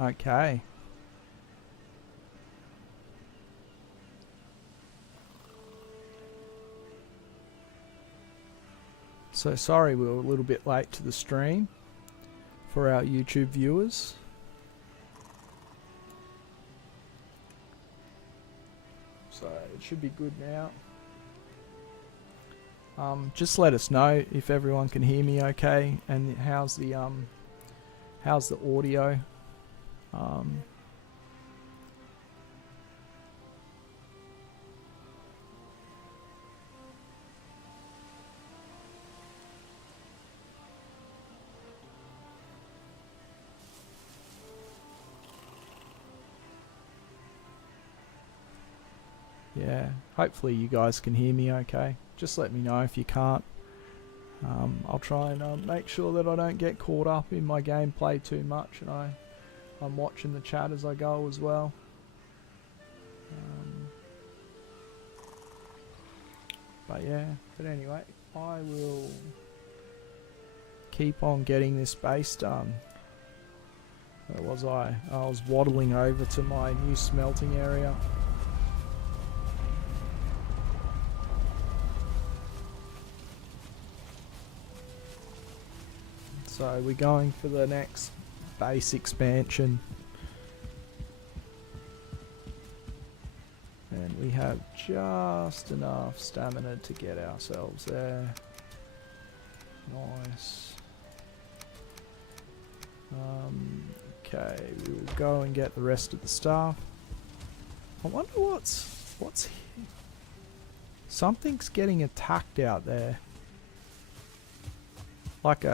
Okay. So sorry we were a little bit late to the stream for our YouTube viewers. So it should be good now. Just let us know if everyone can hear me okay, and how's the audio. Yeah, hopefully you guys can hear me okay. Just let me know if you can't. I'll try and make sure that I don't get caught up in my gameplay too much, and I'm watching the chat as I go as well. But yeah, but anyway, I will keep on getting this base done. Where was I? I was waddling over to my new smelting area. So we're going for the next base expansion. And we have just enough stamina to get ourselves there. Nice. Okay, we will go and get the rest of the stuff. I wonder what's here. Something's getting attacked out there. Like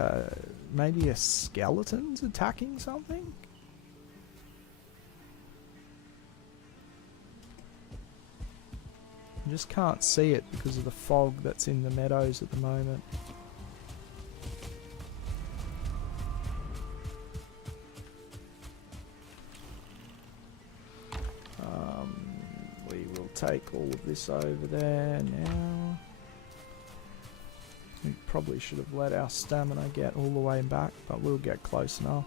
maybe a skeleton's attacking something? I just can't see it because of the fog that's in the meadows at the moment. We will take all of this over there now. We probably should have let our stamina get all the way back, but we'll get close enough.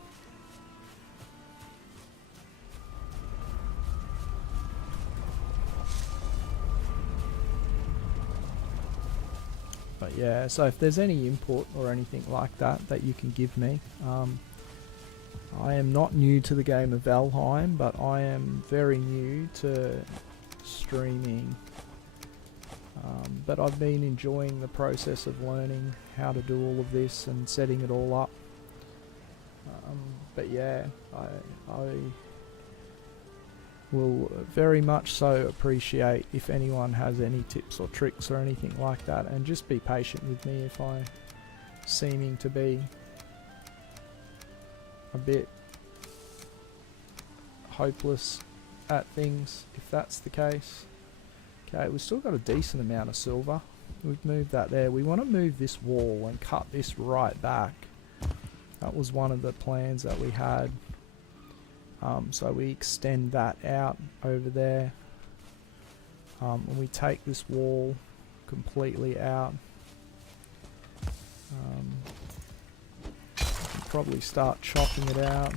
But yeah, so if there's any input or anything like that that you can give me, I am not new to the game of Valheim, but I am very new to streaming. But I've been enjoying the process of learning how to do all of this and setting it all up. But yeah, I will very much so appreciate if anyone has any tips or tricks or anything like that, and just be patient with me if I'm seeming to be a bit hopeless at things, if that's the case. Okay, we've still got a decent amount of silver. We've moved that there. We want to move this wall and cut this right back. That was one of the plans that we had. So we extend that out over there. And we take this wall completely out. We can probably start chopping it out.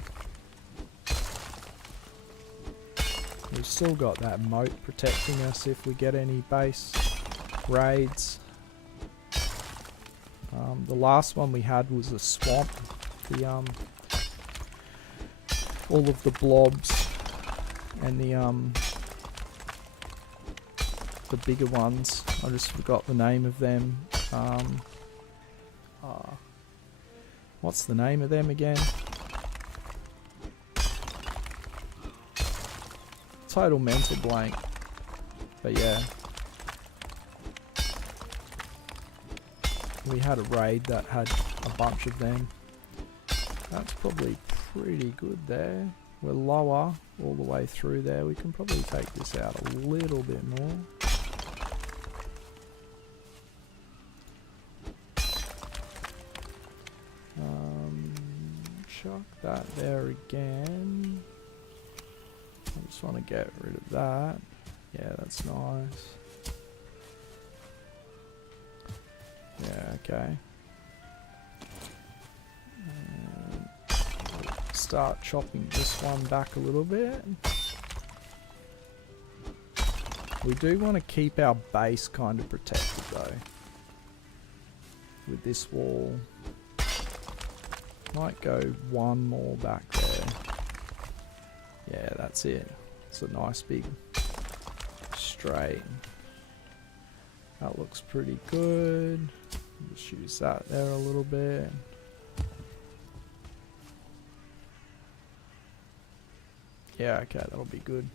We've still got that moat protecting us if we get any base raids. The last one we had was a swamp. All of the blobs and the bigger ones. I just forgot the name of them. What's the name of them again? Total mental blank. But yeah. We had a raid that had a bunch of them. That's probably pretty good there. We're lower all the way through there. We can probably take this out a little bit more. Chuck that there again. I just want to get rid of that. Yeah, that's nice. Yeah, okay. start chopping this one back a little bit. We do want to keep our base kind of protected though. With this wall. Might go one more back there. Yeah, that's it. It's a nice big straight. That looks pretty good. Just use that there a little bit. Yeah, okay, that'll be good.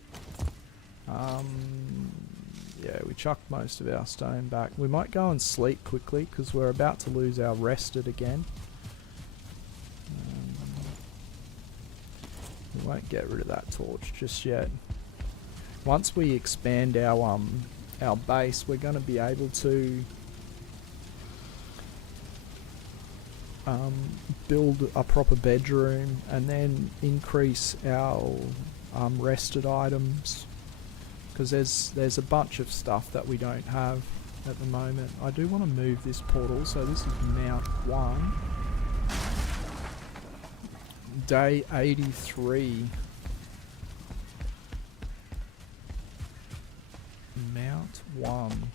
Yeah, we chucked most of our stone back. We might go and sleep quickly because we're about to lose our rested again. We won't get rid of that torch just yet. Once we expand our base, we're going to be able to build a proper bedroom and then increase our rested items, because there's a bunch of stuff that we don't have at the moment. I do want to move this portal, so this is Mount 1. Day 83. Mount 1.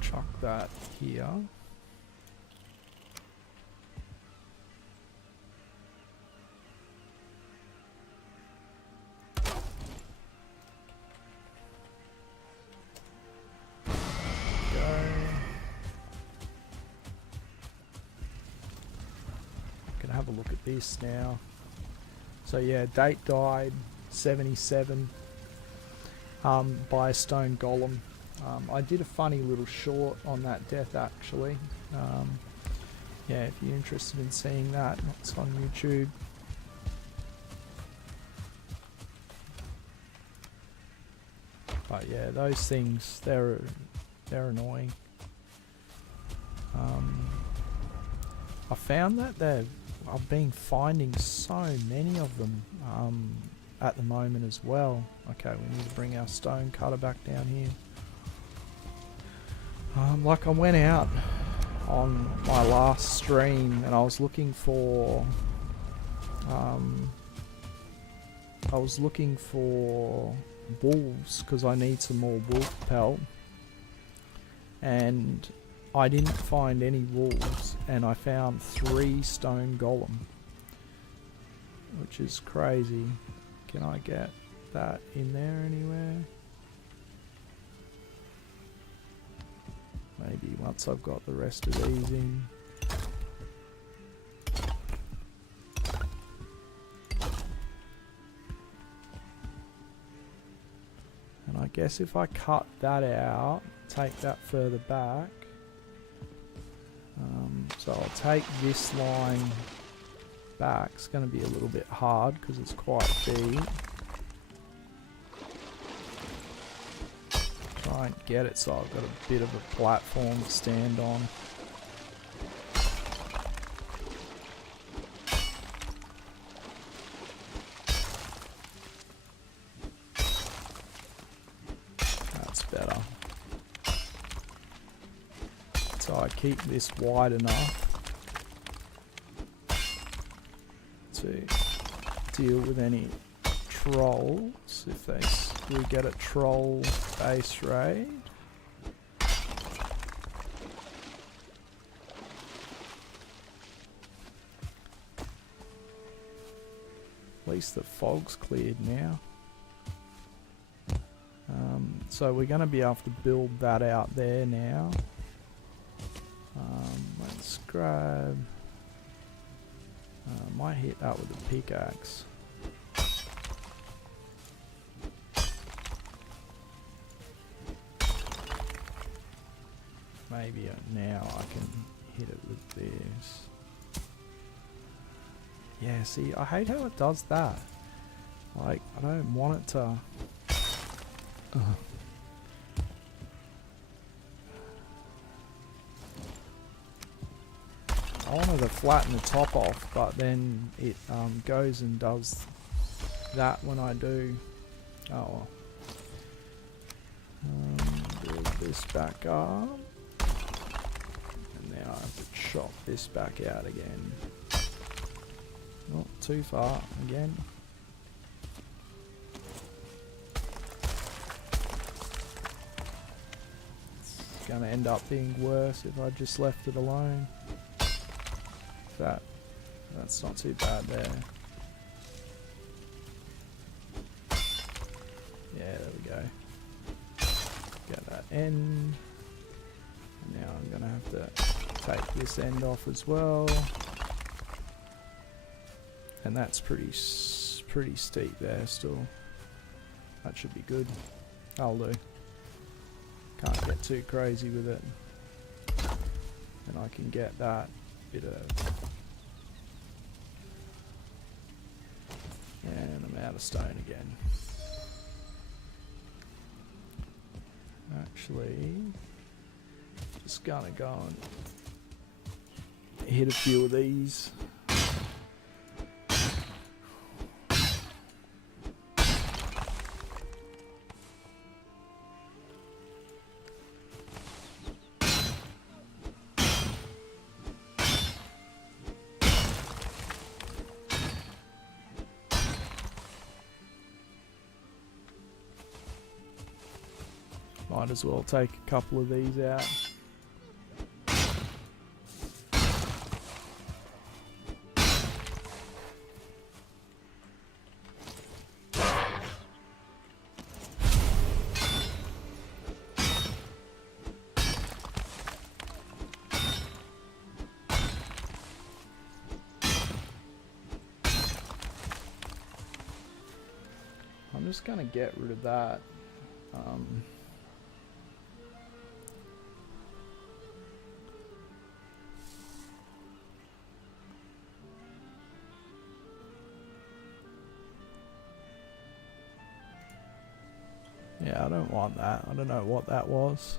Chuck that here. Have a look at this now. So yeah, date died 77 by a stone golem. I did a funny little short on that death actually. Yeah, if you're interested in seeing that, it's on YouTube. But yeah, those things, they're annoying. I found that I've been finding so many of them at the moment as well. Okay, we need to bring our stone cutter back down here. Like I went out on my last stream and I was looking for wolves because I need some more wolf pelt, and I didn't find any wolves, and I found 3 stone golem, which is crazy. Can I get that in there anywhere? Maybe once I've got the rest of these in. And I guess if I cut that out, take that further back. So I'll take this line back. It's going to be a little bit hard because it's quite deep. Try and get it so I've got a bit of a platform to stand on. That's better. So I keep this wide enough to deal with any trolls if we get a troll base raid. At least the fog's cleared now. So we're going to be able to build that out there now. Let's grab... might hit that with a pickaxe. Maybe now I can hit it with this. Yeah, see, I hate how it does that. Like, I don't want it to... I wanted to flatten the top off, but then it goes and does that when I do. Oh well. Build this back up. And then I have to chop this back out again. Not too far again. It's gonna end up being worse if I just left it alone. That's not too bad there. Yeah, there we go. Get that end. And now I'm gonna have to take this end off as well. And that's pretty steep there still. That should be good. That'll do. Can't get too crazy with it. And I can get that bit of... And I'm out of stone again. Actually, just gonna go and hit a few of these. Might as well take a couple of these out. I'm just gonna get rid of that. Yeah, I don't want that. I don't know what that was.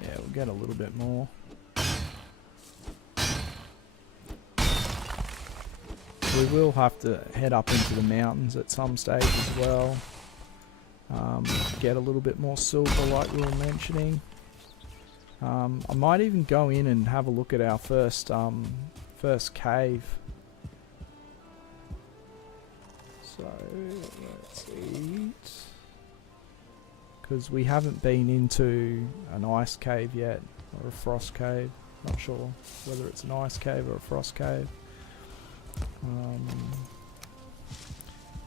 Yeah, we'll get a little bit more. We will have to head up into the mountains at some stage as well. Get a little bit more silver like we were mentioning. I might even go in and have a look at our first cave. So, let's eat. Because we haven't been into an ice cave yet, or a frost cave. Not sure whether it's an ice cave or a frost cave.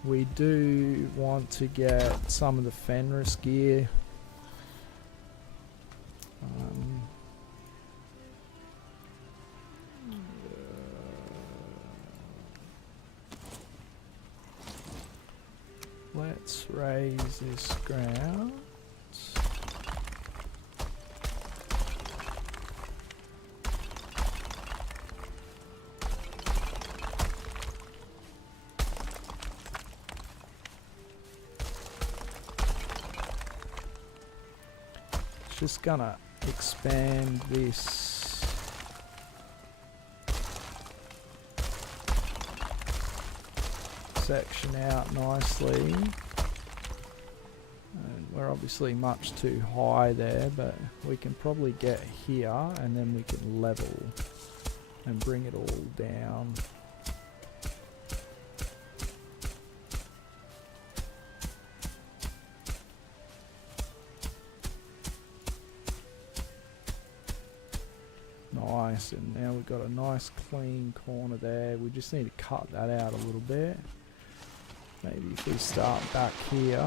We do want to get some of the Fenris gear. Let's raise this ground. Just gonna expand this section out nicely. And we're obviously much too high there, but we can probably get here and then we can level and bring it all down. Nice, and now we've got a nice clean corner there. We just need to cut that out a little bit. Maybe if we start back here.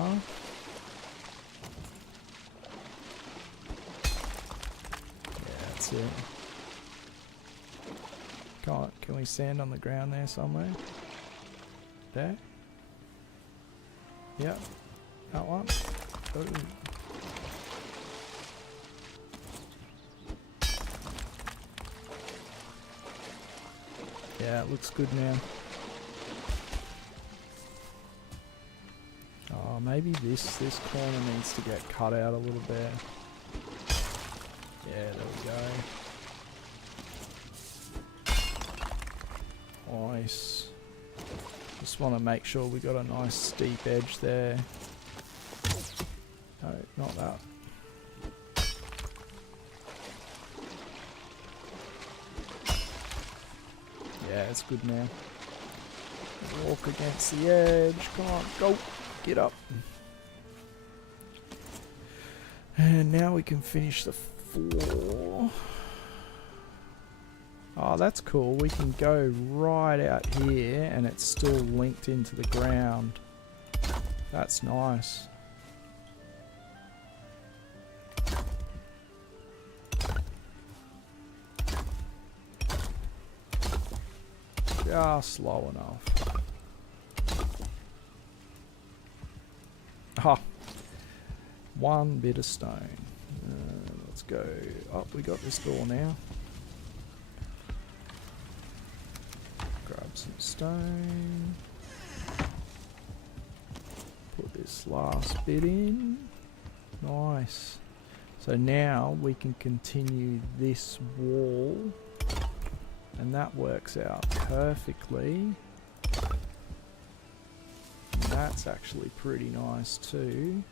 Yeah, that's it. Can we stand on the ground there somewhere? There? Yep. That one? Ooh. Yeah, it looks good now. maybe this corner needs to get cut out a little bit. Yeah, there we go. Nice. Just want to make sure we got a nice steep edge there. No, not that. Yeah, it's good now. Walk against the edge. Come on, go. Get up. And now we can finish the floor. Oh, that's cool. We can go right out here and it's still linked into the ground. That's nice. Just low enough. Ah, one bit of stone. Let's go. Oh, we got this door now. Grab some stone. Put this last bit in. Nice. So now we can continue this wall. And that works out perfectly. And that's actually pretty nice too.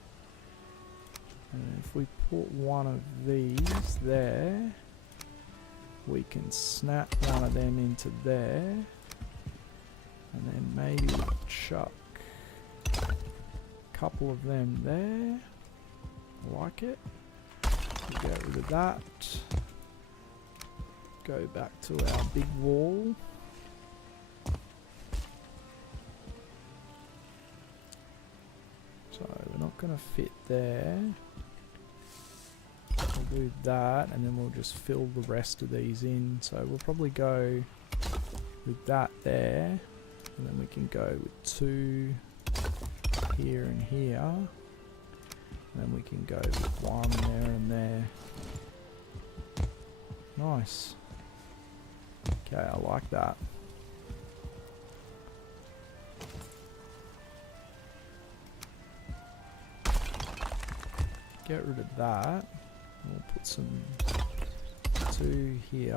And if we put one of these there, we can snap one of them into there. And then maybe chuck a couple of them there. I like it. We'll get rid of that. Go back to our big wall. So we're not going to fit there. We'll do that and then we'll just fill the rest of these in. So we'll probably go with that there. And then we can go with 2 here and here. And then we can go with 1 there and there. Nice. Okay, I like that. Get rid of that. We'll put some 2 here.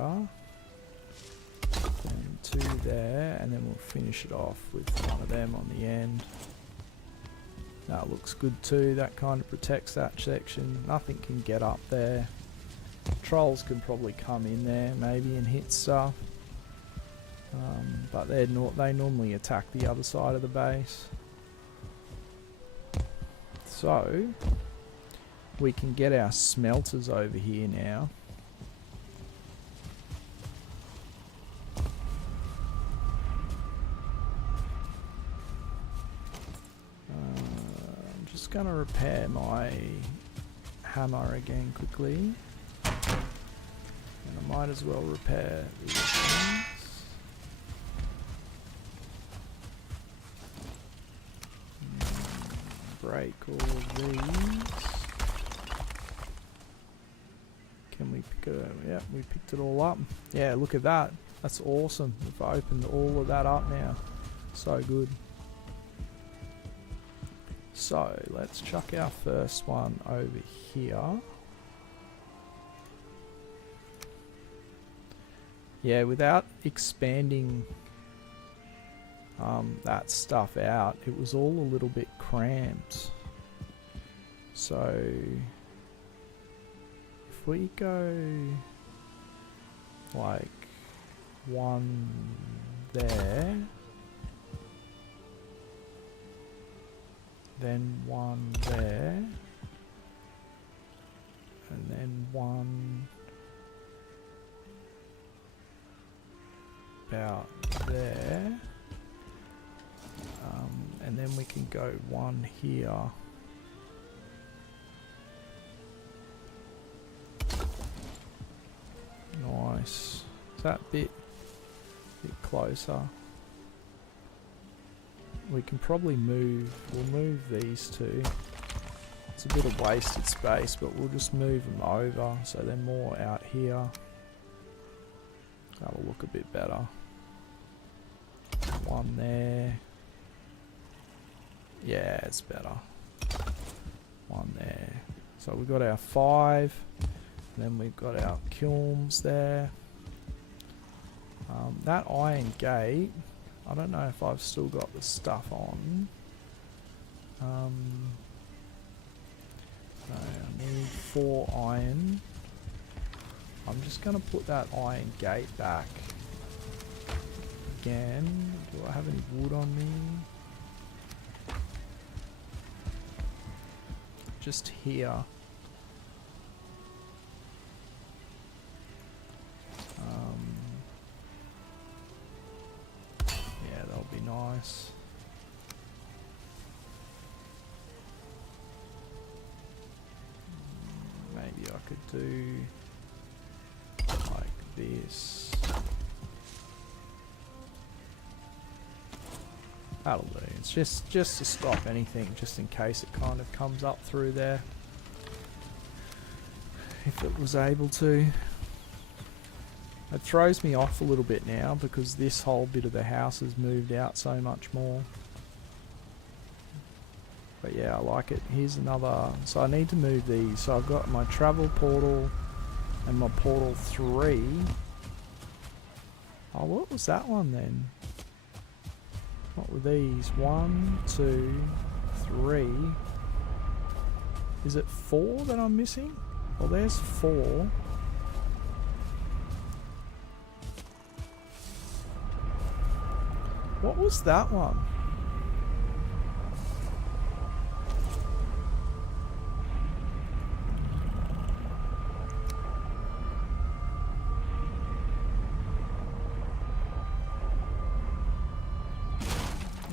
And 2 there. And then we'll finish it off with one of them on the end. That looks good too. That kind of protects that section. Nothing can get up there. Trolls can probably come in there maybe and hit stuff. But they normally attack the other side of the base. So we can get our smelters over here now. I'm just going to repair my hammer again quickly. And I might as well repair these things. Break all of these. Can we pick it up? Yeah, we picked it all up. Yeah, look at that. That's awesome. We've opened all of that up now. So good. So, let's chuck our first one over here. Yeah, without expanding that stuff out, it was all a little bit cramped. So if we go like 1 there, then 1 there, and then 1 about there. And then we can go 1 here. Nice. Is that bit closer? We can probably move. We'll move these 2. It's a bit of wasted space, but we'll just move them over so they're more out here. That'll look a bit better. 1 there. Yeah, it's better. One there. So we've got our 5. And then we've got our kilns there. That iron gate, I don't know if I've still got the stuff on. So I need 4 iron. I'm just going to put that iron gate back. Again, do I have any wood on me? Just here. Yeah, that'll be nice. Maybe I could do like this. That'll do. It's just to stop anything, just in case it kind of comes up through there. If it was able to. It throws me off a little bit now because this whole bit of the house has moved out so much more. But yeah, I like it. Here's another. So I need to move these. So I've got my travel portal and my portal 3. Oh, what was that one then? What were these? 1, 2, 3. Is it 4 that I'm missing? Well, there's 4. What was that one?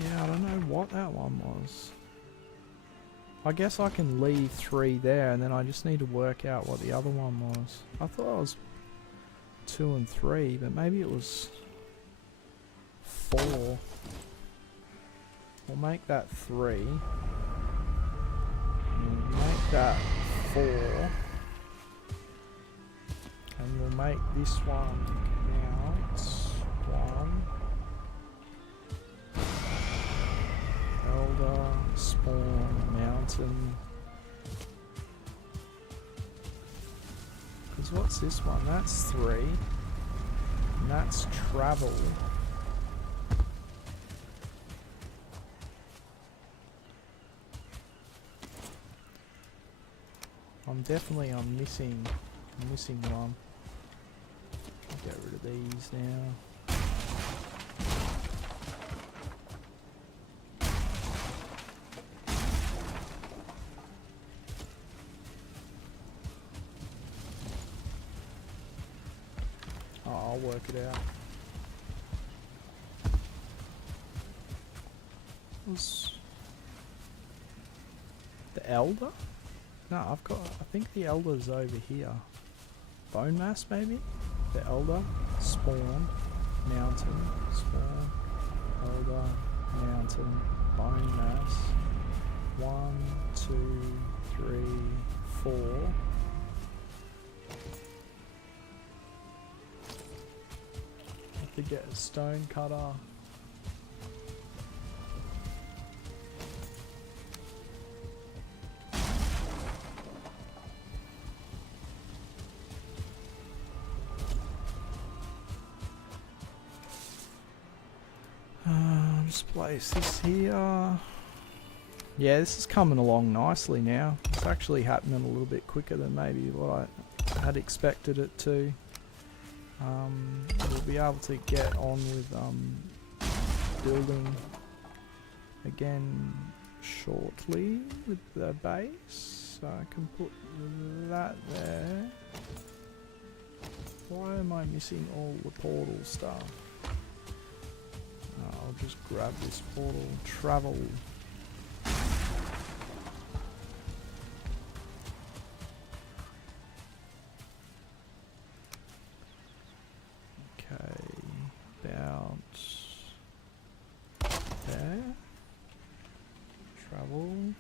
Yeah, I don't know what that one was. I guess I can leave 3 there and then I just need to work out what the other one was. I thought it was 2 and 3, but maybe it was 4. We'll make that 3. We'll make that 4. And we'll make this one mount 1. Elder, spawn, mountain. Because what's this one? That's 3. And that's travel. I'm missing one. I'll get rid of these now. Oh, I'll work it out. Was the Elder? No, I think the Elder's over here. Bone mass, maybe? The Elder, spawn, mountain, spawn, Elder, mountain, bone mass. 1, 2, 3, 4. Have to get a stone cutter. Just place this here. Yeah, this is coming along nicely now. It's actually happening a little bit quicker than maybe what I had expected it to. We'll be able to get on with building again shortly with the base. So I can put that there. Why am I missing all the portal stuff? I'll just grab this portal, travel. Okay, bounce there. Travel.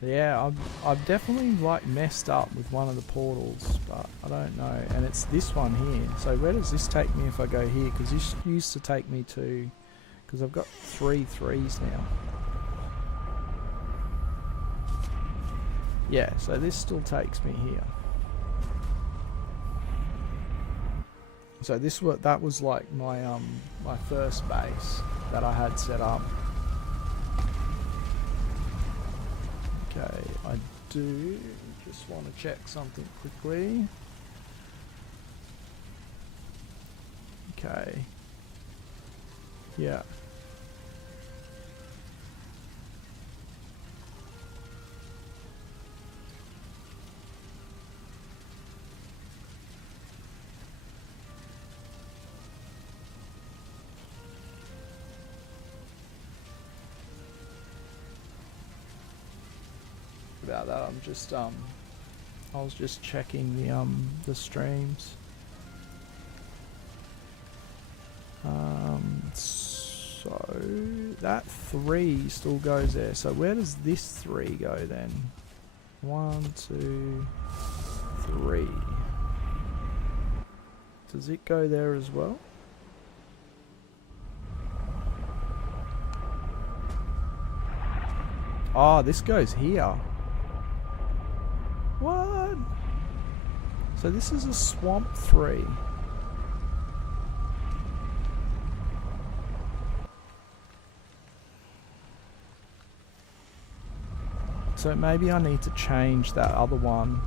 Yeah, I've definitely like messed up with one of the portals, but I don't know. And it's this one here. So where does this take me if I go here? Because this used to take me to, because I've got 3 3s now. Yeah, so this still takes me here. So that was like my my first base that I had set up. Okay, I do just want to check something quickly. Okay. Yeah. About that, I'm just I was just checking the streams. So that 3 still goes there. So where does this 3 go then? 1, 2, 3. Does it go there as well? Oh, this goes here. What? So this is a swamp 3. So maybe I need to change that other one.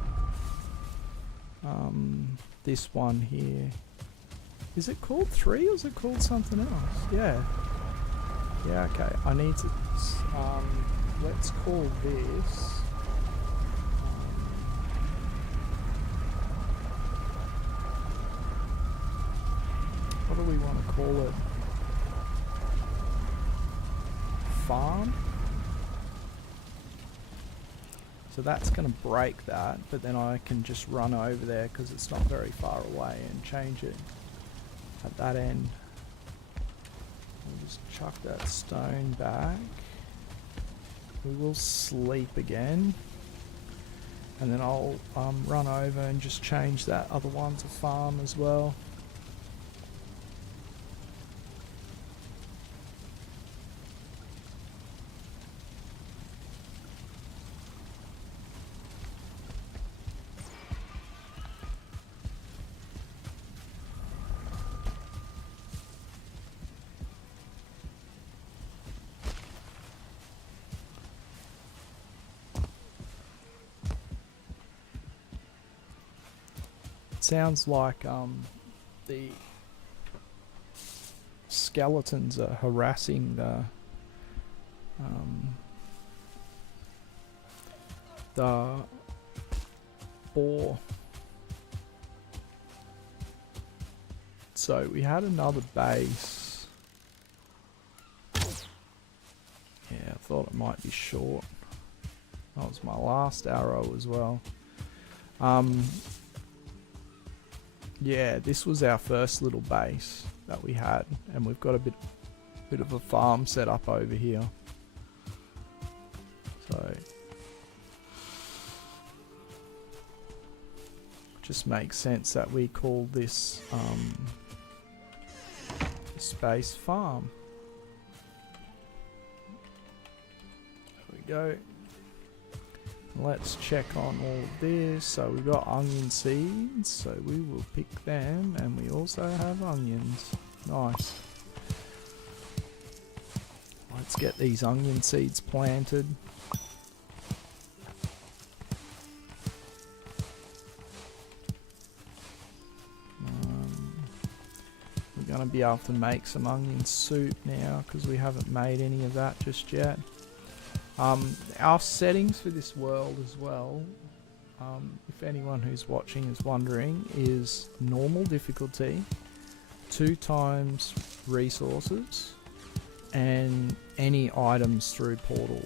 This one here. Is it called 3 or is it called something else? Yeah. Yeah, okay. I need to... let's call this... what do we want to call it? Farm? So that's going to break that, but then I can just run over there because it's not very far away and change it at that end. We'll just chuck that stone back. We will sleep again. And then I'll run over and just change that other one to farm as well. Sounds like the skeletons are harassing the boar. So we had another base. Yeah, I thought it might be short. That was my last arrow as well. Yeah, this was our first little base that we had, and we've got a bit of a farm set up over here. So just makes sense that we call this space farm. There we go. Let's check on all of this. So we've got onion seeds, so we will pick them, and we also have onions. Nice. Let's get these onion seeds planted. We're going to be able to make some onion soup now because we haven't made any of that just yet. Our settings for this world as well, if anyone who's watching is wondering, is normal difficulty, 2 times resources, and any items through portal.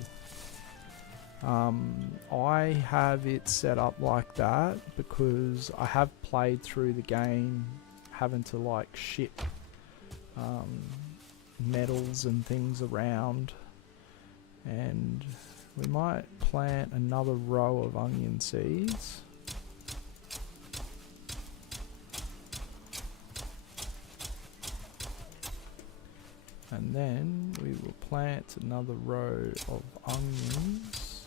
I have it set up like that because I have played through the game having to like ship metals and things around. And we might plant another row of onion seeds. And then we will plant another row of onions.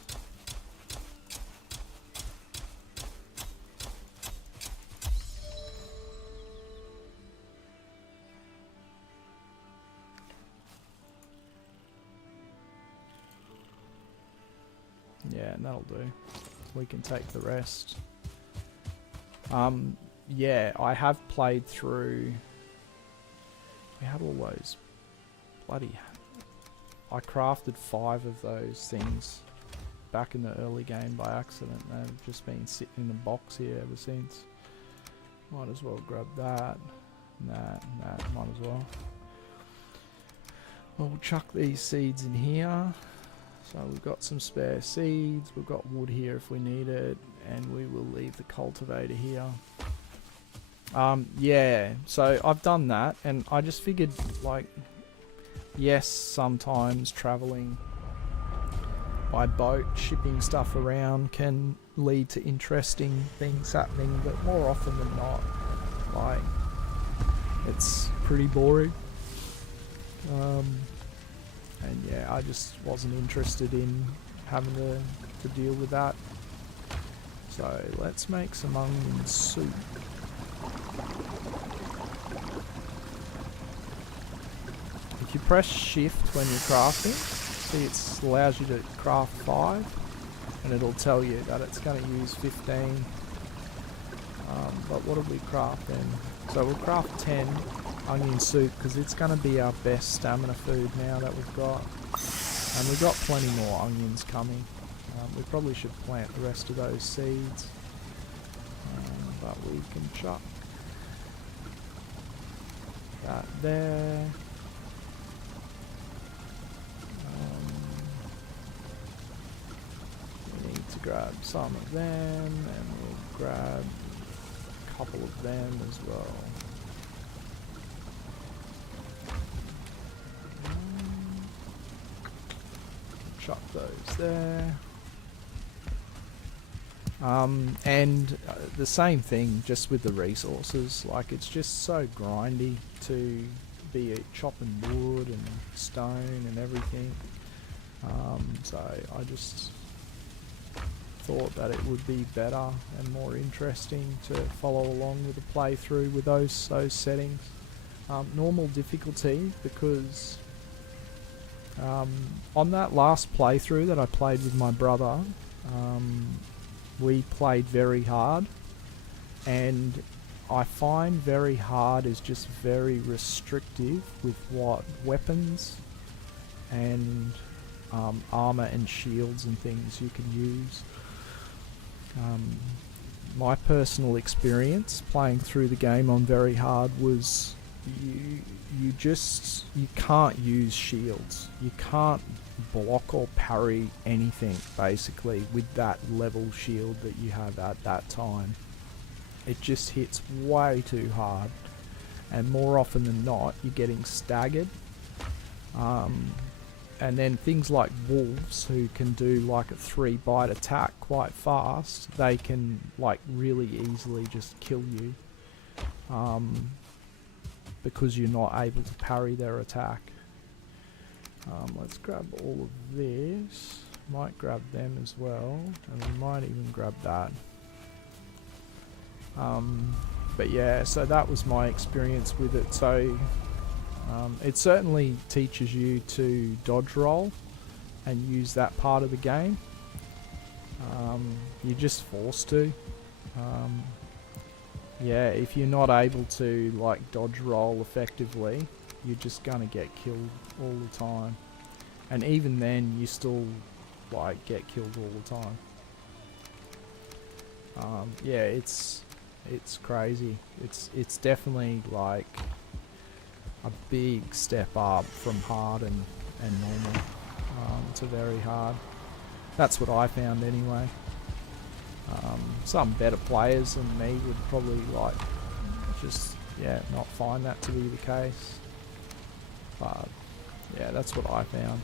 Yeah, and that'll do. We can take the rest. Yeah, I have played through... We had all those bloody... I crafted 5 of those things back in the early game by accident. They've just been sitting in the box here ever since. Might as well grab that, and that, and that. Might as well. We'll chuck these seeds in here. So we've got some spare seeds. We've got wood here if we need it, and we will leave the cultivator here. Yeah, so I've done that, and I just figured, like, yes, sometimes traveling by boat, shipping stuff around can lead to interesting things happening, but more often than not, like, it's pretty boring. And yeah, I just wasn't interested in having to deal with that. So let's make some onion soup. If you press shift when you're crafting, see it allows you to craft 5, and it'll tell you that it's going to use 15. But what did we craft then? So we'll craft 10 onion soup because it's going to be our best stamina food now that we've got. And we've got plenty more onions coming. We probably should plant the rest of those seeds. But we can chuck that there. We need to grab some of them, and we'll grab a couple of them as well. Chuck those there. And the same thing just with the resources, like it's just so grindy to be chopping wood and stone and everything. So I just thought that it would be better and more interesting to follow along with the playthrough with those settings. Normal difficulty, because on that last playthrough that I played with my brother, we played very hard, and I find very hard is just very restrictive with what weapons and armor and shields and things you can use. My personal experience playing through the game on very hard was you can't use shields. You can't block or parry anything basically with that level shield that you have at that time. It just hits way too hard, and more often than not you're getting staggered. And then things like wolves, who can do like a 3-bite attack quite fast, they can like really easily just kill you. Because you're not able to parry their attack. Let's grab all of this. Might grab them as well, and we might even grab that. But yeah, so that was my experience with it. So it certainly teaches you to dodge roll and use that part of the game. You're just forced to. Yeah, if you're not able to like dodge roll effectively, you're just gonna get killed all the time. And even then, you still like get killed all the time. Yeah, it's crazy. It's definitely like a big step up from hard and normal to very hard. That's what I found anyway. Some better players than me would probably like just not find that to be the case, but yeah, that's what I found.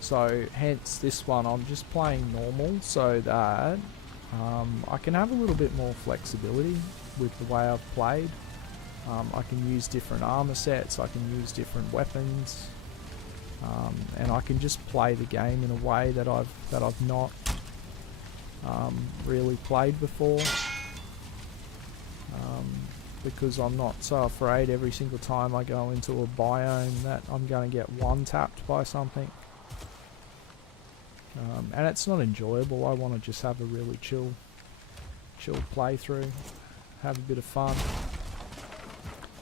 So hence this one I'm just playing normal so that I can have a little bit more flexibility with the way I've played. I can use different armor sets, I can use different weapons, and I can just play the game in a way that I've not really played before, because I'm not so afraid every single time I go into a biome that I'm going to get one-tapped by something. And it's not enjoyable. I want to just have a really chill playthrough, have a bit of fun,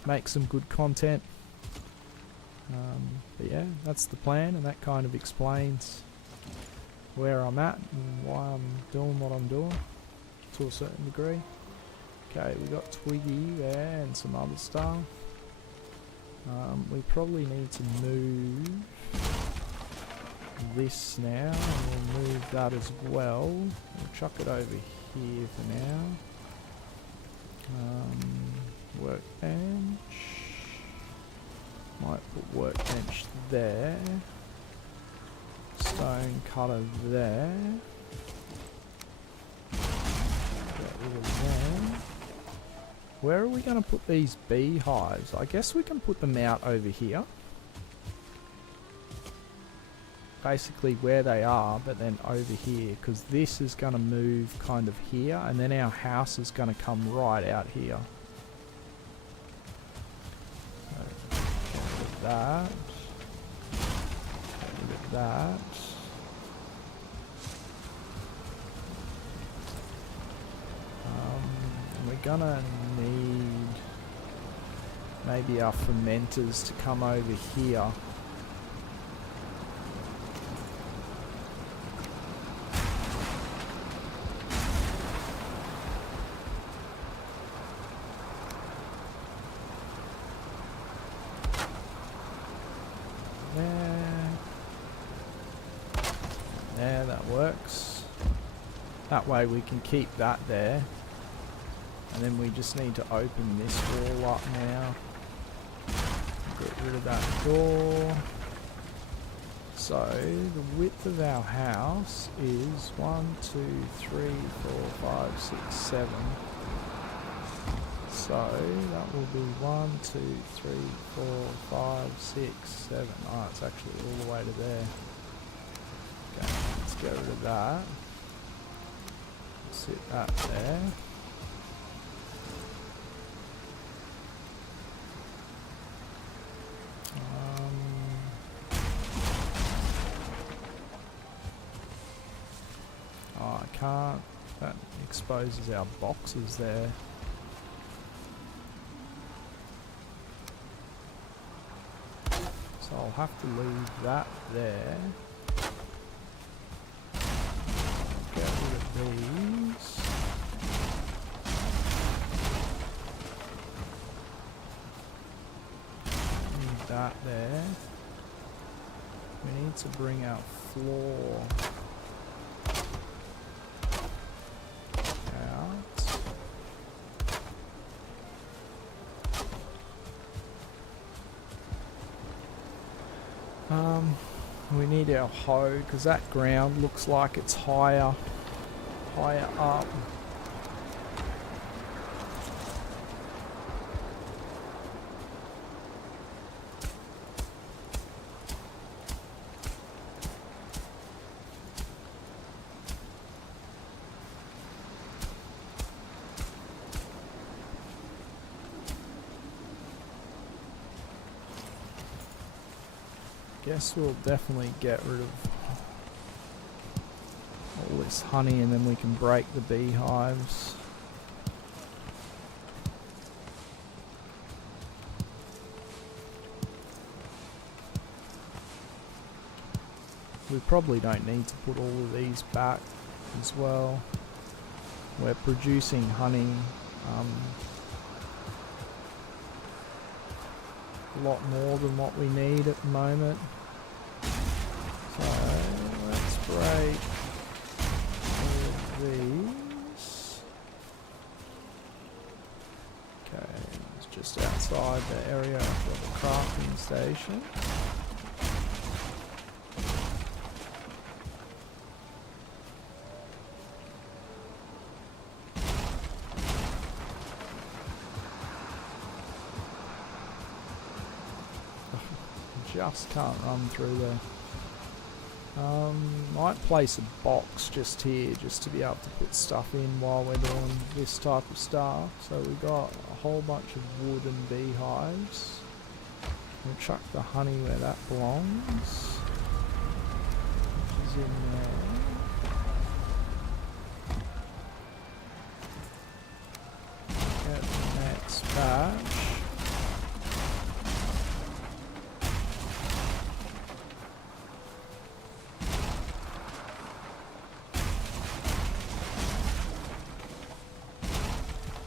make some good content. But yeah, that's the plan, and that kind of explains where I'm at and why I'm doing what I'm doing to a certain degree. Okay, we got Twiggy there and some other stuff. We probably need to move this now, and we'll move that as well. We'll chuck it over here for now. Workbench. Might put workbench there. Stone cutter there. Get rid of them. Where are we going to put these beehives? I guess we can put them out over here. Basically where they are, but then over here, because this is going to move kind of here, and then our house is going to come right out here. So, get rid of that. Get rid of that. We're gonna need maybe our fermenters to come over here. There, that works. That way we can keep that there. And then we just need to open this wall up now. Get rid of that door. So the width of our house is 1, 2, 3, 4, 5, 6, 7. So that will be 1, 2, 3, 4, 5, 6, 7. Oh, it's actually all the way to there. Okay, let's get rid of that. Sit that there. Oh, I can't. That exposes our boxes there. So I'll have to leave that there. Get rid of these. Leave that there. We need to bring our floor out. We need our hoe because that ground looks like it's higher up. Guess we'll definitely get rid of all this honey and then we can break the beehives. We probably don't need to put all of these back as well. We're producing honey a lot more than what we need at the moment. So let's break all of these. Okay, it's just outside the area for the crafting station. Just can't run through there. Might place a box just here just to be able to put stuff in while we're doing this type of stuff. So we got a whole bunch of wood and beehives. We'll chuck the honey where that belongs, which is in there.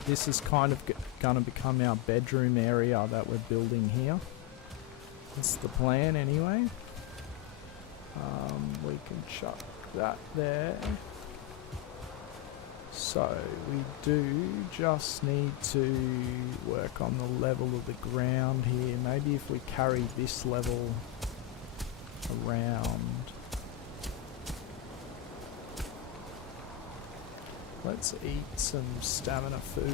this is kind of going to become our bedroom area that we're building here. That's the plan anyway. We can chuck that there. So we do just need to work on the level of the ground here. Maybe if we carry this level around. Let's eat some stamina food.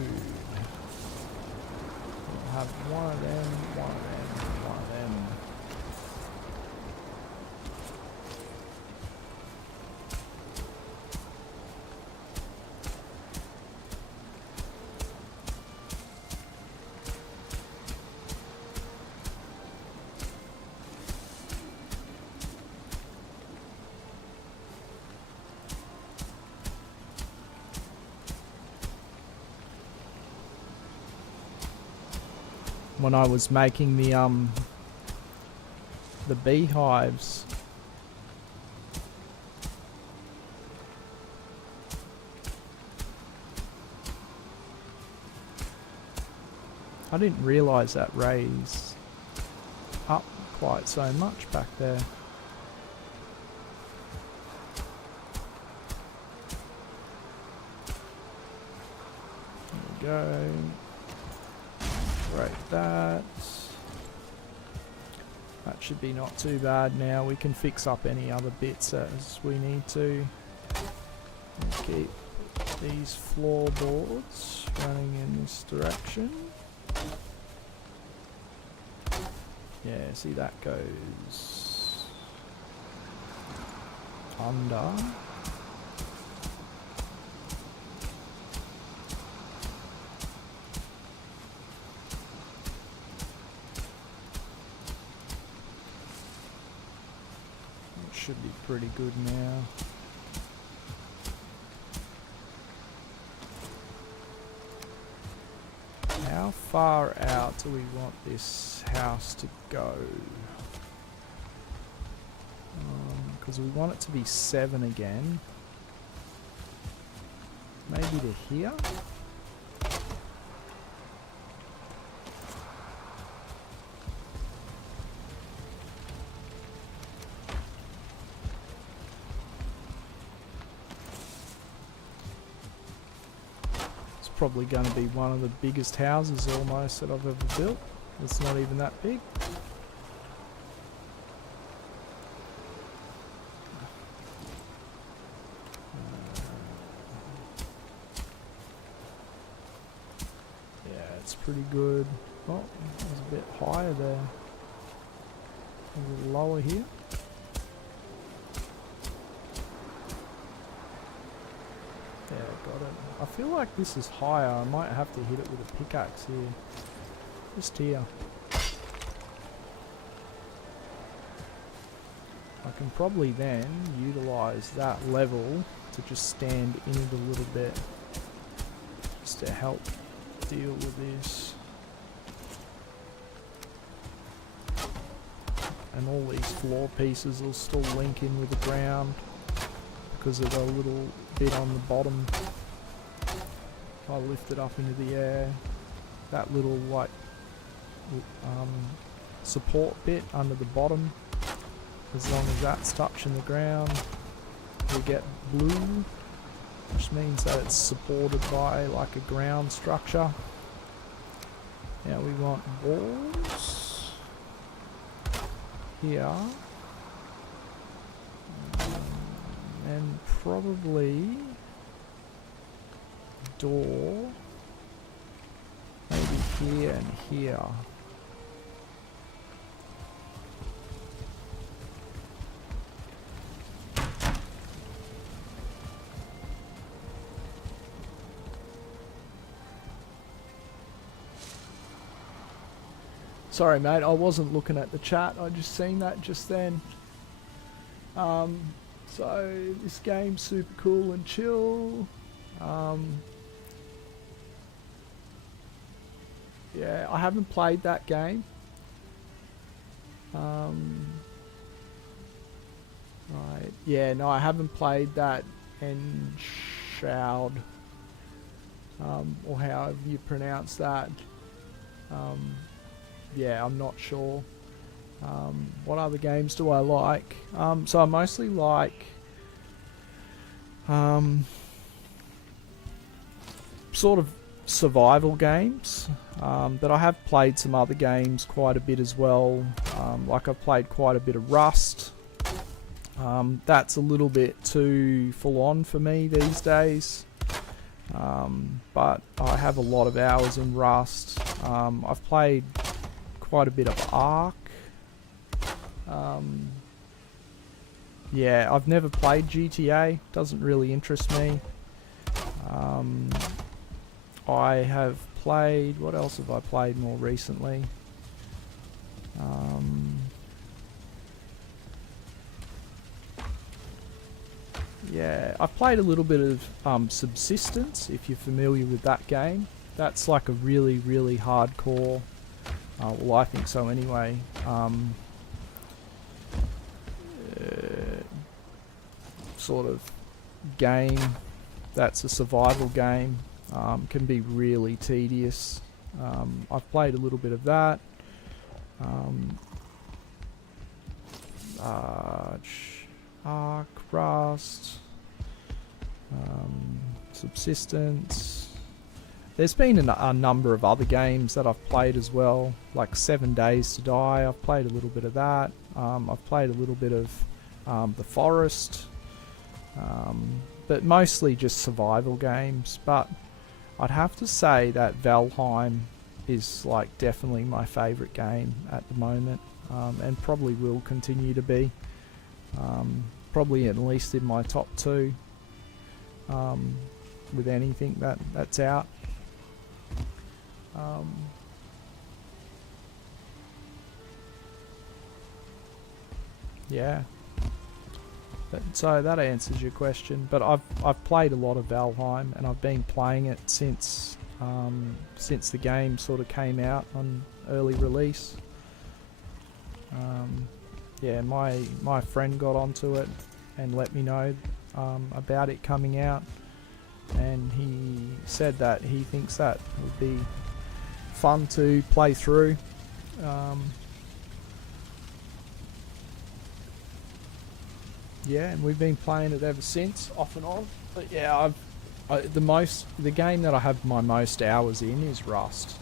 We'll have one of them, one of them, one of them. When I was making the beehives, I didn't realise that raised up quite so much back there. There we go. Break that. That should be not too bad now. We can fix up any other bits as we need to. We'll keep these floorboards running in this direction. Yeah, see that goes under. Should be pretty good now. How far out do we want this house to go? Because we want it to be 7 again. Maybe to here? Probably going to be one of the biggest houses almost that I've ever built. It's not even that big. Yeah, it's pretty good. Oh, it's a bit higher there. A little lower here. Yeah, got it. I feel like this is higher. I might have to hit it with a pickaxe here. Just here. I can probably then utilise that level to just stand in it a little bit. Just to help deal with this. And all these floor pieces will still link in with the ground because of the little bit on the bottom. If I lift it up into the air, that little like support bit under the bottom, as long as that's touching the ground, we get blue, which means that it's supported by like a ground structure. Now we want walls here. And probably door maybe here and here. Sorry mate, I wasn't looking at the chat, I just seen that just then. So this game's super cool and chill. Yeah, I haven't played that game. Right, yeah, no, I haven't played that Enshroud. or however you pronounce that. Yeah, I'm not sure. What other games do I like? So I mostly like sort of survival games, but I have played some other games quite a bit as well. Like I've played quite a bit of Rust. That's a little bit too full on for me these days. But I have a lot of hours in Rust. I've played quite a bit of Ark. Yeah, I've never played GTA. Doesn't really interest me. I have played... What else have I played more recently? Yeah, I've played a little bit of Subsistence, if you're familiar with that game. That's like a really, really hardcore... well, I think so anyway. Sort of game that's a survival game. Can be really tedious. I've played a little bit of that. Ark, Rust, Subsistence. There's been a number of other games that I've played as well, like 7 Days to Die. I've played a little bit of that. I've played a little bit of The Forest, but mostly just survival games. But I'd have to say that Valheim is like definitely my favourite game at the moment, and probably will continue to be. Probably at least in my top 2 with anything that's out. Yeah. So that answers your question. But I've played a lot of Valheim, and I've been playing it since the game sort of came out on early release. Yeah, my friend got onto it and let me know about it coming out, and he said that he thinks that would be fun to play through. Yeah, and we've been playing it ever since, off and on. But yeah, the game that I have my most hours in is Rust.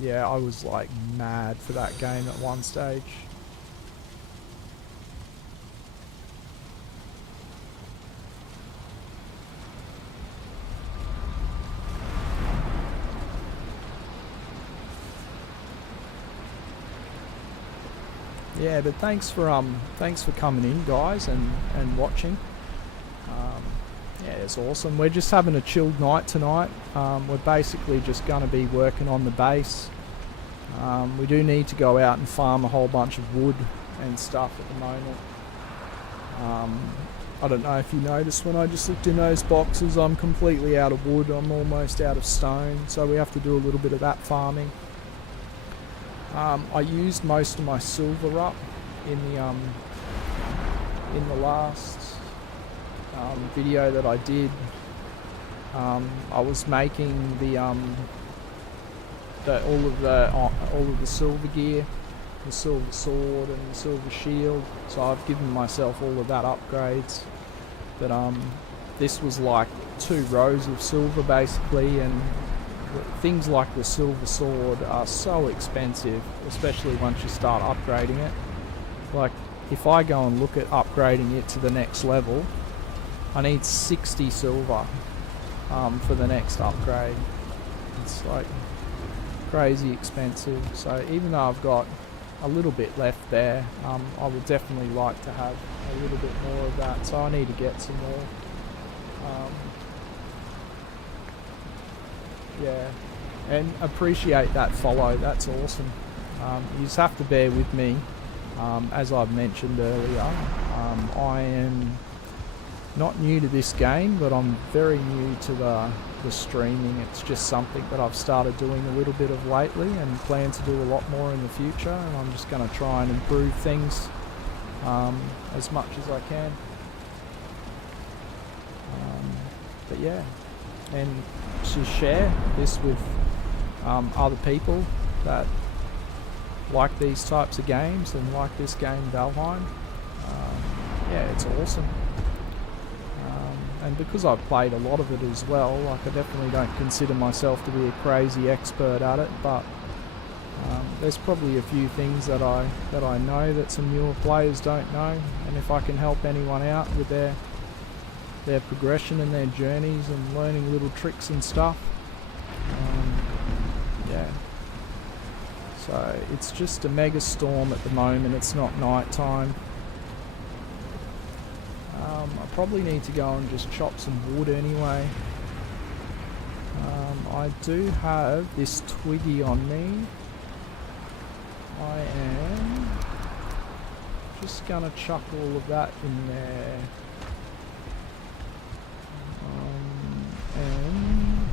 Yeah, I was like mad for that game at one stage. Yeah, but thanks for coming in, guys, and watching. Yeah, it's awesome. We're just having a chilled night tonight. We're basically just going to be working on the base. We do need to go out and farm a whole bunch of wood and stuff at the moment. I don't know if you noticed when I just looked in those boxes, I'm completely out of wood. I'm almost out of stone, so we have to do a little bit of that farming. I used most of my silver up in the last video that I did. I was making all of the silver gear, the silver sword and the silver shield. So I've given myself all of that upgrades. But this was like 2 rows of silver basically, and things like the silver sword are so expensive, especially once you start upgrading it. Like, if I go and look at upgrading it to the next level, I need 60 silver for the next upgrade. It's like crazy expensive. So even though I've got a little bit left there, I would definitely like to have a little bit more of that. So I need to get some more. Yeah, and appreciate that follow. That's awesome. You just have to bear with me. As I've mentioned earlier, I am not new to this game, but I'm very new to the streaming. It's just something that I've started doing a little bit of lately and plan to do a lot more in the future, and I'm just going to try and improve things as much as I can. But yeah, and to share this with other people that like these types of games and like this game Valheim. Yeah, it's awesome. And because I've played a lot of it as well, like I definitely don't consider myself to be a crazy expert at it, but there's probably a few things that I know that some newer players don't know, and if I can help anyone out with their progression and their journeys and learning little tricks and stuff, yeah. So it's just a mega storm at the moment. It's not night time. I probably need to go and just chop some wood anyway. I do have this twiggy on me. I am just gonna chuck all of that in there. And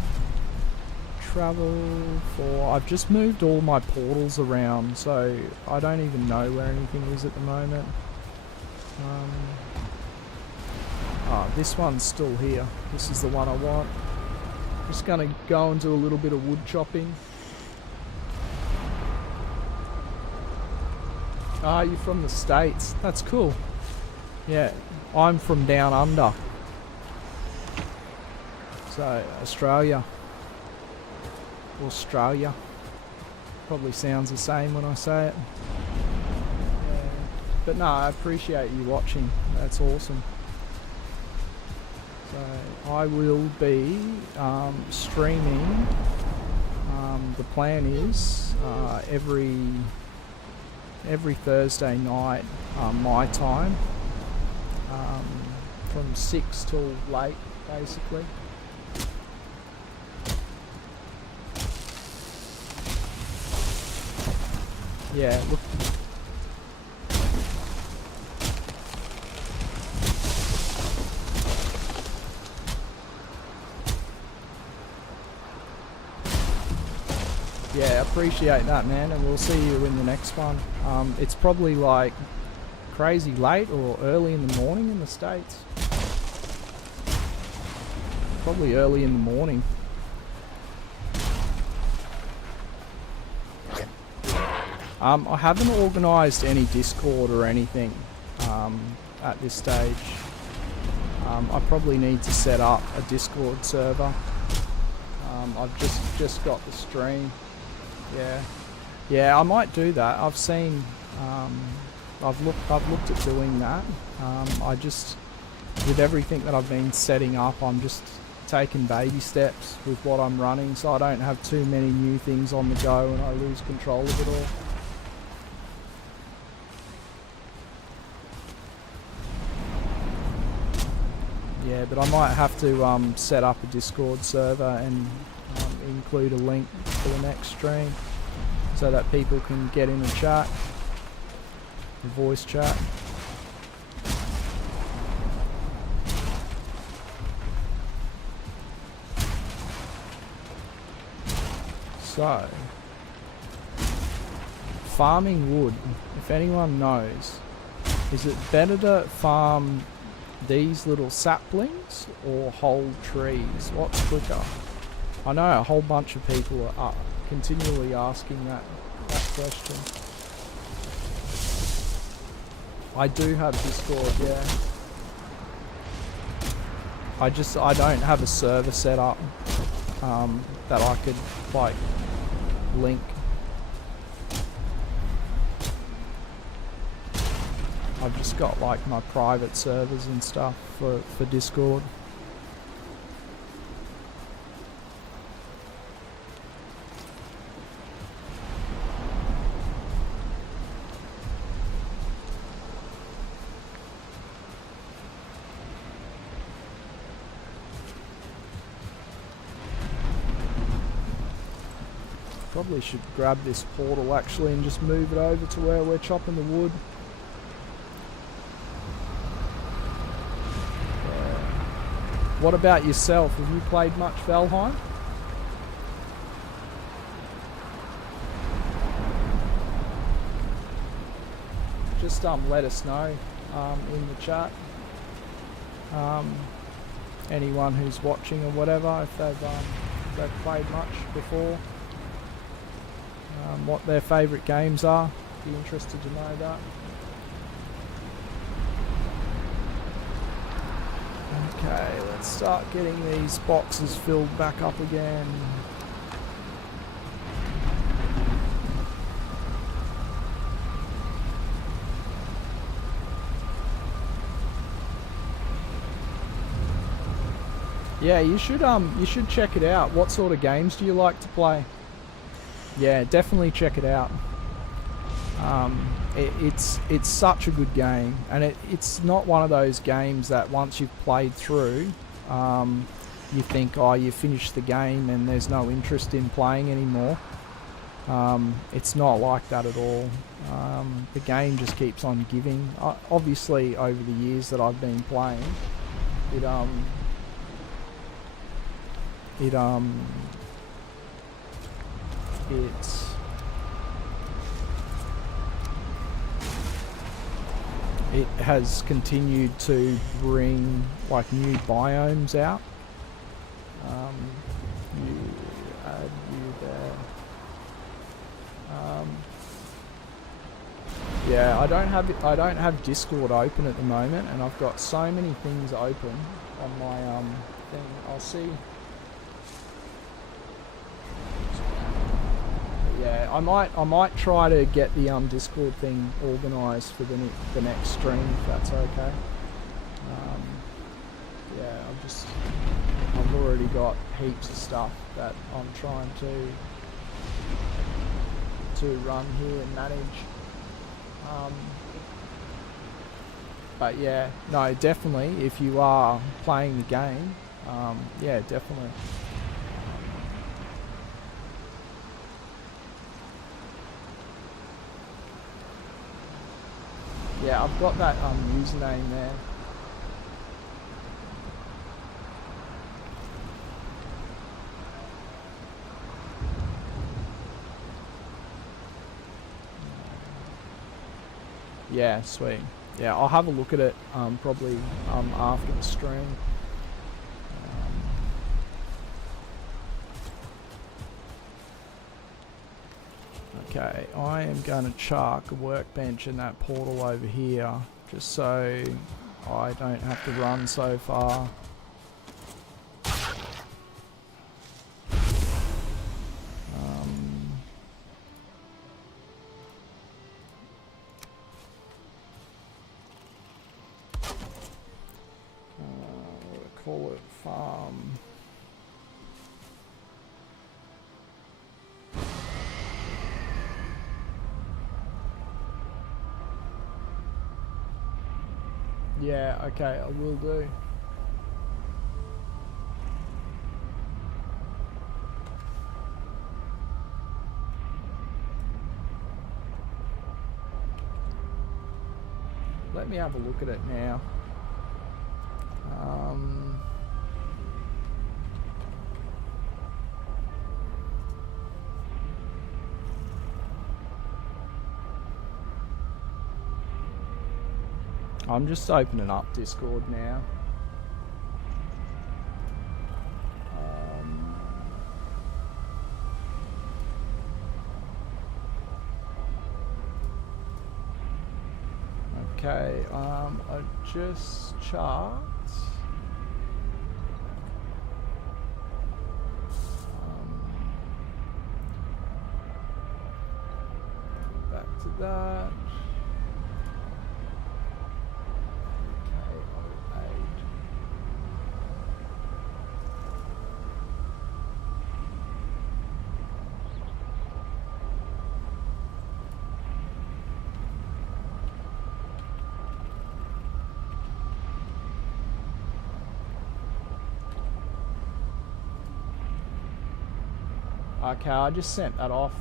travel for... I've just moved all my portals around, so I don't even know where anything is at the moment. This one's still here. This is the one I want. Just gonna go and do a little bit of wood chopping. You're from the States. That's cool. Yeah, I'm from down under. So, Australia. Australia. Probably sounds the same when I say it. Yeah. But no, I appreciate you watching. That's awesome. So, I will be streaming. The plan is every Thursday night, my time, from 6 till late, basically. Yeah, look. Yeah, appreciate that, man, and we'll see you in the next one. It's probably like crazy late or early in the morning in the States. Probably early in the morning. I haven't organised any Discord or anything at this stage. I probably need to set up a Discord server. I've just got the stream. Yeah, I might do that. I've seen, I've looked at doing that. I just, with everything that I've been setting up, I'm just taking baby steps with what I'm running, so I don't have too many new things on the go and I lose control of it all. Yeah, but I might have to set up a Discord server and include a link for the next stream so that people can get in a chat, a voice chat. So, farming wood, if anyone knows, is it better to farm these little saplings or whole trees? What's quicker? I know a whole bunch of people are continually asking that question. I do have Discord, yeah. I don't have a server set up that I could like link. I've just got like my private servers and stuff for Discord. Probably should grab this portal actually and just move it over to where we're chopping the wood. What about yourself? Have you played much Valheim? Just let us know in the chat. Anyone who's watching or whatever, if they've they've played much before. What their favourite games are. Be interested to know that. Okay, let's start getting these boxes filled back up again. Yeah, you should check it out. What sort of games do you like to play? Yeah, definitely check it out. It's such a good game, and it's not one of those games that once you've played through, you think, oh, you finished the game and there's no interest in playing anymore. It's not like that at all. The game just keeps on giving. Obviously, over the years that I've been playing, it has continued to bring like new biomes out. You add you there. Yeah, I don't have Discord open at the moment, and I've got so many things open on my thing. I'll see. Yeah, I might try to get the Discord thing organised for the next stream, if that's okay. Yeah, I've already got heaps of stuff that I'm trying to run here and manage. But yeah, no, definitely, if you are playing the game, yeah, definitely. Yeah, I've got that username there. Yeah, sweet. Yeah, I'll have a look at it probably after the stream. Okay, I am going to chuck a workbench in that portal over here, just so I don't have to run so far. Call it farm. Yeah, okay, I will do. Let me have a look at it now. I'm just opening up Discord now. Okay, I just chucked. Back to that. Okay, I just sent that off.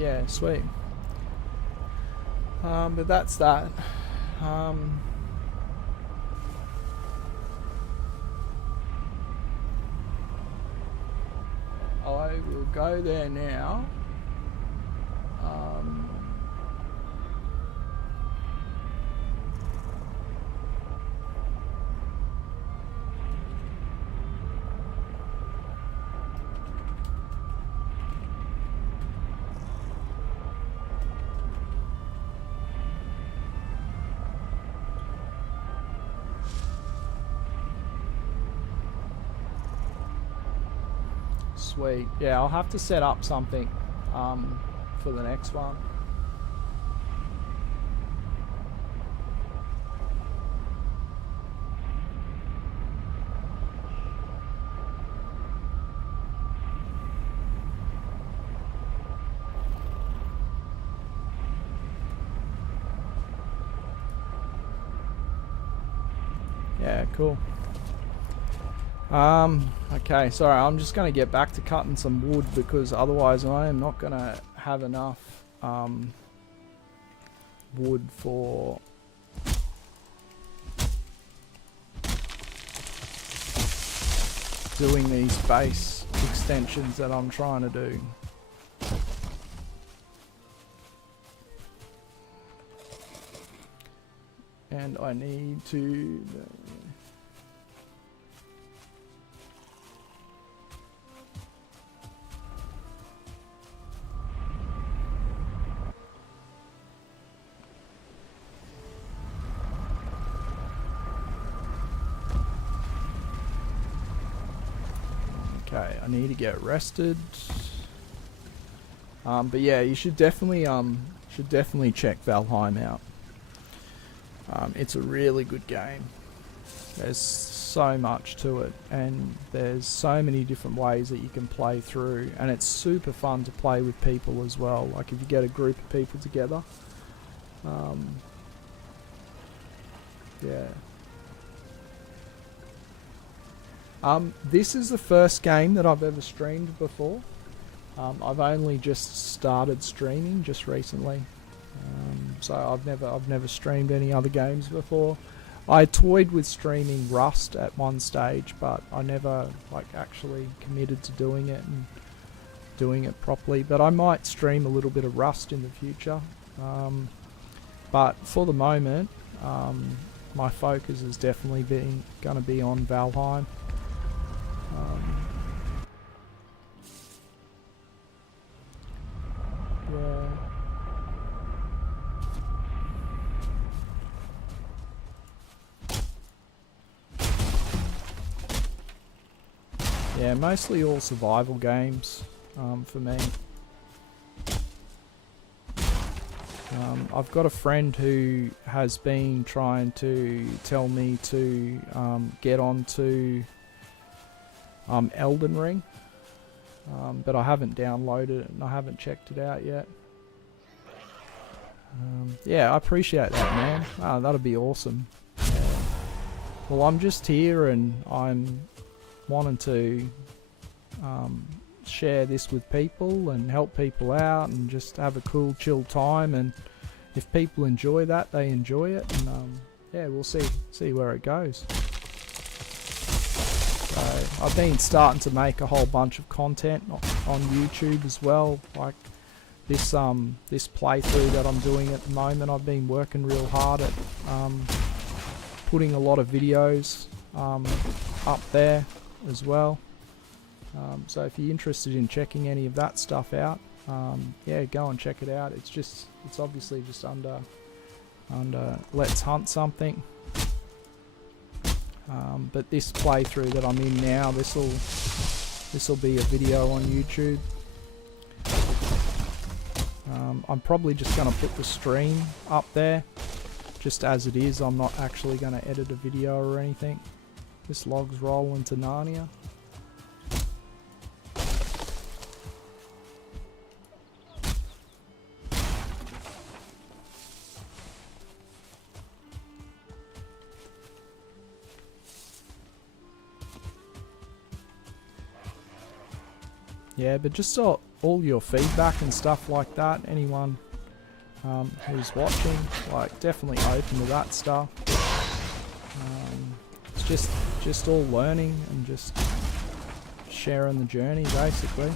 yeah, sweet. But that's that. I will go there now. Sweet. Yeah, I'll have to set up something for the next one. Yeah, cool. Okay, sorry, I'm just going to get back to cutting some wood because otherwise I am not going to have enough wood for doing these base extensions that I'm trying to do. And I need to... Okay, I need to get rested. But yeah, you should definitely check Valheim out. It's a really good game. There's so much to it, and there's so many different ways that you can play through, and it's super fun to play with people as well. Like if you get a group of people together. Yeah. This is the first game that I've ever streamed before. I've only just started streaming just recently, so I've never streamed any other games before. I toyed with streaming Rust at one stage, but I never actually committed to doing it and doing it properly. But I might stream a little bit of Rust in the future. But for the moment, my focus is definitely going to be on Valheim. Yeah. Yeah, mostly all survival games for me. I've got a friend who has been trying to tell me to get onto Elden Ring, but I haven't downloaded it and I haven't checked it out yet. Yeah, I appreciate that, man. That'll be awesome. Yeah. Well, I'm just here and I'm wanting to share this with people and help people out and just have a cool, chill time. And if people enjoy that, they enjoy it. And yeah, we'll see where it goes. So I've been starting to make a whole bunch of content on YouTube as well, like this this playthrough that I'm doing at the moment. I've been working real hard at putting a lot of videos up there as well. So if you're interested in checking any of that stuff out, yeah, go and check it out. It's obviously just under Let's Hunt Something. But this playthrough that I'm in now, this will be a video on YouTube. I'm probably just going to put the stream up there just as it is. I'm not actually going to edit a video or anything. This log's rolling to Narnia. Yeah, but just all your feedback and stuff like that. Anyone who's watching, like, definitely open to that stuff. It's just all learning and just sharing the journey, basically.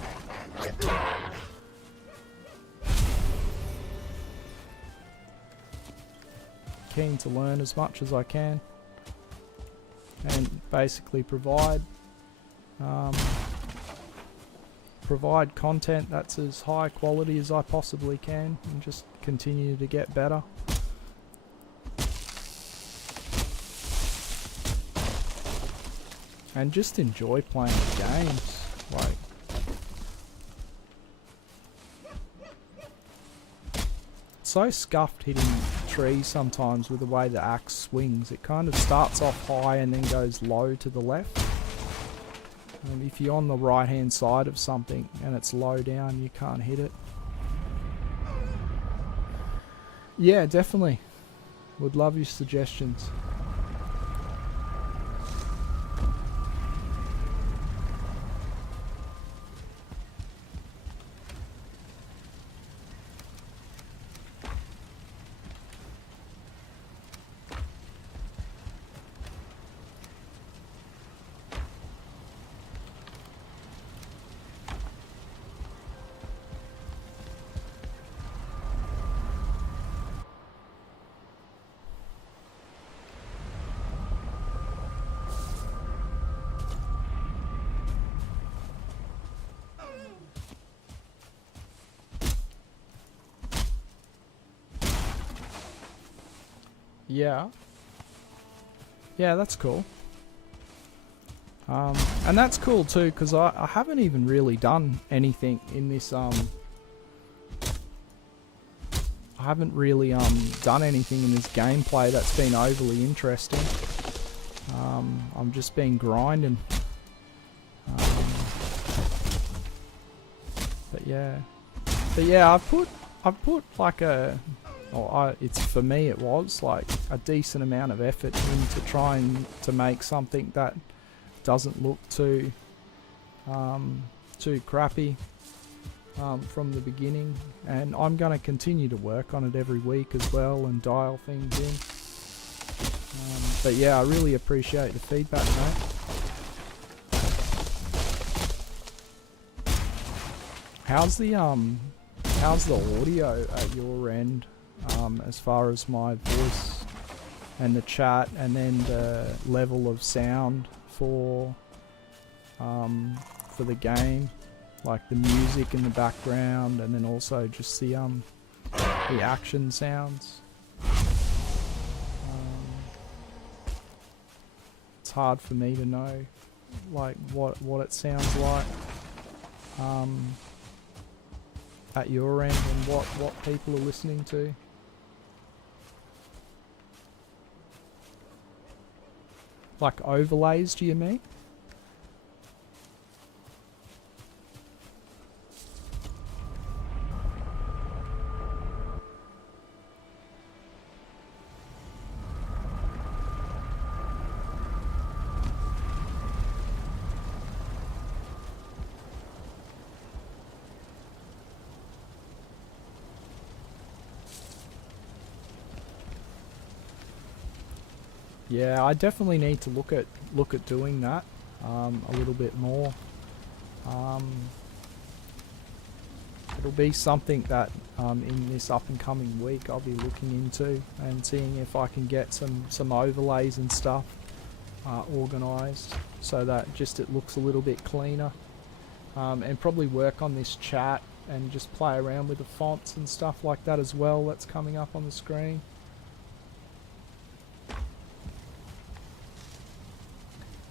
Keen to learn as much as I can and basically provide content that's as high quality as I possibly can, and just continue to get better. And just enjoy playing the games. Like, it's so scuffed hitting trees sometimes with the way the axe swings. It kind of starts off high and then goes low to the left. And if you're on the right hand side of something and it's low down, you can't hit it. Yeah, definitely. Would love your suggestions. Yeah. Yeah, that's cool. And that's cool too, because I haven't even really done anything in this, I haven't really done anything in this gameplay that's been overly interesting. I'm just been grinding. But yeah, I've put like it's, for me it was like a decent amount of effort into trying to make something that doesn't look too crappy from the beginning, and I'm going to continue to work on it every week as well and dial things in. But yeah, I really appreciate the feedback, mate. How's the audio at your end, as far as my voice and the chat, and then the level of sound for the game, like the music in the background, and then also just the action sounds? It's hard for me to know like what it sounds like at your end, and what people are listening to. Like overlays, do you mean? Yeah, I definitely need to look at doing that a little bit more. It'll be something that in this up and coming week I'll be looking into and seeing if I can get some overlays and stuff organised so that just it looks a little bit cleaner, and probably work on this chat and just play around with the fonts and stuff like that as well that's coming up on the screen.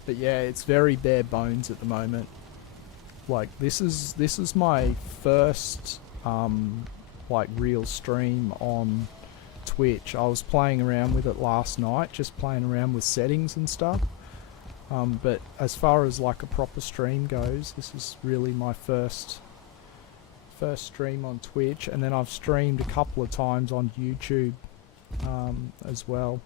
But yeah, it's very bare bones at the moment. Like this is my first like real stream on Twitch. I was playing around with it last night, just playing around with settings and stuff. But as far as like a proper stream goes, this is really my first stream on Twitch, and then I've streamed a couple of times on YouTube as well.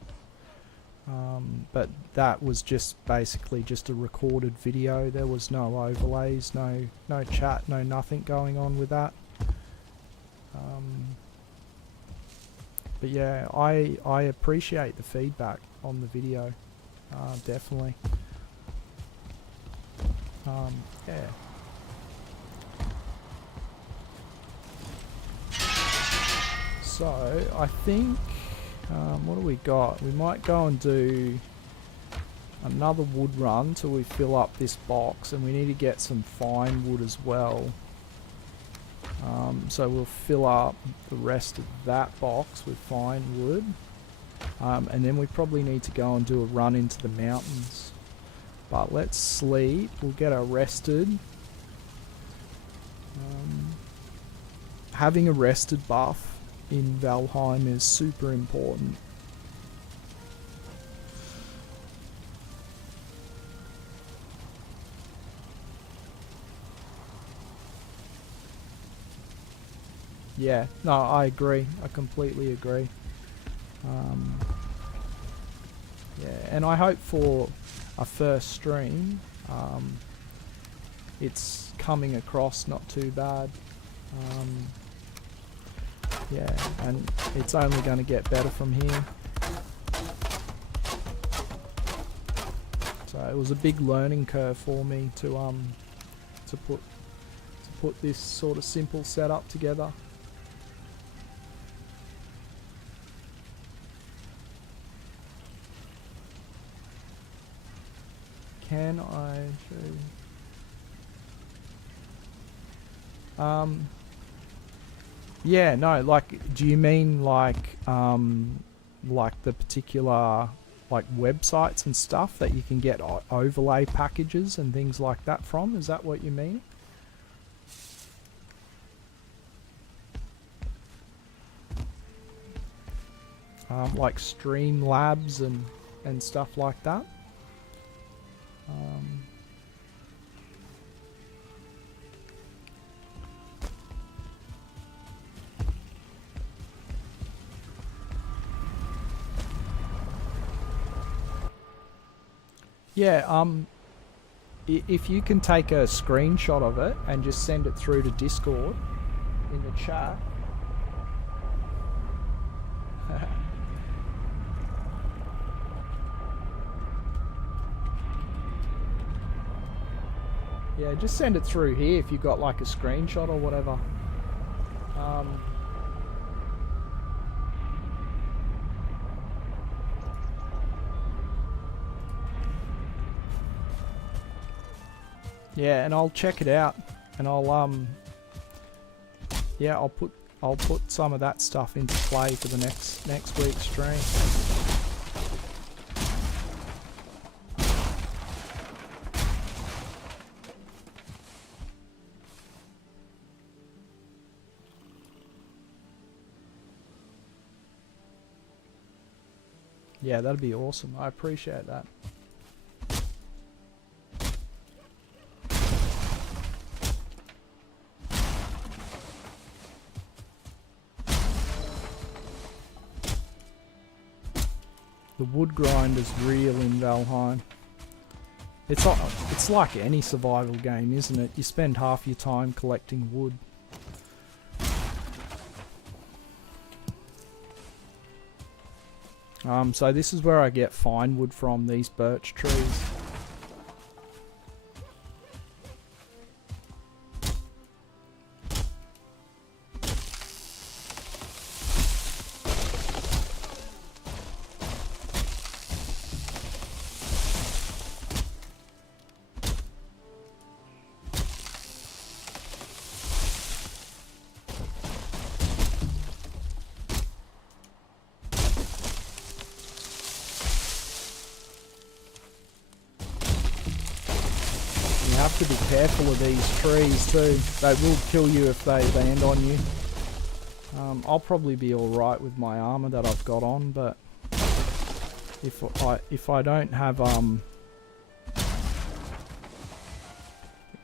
but that was just basically just a recorded video. There was no overlays, no chat, no nothing going on with that. But yeah, I appreciate the feedback on the video, definitely. Yeah. So I think, what do we got? We might go and do another wood run till we fill up this box, and we need to get some fine wood as well. So we'll fill up the rest of that box with fine wood, and then we probably need to go and do a run into the mountains. But let's sleep, we'll get our rested. Having a rested buff in Valheim is super important. Yeah, no, I agree. I completely agree. Yeah, and I hope for a first stream, it's coming across not too bad. Yeah, and it's only going to get better from here. So it was a big learning curve for me to put this sort of simple setup together. Can I show you? Yeah, no, like, do you mean like the particular like websites and stuff that you can get overlay packages and things like that from? Is that what you mean? Like Streamlabs and stuff like that. Yeah, if you can take a screenshot of it and just send it through to Discord in the chat. Yeah, just send it through here if you got like a screenshot or whatever. Yeah, and I'll check it out, and I'll yeah, I'll put some of that stuff into play for the next week's stream. Yeah, that'd be awesome. I appreciate that. The wood grind is real in Valheim. It's like any survival game, isn't it? You spend half your time collecting wood. So this is where I get fine wood from, these birch trees. To be careful of these trees too. They will kill you if they land on you. I'll probably be alright with my armor that I've got on, but if I don't have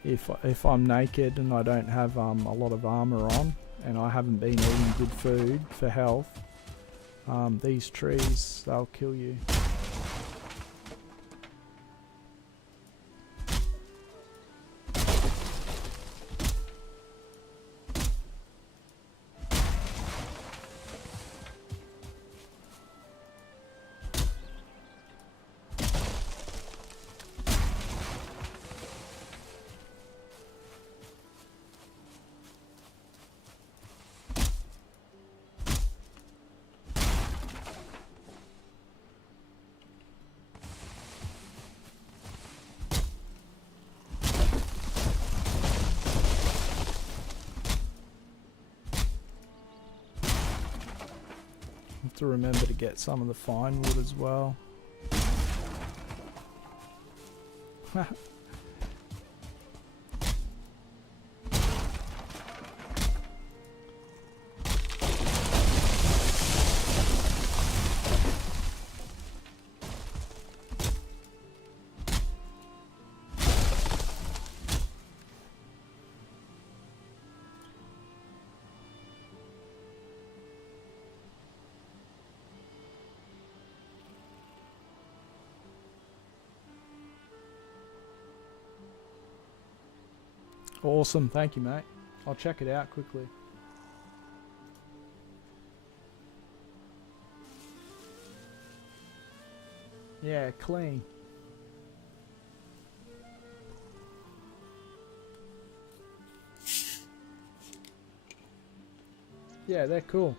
if I'm naked and I don't have a lot of armor on and I haven't been eating good food for health, these trees, they'll kill you. have to remember to get some of the fine wood as well. Awesome, thank you, mate. I'll check it out quickly. Yeah, clean. Yeah, they're cool.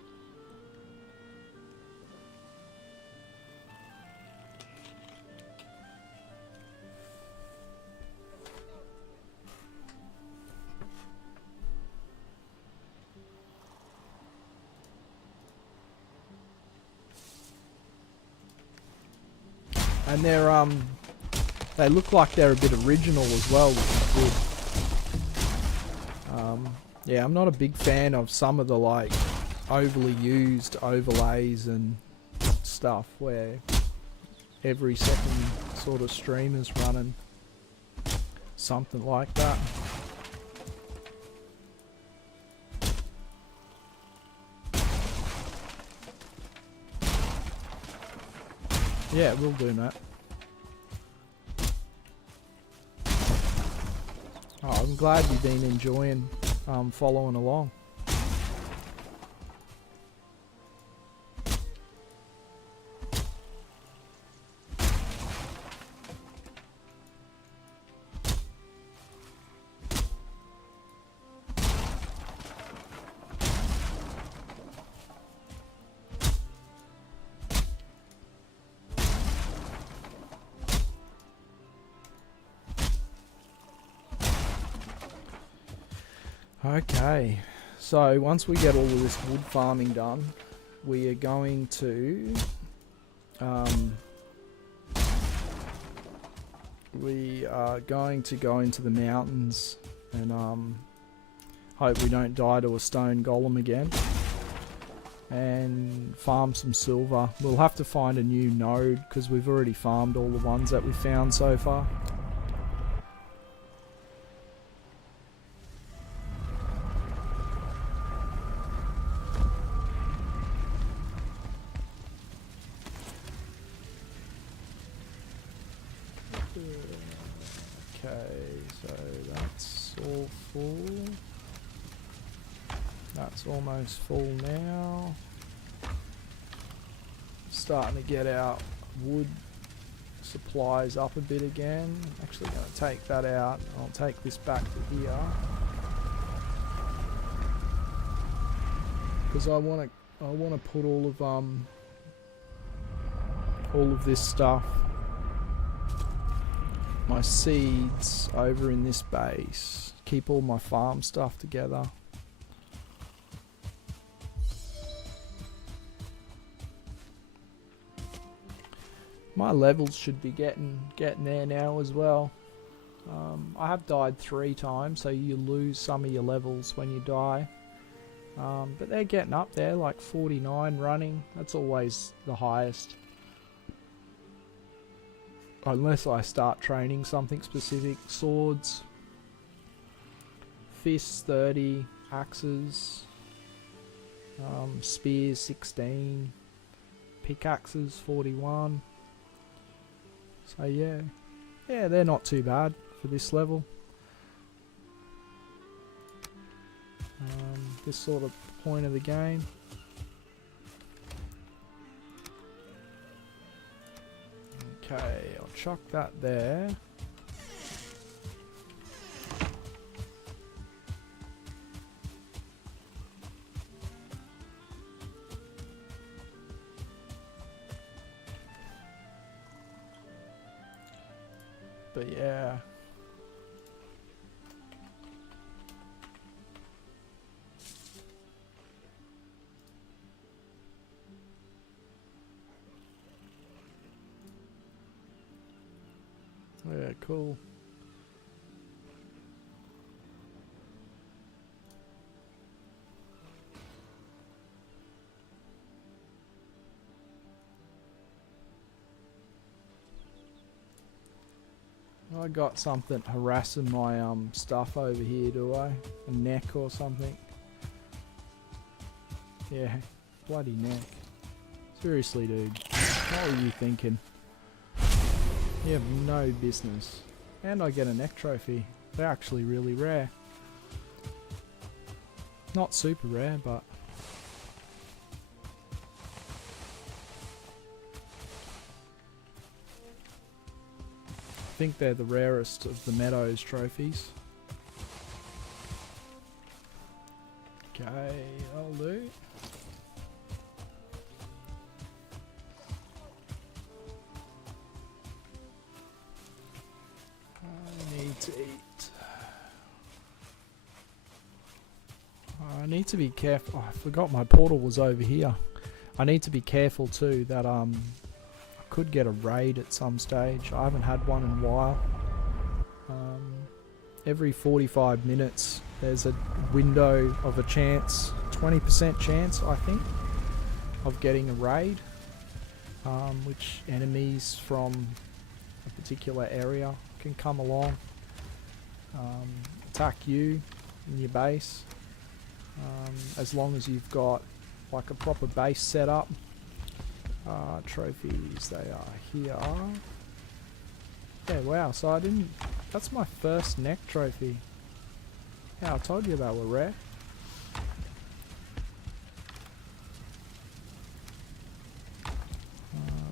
And they look like they're a bit original as well, which is good. Yeah, I'm not a big fan of some of the like overly used overlays and stuff where every second sort of stream is running something like that. Yeah, we'll do, Matt. Oh, I'm glad you've been enjoying following along. Okay, so once we get all of this wood farming done, we are going to go into the mountains and hope we don't die to a stone golem again and farm some silver. We'll have to find a new node because we've already farmed all the ones that we found so far. Okay, so that's all full. That's almost full now. Starting to get our wood supplies up a bit again. Actually going to take that out. I'll take this back to here. Because I want to put all of this stuff, my seeds, over in this base. Keep all my farm stuff together. My levels should be getting there now as well. I have died 3 times, so you lose some of your levels when you die. But they're getting up there, like 49 running. That's always the highest. Unless I start training something specific. Swords, fists 30, axes, spears 16, pickaxes 41. So yeah, they're not too bad for this level. This sort of point of the game. Okay, I'll chuck that there. But yeah. Yeah, cool. I got something harassing my stuff over here, do I? A neck or something? Yeah, bloody neck. Seriously, dude. What were you thinking? You have no business. And I get a neck trophy. They're actually really rare. Not super rare, but... I think they're the rarest of the Meadows trophies. Okay, I'll do. I need to eat. I need to be careful. Oh, I forgot my portal was over here. I need to be careful too that I could get a raid at some stage. I haven't had one in a while. Every 45 minutes there's a window of a chance, 20% chance I think, of getting a raid, which enemies from a particular area can come along, attack you in your base, as long as you've got like a proper base set up. Trophies, they are here. Yeah, wow, so I didn't... That's my first neck trophy. Yeah, I told you they were rare.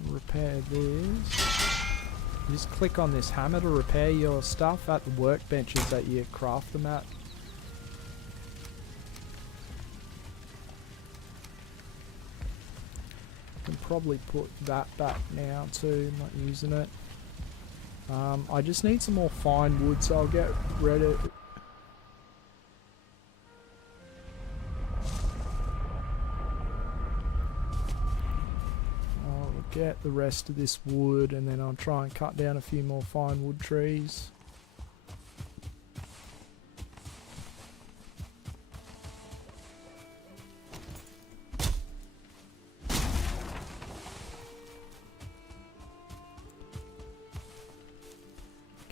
Repair this. You just click on this hammer to repair your stuff at the workbenches that you craft them at. Can probably put that back now too, I'm not using it. I just need some more fine wood, so I'll get rid of... I'll get the rest of this wood and then I'll try and cut down a few more fine wood trees.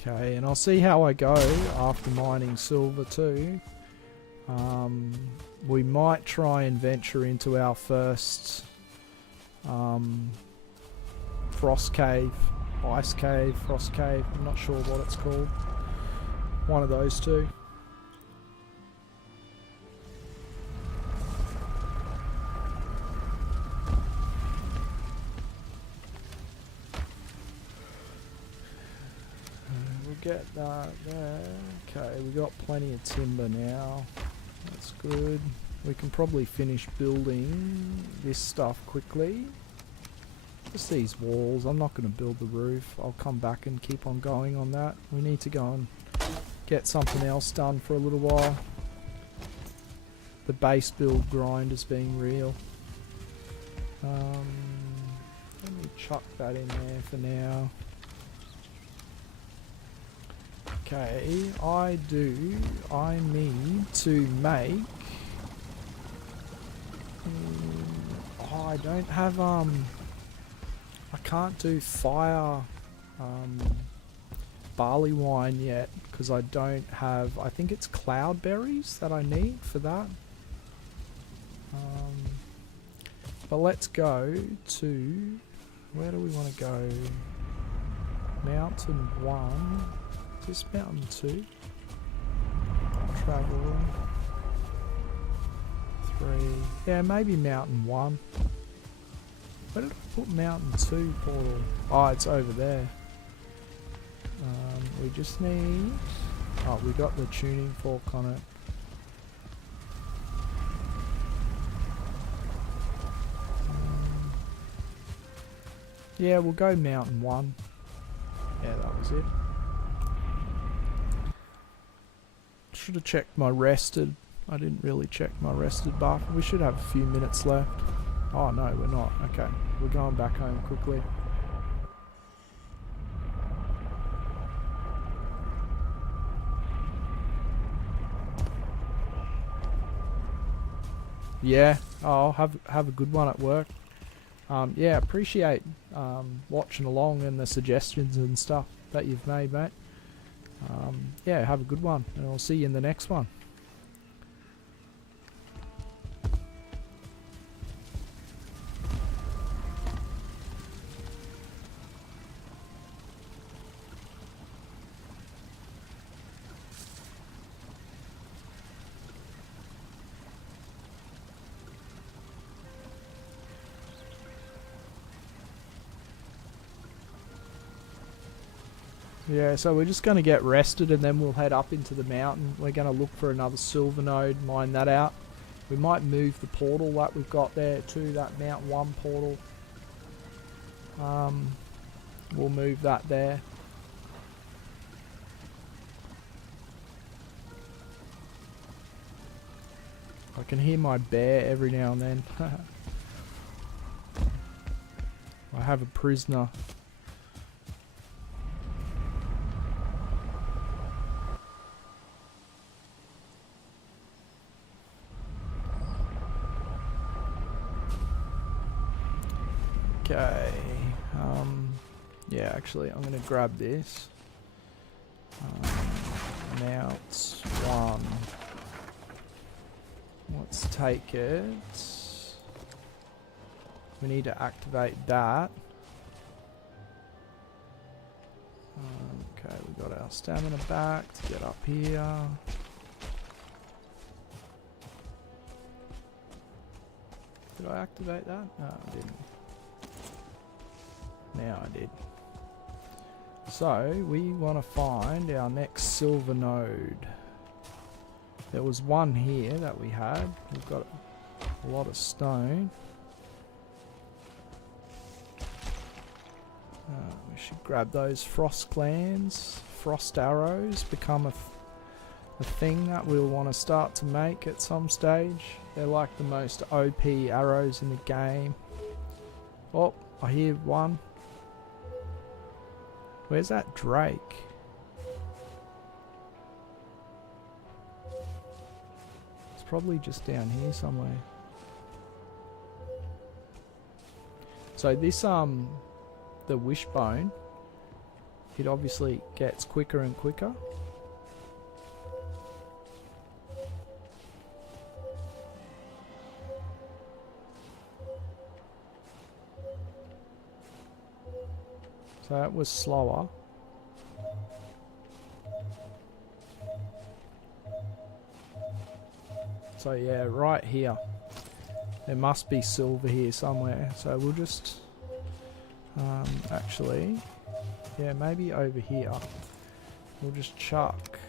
Okay, and I'll see how I go after mining silver too. We might try and venture into our first frost cave, ice cave, frost cave, I'm not sure what it's called. One of those two. Get that there. Okay, we got plenty of timber now. That's good. We can probably finish building this stuff quickly. Just these walls. I'm not going to build the roof. I'll come back and keep on going on that. We need to go and get something else done for a little while. The base build grind is being real. Let me chuck that in there for now. Okay, I need to make... oh, I don't have, I can't do fire, barley wine yet, because I don't have, I think it's cloudberries that I need for that. But let's go to, where do we want to go? Mountain 1. Is this mountain 2? Travel 3. Yeah, maybe mountain 1. Where did I put mountain 2 portal? Oh, it's over there. We just need... oh, we got the tuning fork on it. Yeah, we'll go mountain 1. Yeah, that was it. Should have checked my rested. I didn't really check my rested buff. We should have a few minutes left. Oh no, we're not. Okay, we're going back home quickly. Yeah, I'll have a good one at work. Yeah, appreciate watching along and the suggestions and stuff that you've made, mate. Yeah, have a good one, and I'll see you in the next one. Yeah, so we're just going to get rested and then we'll head up into the mountain. We're going to look for another silver node, mine that out. We might move the portal that we've got there to that Mount 1 portal. We'll move that there. I can hear my bear every now and then. I have a prisoner. Okay, yeah, actually I'm going to grab this. Mount 1. Let's take it. We need to activate that. Okay, we got our stamina back to get up here. Did I activate that? No, I didn't. Now I did. So, we want to find our next silver node. There was one here that we had. We've got a lot of stone. We should grab those frost glands. Frost arrows become a thing that we'll want to start to make at some stage. They're like the most OP arrows in the game. Oh, I hear one. Where's that Drake? It's probably just down here somewhere. So this the wishbone, it obviously gets quicker and quicker. So that was slower. So yeah, right here. There must be silver here somewhere. So we'll just actually, yeah, maybe over here. We'll just chuck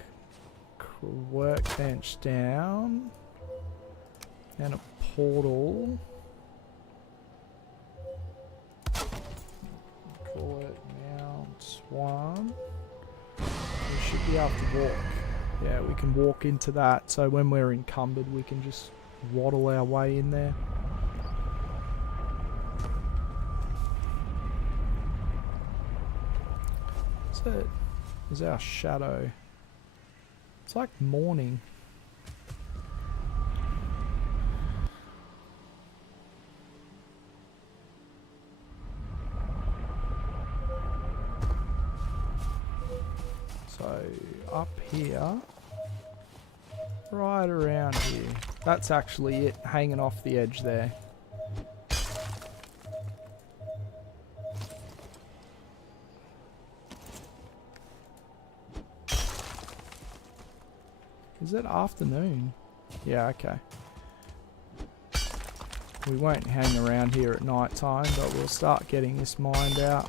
workbench down and a portal. Call it Mount 1. We should be able to walk. Yeah, we can walk into that, so when we're encumbered we can just waddle our way in there. What's it? Is our shadow. It's like morning. So up here, right around here. That's actually it, hanging off the edge there. Is it afternoon? Yeah, okay. We won't hang around here at night time, but we'll start getting this mined out.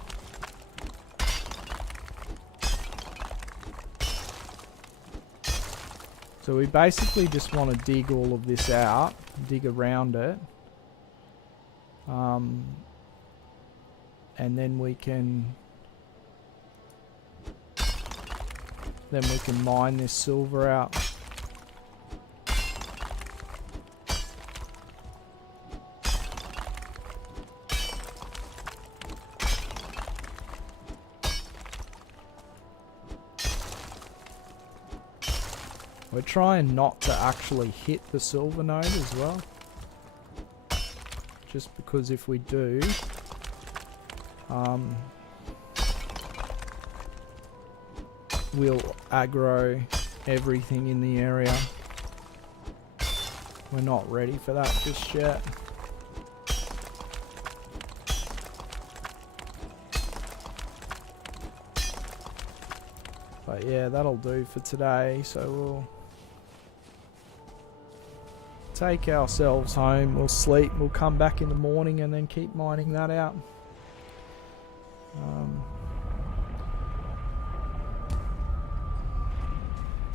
So we basically just want to dig all of this out, dig around it. And then we can mine this silver out. We're trying not to actually hit the silver node as well. just because if we do, we'll aggro everything in the area. We're not ready for that just yet. But yeah, that'll do for today. So we'll take ourselves home, we'll sleep, we'll come back in the morning and then keep mining that out.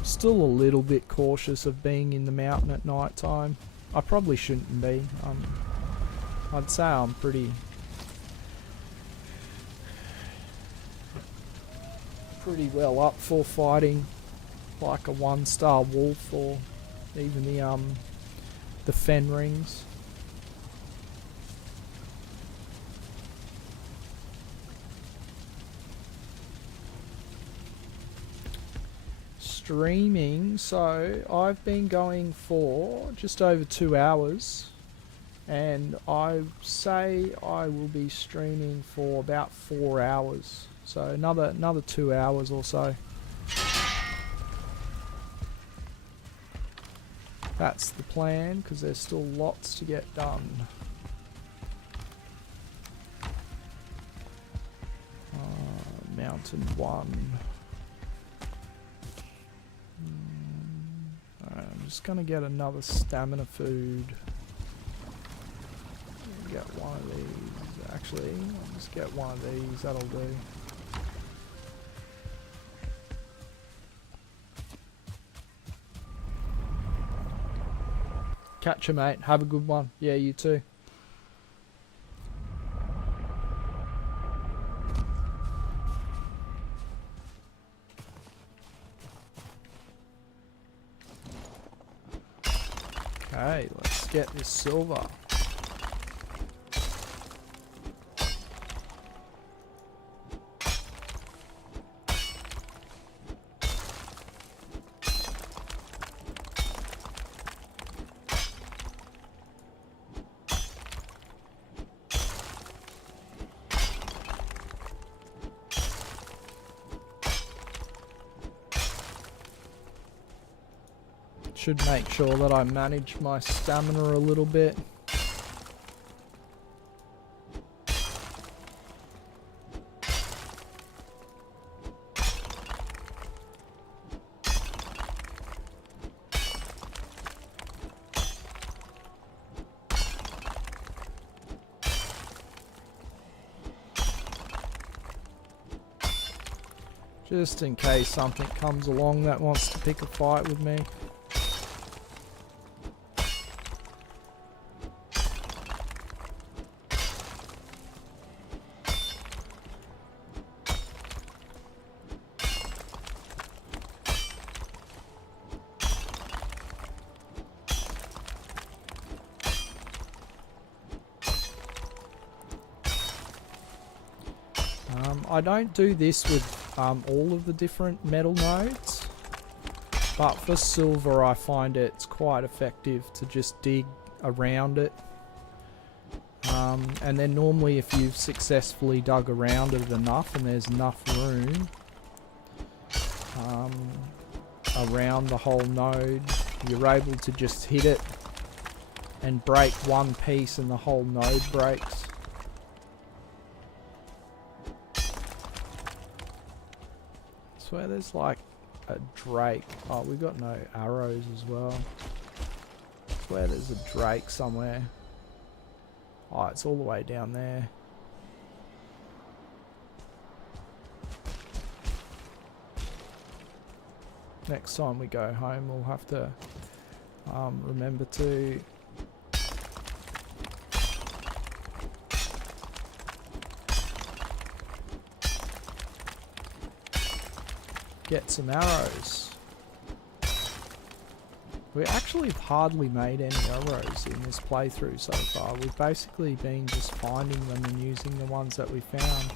Still a little bit cautious of being in the mountain at night time. I probably shouldn't be. I'd say I'm pretty well up for fighting like a 1-star wolf or even the fen rings. Streaming, so I've been going for just over 2 hours, and I say I will be streaming for about 4 hours, so another 2 hours or so. That's the plan, because there's still lots to get done. Mountain 1. I'm just going to get another stamina food. Get one of these. Actually, I'll just get one of these. That'll do. Catch you, mate. Have a good one. Yeah, you too. Okay, let's get this silver. Should make sure that I manage my stamina a little bit. Just in case something comes along that wants to pick a fight with me. I don't do this with all of the different metal nodes, but for silver I find it's quite effective to just dig around it, and then normally if you've successfully dug around it enough and there's enough room around the whole node, you're able to just hit it and break one piece and the whole node breaks. I swear there's like a drake. Oh, we've got no arrows as well. I swear there's a drake somewhere. Oh, it's all the way down there. Next time we go home, we'll have to remember to get some arrows. We actually have hardly made any arrows in this playthrough so far. We've basically been just finding them and using the ones that we found.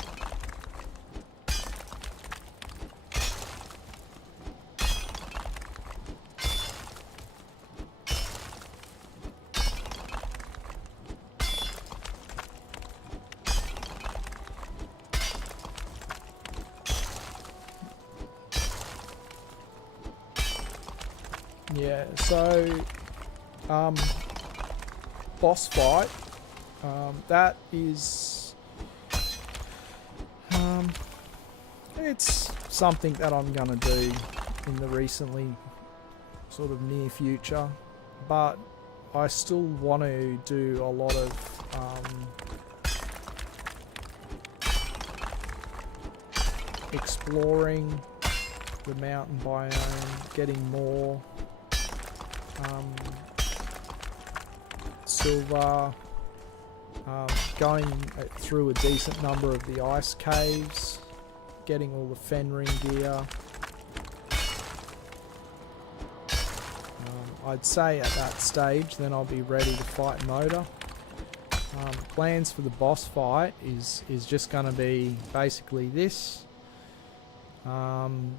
Yeah, so boss fight, that is it's something that I'm gonna do in the recently sort of near future, but I still want to do a lot of exploring the mountain biome, getting more silver, going through a decent number of the ice caves, getting all the Fenring gear. I'd say at that stage then I'll be ready to fight Moda. Plans for the boss fight is just going to be basically this, and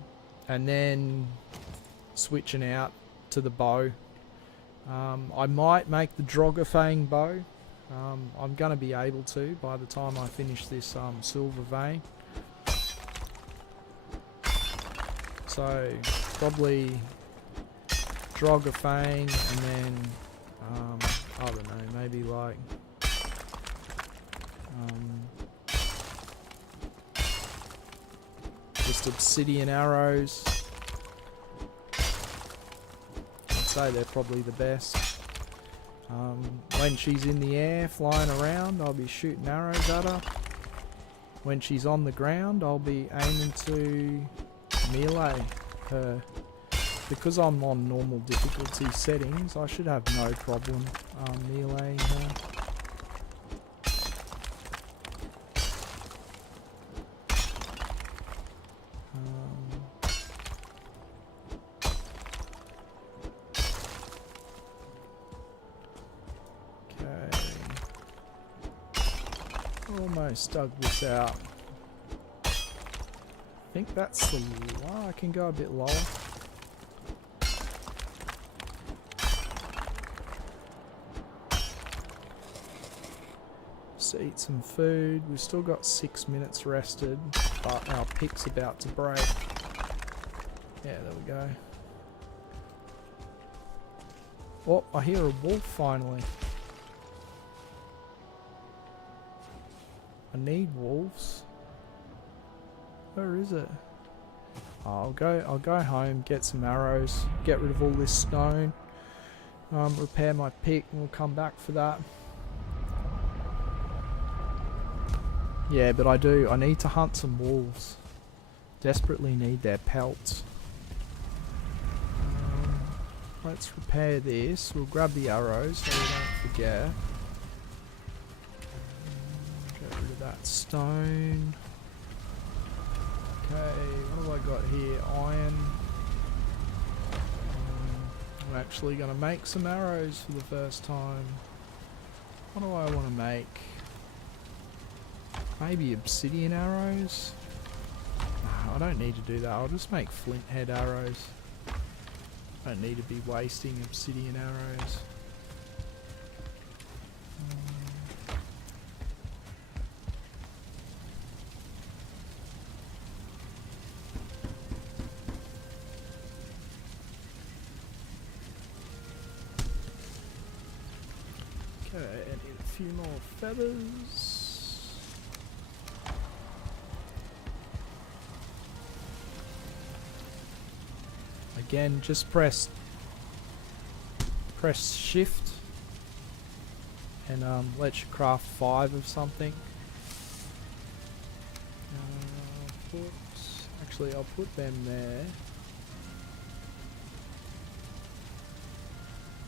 then switching out to the bow. I might make the Droggerfang bow. I'm going to be able to by the time I finish this silver vein. So probably Droggerfang, and then I don't know, maybe like just obsidian arrows. I'd say they're probably the best. When she's in the air flying around, I'll be shooting arrows at her. When she's on the ground, I'll be aiming to melee her. Because I'm on normal difficulty settings, I should have no problem meleeing her. Okay. Almost dug this out. I think that's the... I can go a bit lower. Eat some food. We've still got 6 minutes rested, but our pick's about to break. Yeah, there we go. Oh, I hear a wolf finally. I need wolves. Where is it? Oh, I'll go home, get some arrows, get rid of all this stone, repair my pick, and we'll come back for that. Yeah, but I need to hunt some wolves. Desperately need their pelts. Let's repair this. We'll grab the arrows so we don't forget. Get rid of that stone. Okay, what have I got here? Iron. I'm actually going to make some arrows for the first time. What do I want to make? Maybe obsidian arrows? No, I don't need to do that. I'll just make flint head arrows. I don't need to be wasting obsidian arrows. Okay, I need a few more feathers. Again, just press shift and lets you craft 5 of something. Actually, I'll put them there.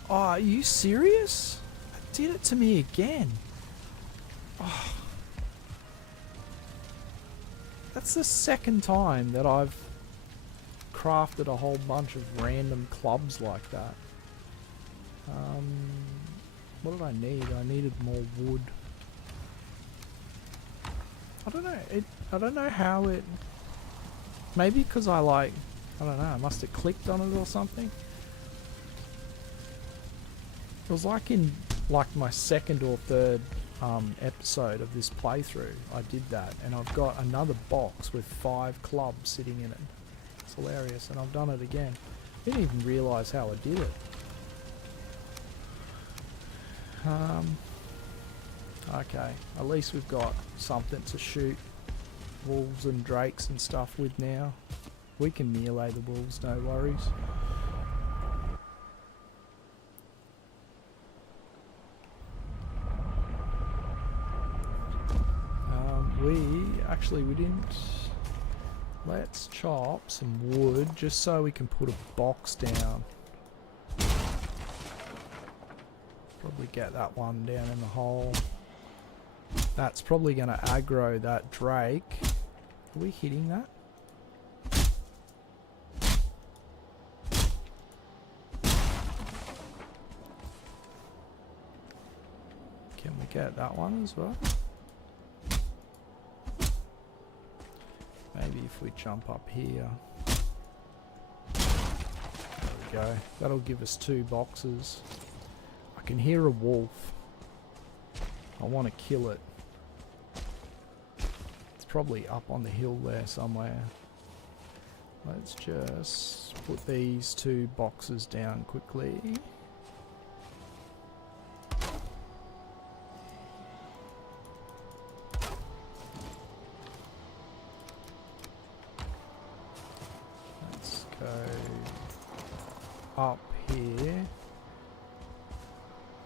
Oh, are you serious? It did it to me again. Oh. That's the second time that I've crafted a whole bunch of random clubs like that. What did I need? I needed more wood. I don't know. I don't know how it... Maybe because I don't know, I must have clicked on it or something. It was like in my second or third episode of this playthrough, I did that, and I've got another box with 5 clubs sitting in it. It's hilarious, and I've done it again. Didn't even realise how I did it. Okay, at least we've got something to shoot wolves and drakes and stuff with now. We can melee the wolves, no worries. We didn't. Let's chop some wood just so we can put a box down. Probably get that one down in the hole. That's probably going to aggro that drake. Are we hitting that? Can we get that one as well? Maybe if we jump up here. There we go. That'll give us 2 boxes. I can hear a wolf. I want to kill it. It's probably up on the hill there somewhere. Let's just put these 2 boxes down quickly. Up here.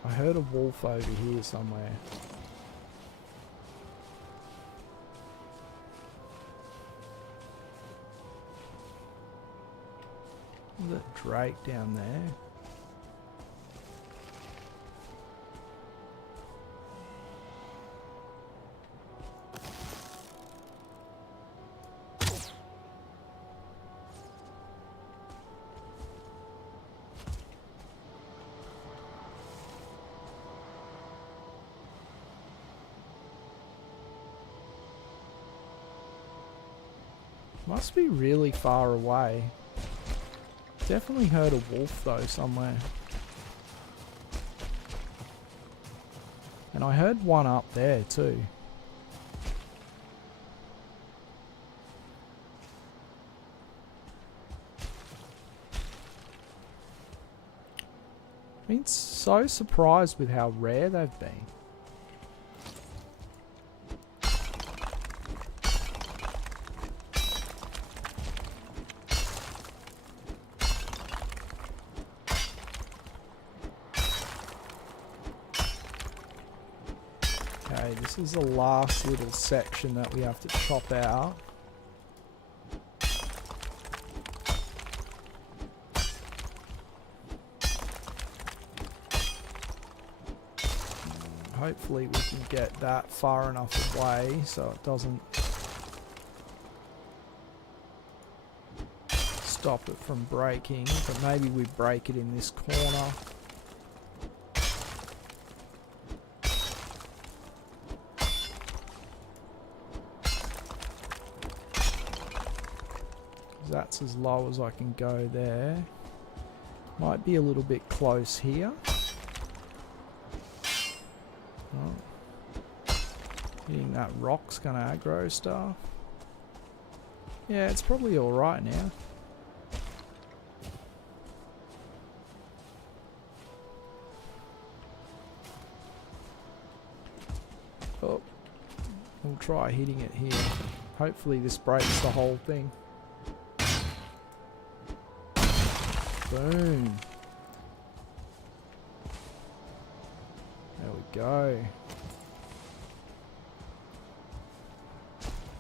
I heard a wolf over here somewhere. There's a drake down there. Must be really far away. Definitely heard a wolf though somewhere. And I heard one up there too. I've been so surprised with how rare they've been. Okay, this is the last little section that we have to chop out. Hopefully we can get that far enough away so it doesn't stop it from breaking, but maybe we break it in this corner. That's as low as I can go there. Might be a little bit close here. Oh. Hitting that rock's gonna aggro stuff. Yeah, it's probably alright now. Oh, we'll try hitting it here. Hopefully this breaks the whole thing. Boom. There we go.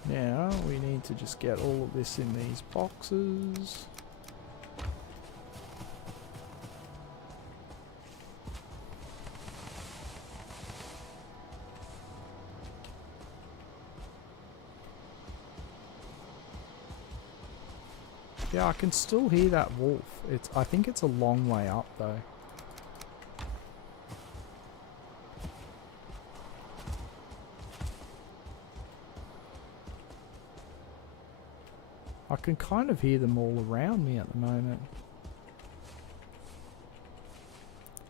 Now we need to just get all of this in these boxes. Yeah, I can still hear that wolf. I think it's a long way up though. I can kind of hear them all around me at the moment.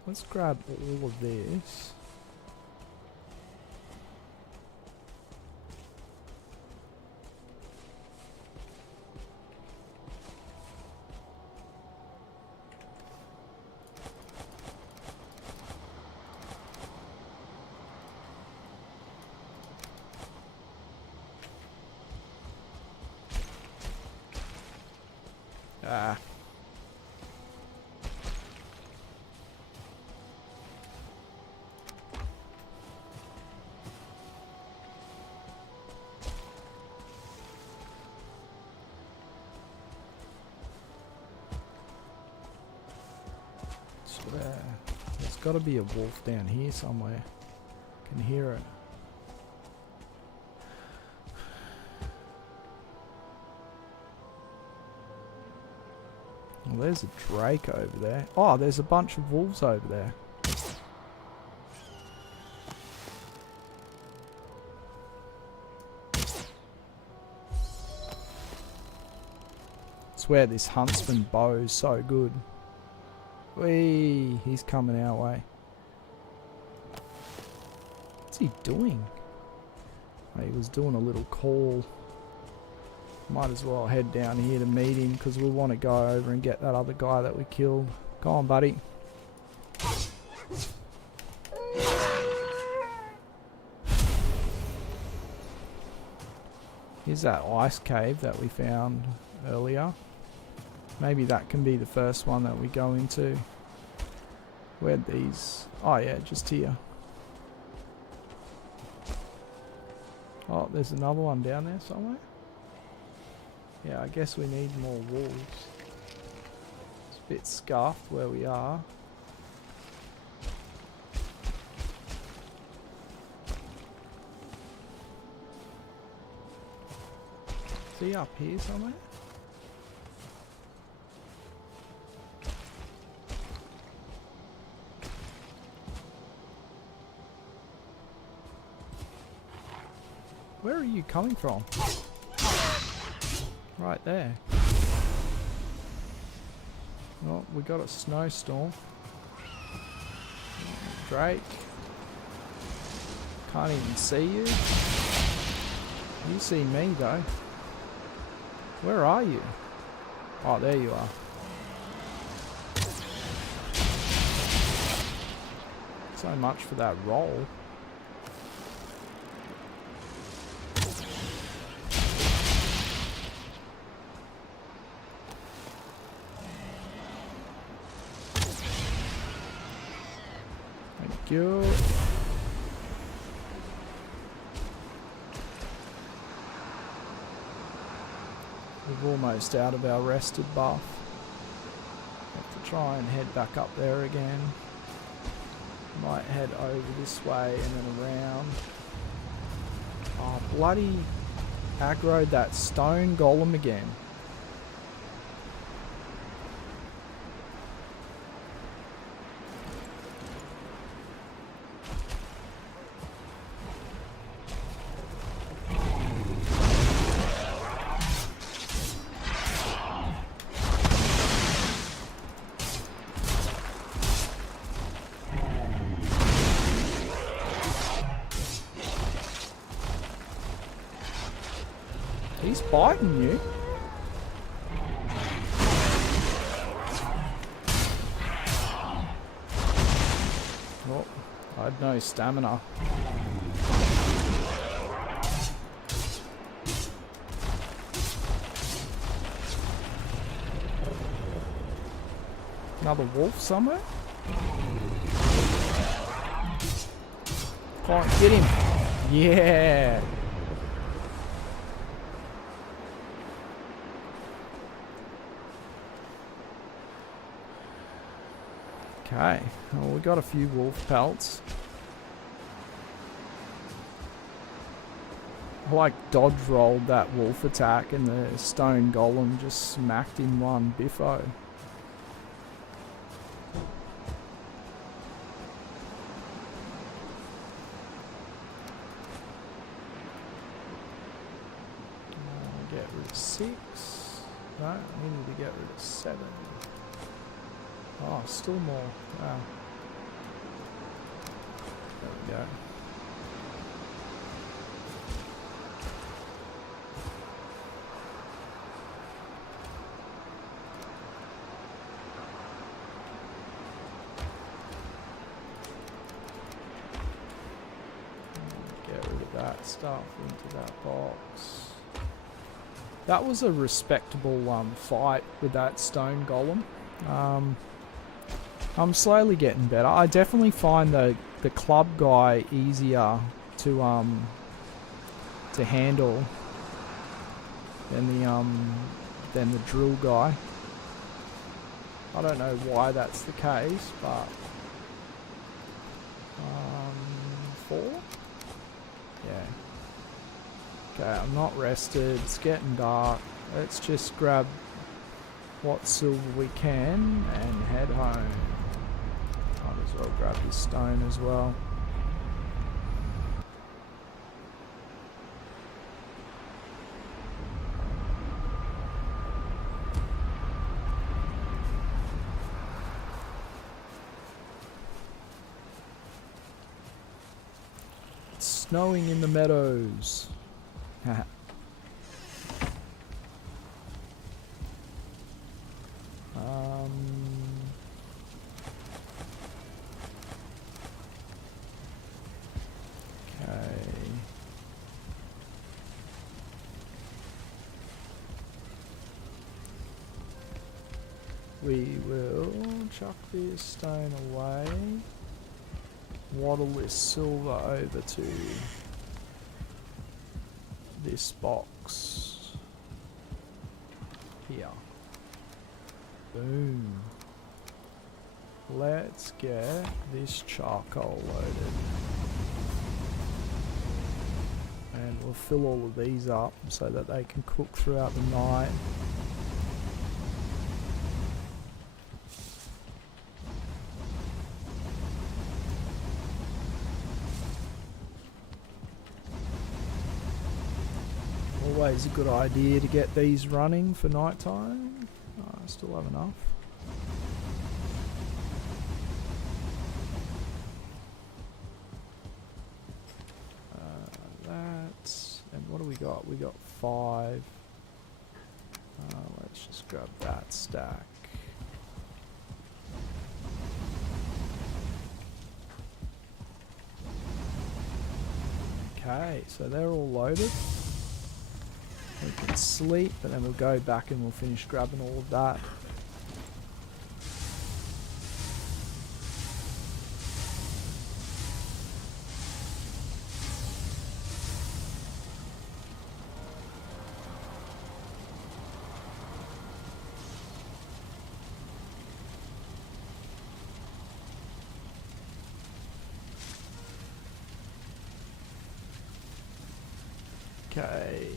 Let's grab all of this. Where? There's got to be a wolf down here somewhere. Can hear it. Well, there's a drake over there. Oh, there's a bunch of wolves over there. I swear this huntsman bow is so good. Whee! He's coming our way. What's he doing? Oh, he was doing a little call. Might as well head down here to meet him because we want to go over and get that other guy that we killed. Go on, buddy. Here's that ice cave that we found earlier. Maybe that can be the first one that we go into. Where'd these... Oh yeah, just here. Oh, there's another one down there somewhere. Yeah, I guess we need more wolves. It's a bit scuffed where we are. Is he up here somewhere? Where are you coming from? Right there. Oh, we got a snowstorm. Drake. Can't even see you. You see me though. Where are you? Oh, there you are. So much for that roll. Go. We're almost out of our rested buff. Have to try and head back up there again. Might head over this way and then around. Oh, bloody aggroed that stone golem again. He's biting you. Oh, I had no stamina. Another wolf somewhere? Can't get him. Yeah. Okay, well, we got a few wolf pelts. I like dodge rolled that wolf attack and the stone golem just smacked in one biffo. Get rid of 6. No, we need to get rid of 7. Oh, still more. Wow. There we go. Get rid of that stuff into that box. That was a respectable fight with that stone golem. I'm slowly getting better. I definitely find the club guy easier to handle than the drill guy. I don't know why that's the case, but 4? Yeah. Okay, I'm not rested. It's getting dark. Let's just grab what silver we can and head home. Might as well grab this stone as well. It's snowing in the meadows. We will chuck this stone away, waddle this silver over to this box here. Boom. Let's get this charcoal loaded. And we'll fill all of these up so that they can cook throughout the night. Always a good idea to get these running for night time. I still have enough. And what do we got? We got 5. Let's just grab that stack. Okay, so they're all loaded. We can sleep, but then we'll go back and we'll finish grabbing all of that. Okay.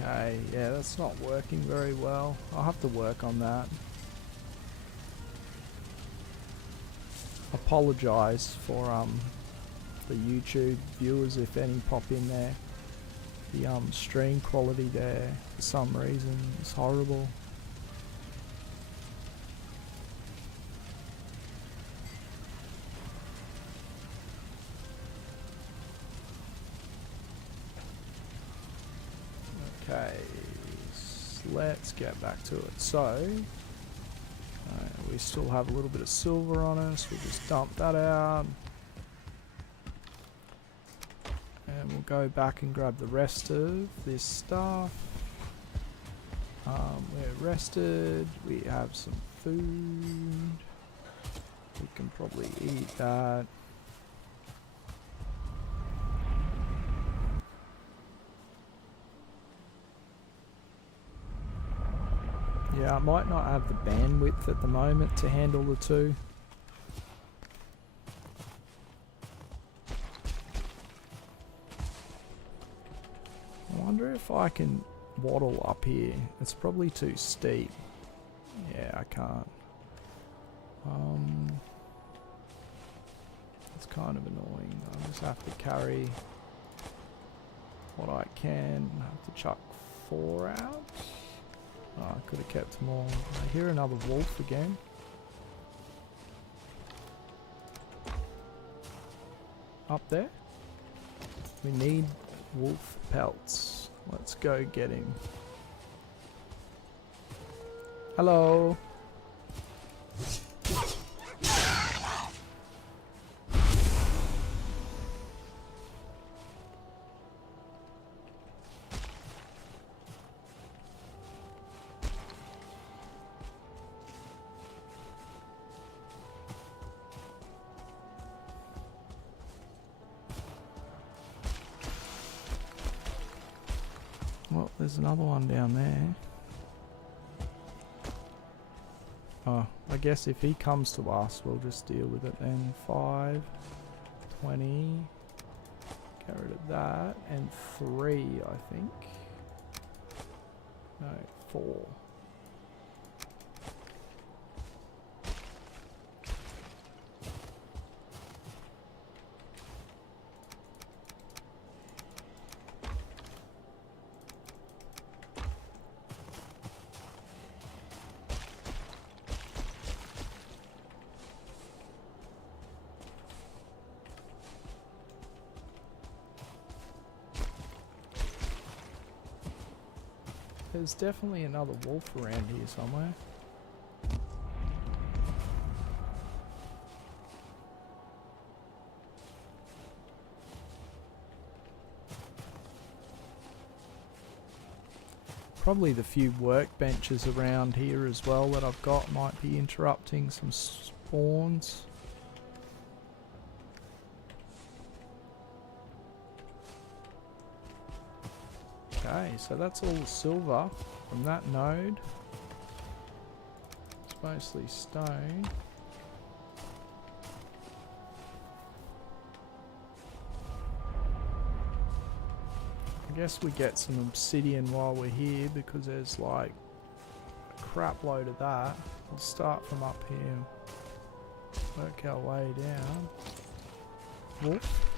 Okay, yeah, that's not working very well. I'll have to work on that. Apologise for the YouTube viewers if any pop in there. The stream quality there for some reason is horrible. Okay, let's get back to it. So, we still have a little bit of silver on us. We'll just dump that out. And we'll go back and grab the rest of this stuff. We're rested. We have some food. We can probably eat that. Yeah, I might not have the bandwidth at the moment to handle the two. I wonder if I can waddle up here. It's probably too steep. Yeah, I can't. It's kind of annoying. I just have to carry what I can. I have to chuck 4 out. Oh, I could have kept more. I hear another wolf again. Up there. We need wolf pelts. Let's go get him. Hello. Well, there's another one down there. Oh, I guess if he comes to us, we'll just deal with it then. 5, 20, get rid of that, and 3, I think. No, 4. There's definitely another wolf around here somewhere. Probably the few workbenches around here as well that I've got might be interrupting some spawns. Okay, so that's all the silver from that node. It's mostly stone. I guess we get some obsidian while we're here because there's like a crap load of that. We'll start from up here, work our way down. Wolf.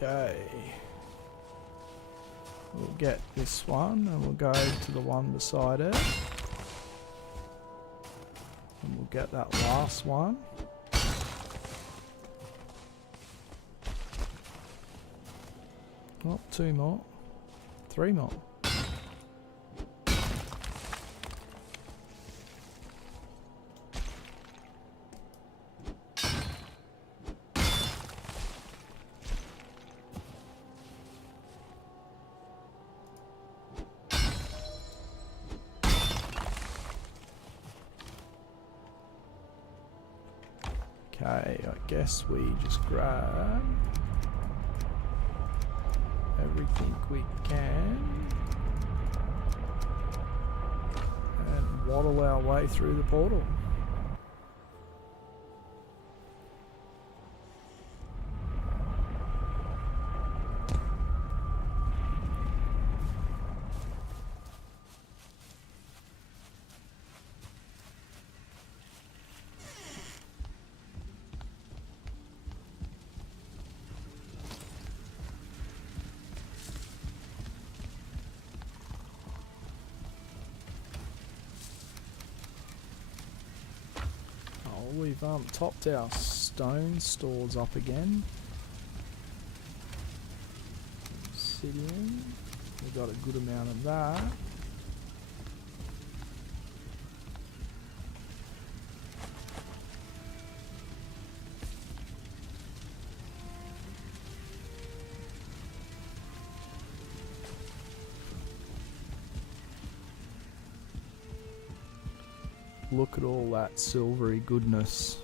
Okay, we'll get this one and we'll go to the one beside it and we'll get that last one. Oh, 2 more, 3 more. Okay, I guess we just grab everything we can and waddle our way through the portal. We've topped our stone stores up again. Obsidian, we got a good amount of that. Look at all that silvery goodness.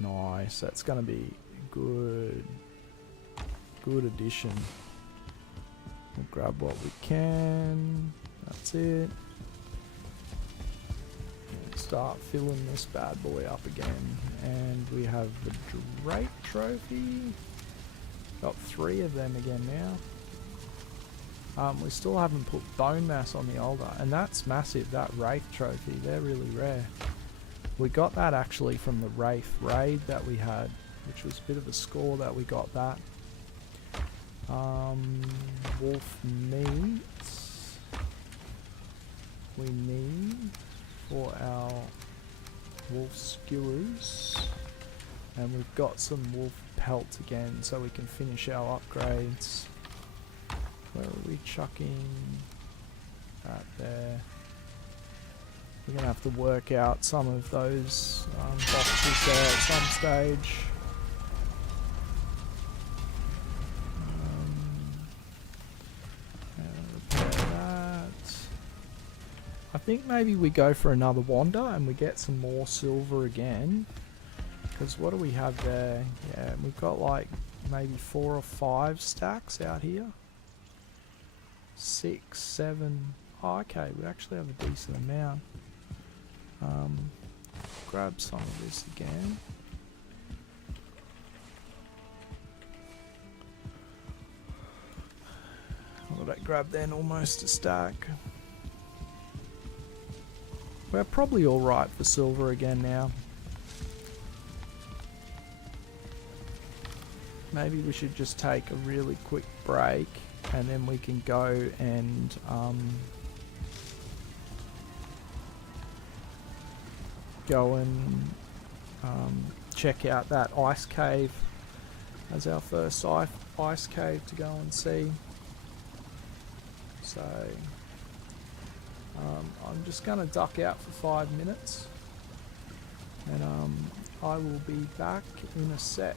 Nice. That's going to be a good addition. We'll grab what we can. That's it. Start filling this bad boy up again. And we have the Drake trophy. Got 3 of them again now. We still haven't put bone mass on the altar, and that's massive, that Wraith trophy. They're really rare. We got that actually from the Wraith raid that we had, which was a bit of a score that we got that. Wolf meat we need for our wolf skewers, and we've got some wolf pelts again so we can finish our upgrades. Where are we chucking that there? We're going to have to work out some of those boxes there at some stage. Repair that. I think maybe we go for another wander and we get some more silver again. Because what do we have there? Yeah, we've got like maybe 4 or 5 stacks out here. 6, 7. Oh, okay, we actually have a decent amount. Grab some of this again. What did I grab then? Almost a stack. We're probably alright for silver again now. Maybe we should just take a really quick break and then we can go and check out that ice cave as our first ice cave to go and see. So I'm just going to duck out for 5 minutes and I will be back in a sec.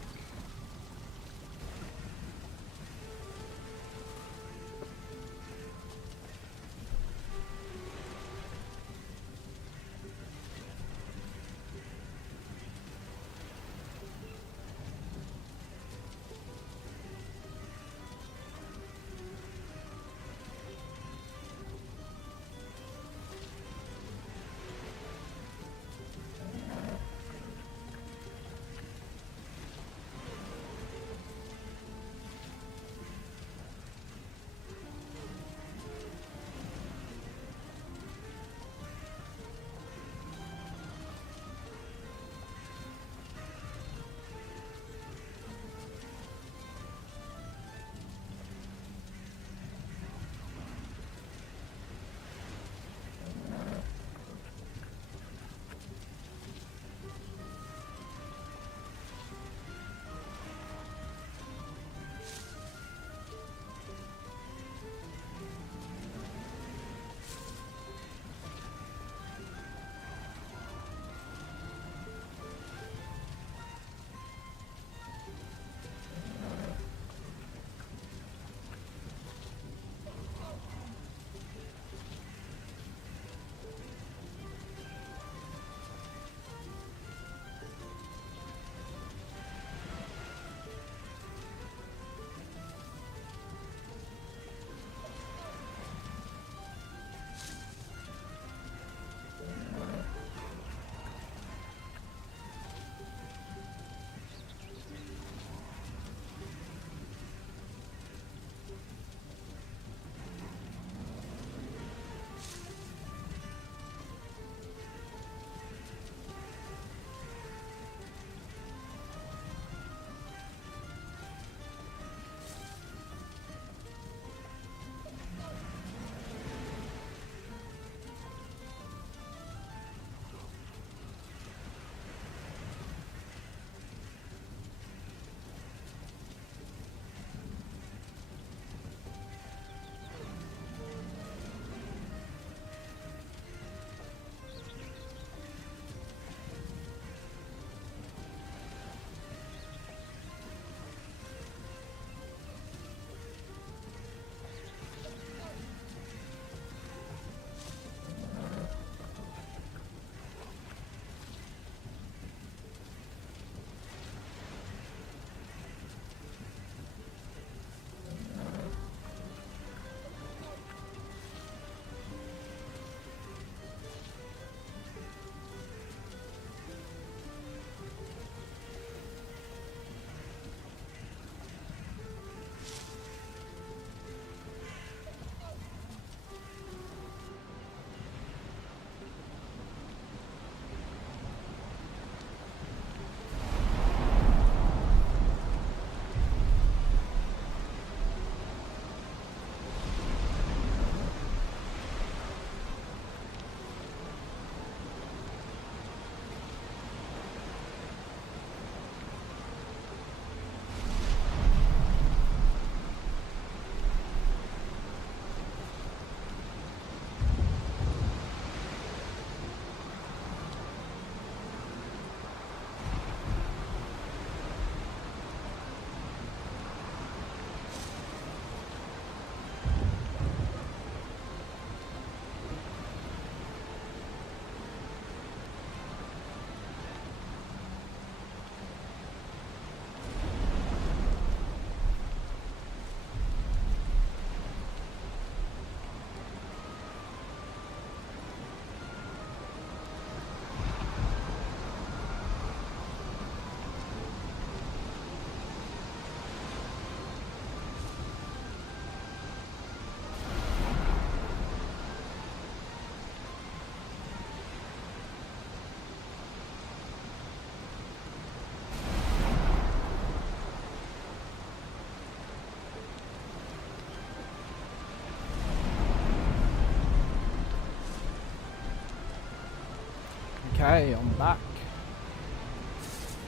Okay, I'm back.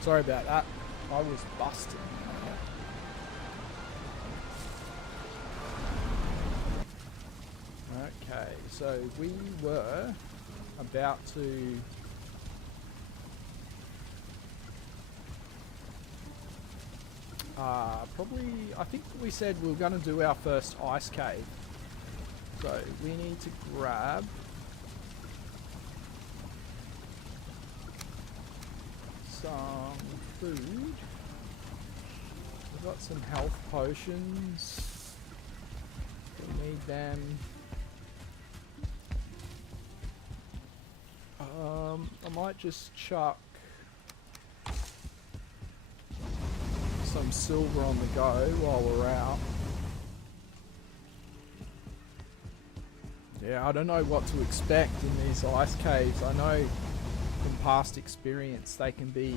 Sorry about that. I was busted. Okay, so we were about to probably, I think we said we were going to do our first ice cave. So we need to grab some food. We've got some health potions. We need them. I might just chuck some silver on the go while we're out. Yeah, I don't know what to expect in these ice caves. I know from past experience they can be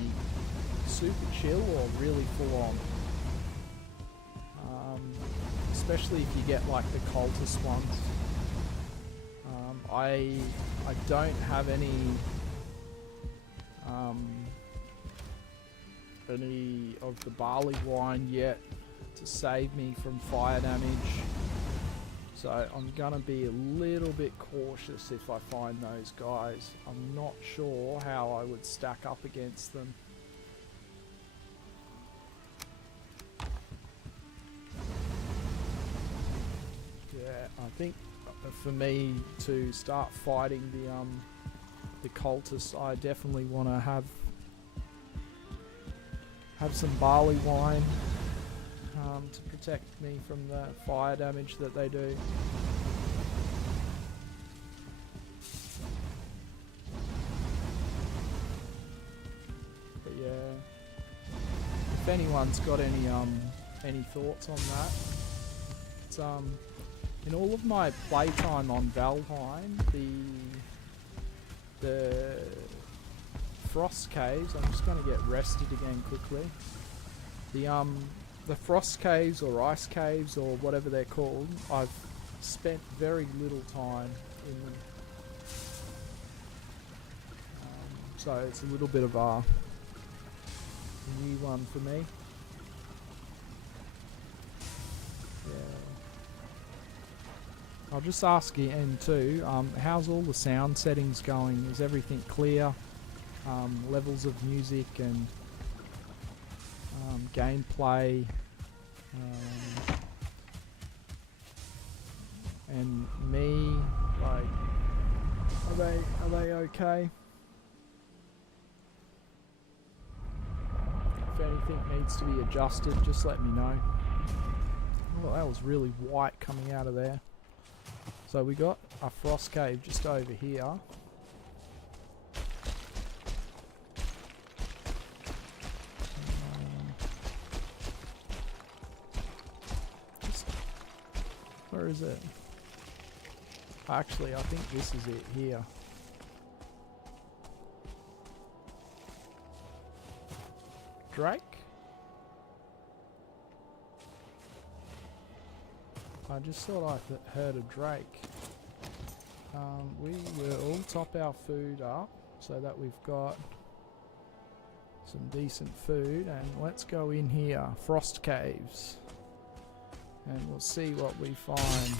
super chill or really full on. Especially if you get like the cultist ones. I don't have any of the barley wine yet to save me from fire damage, so I'm gonna be a little bit cautious if I find those guys. I'm not sure how I would stack up against them. Yeah, I think for me to start fighting the cultists, I definitely want to have some barley wine to protect me from the fire damage that they do. But yeah, if anyone's got any thoughts on that, it's in all of my playtime on Valheim, the frost caves, I'm just going to get rested again quickly. The frost caves or ice caves or whatever they're called, I've spent very little time in them. So it's a little bit of a new one for me. Yeah. I'll just ask Ian too, how's all the sound settings going? Is everything clear? Levels of music and gameplay, and me, like, are they okay? If anything needs to be adjusted, just let me know. Oh, that was really white coming out of there. So we got a frost cave just over here. Where is it? Actually, I think this is it here. Drake? I just thought I heard a drake. We will top our food up so that we've got some decent food, and let's go in here, frost caves, and we'll see what we find.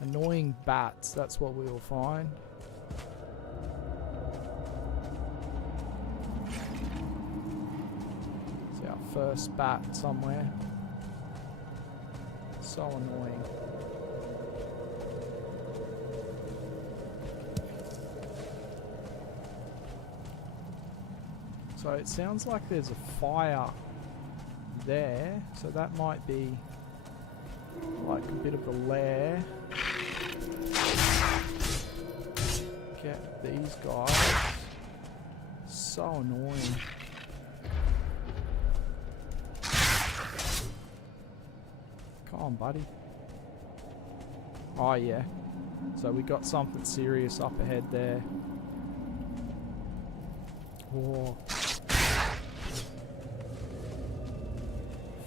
Annoying bats, that's what we will find. It's our first bat somewhere. So annoying. So it sounds like there's a fire there, so that might be like a bit of a lair. Get these guys. So annoying. Come on, buddy. Oh yeah. So we got something serious up ahead there. Whoa.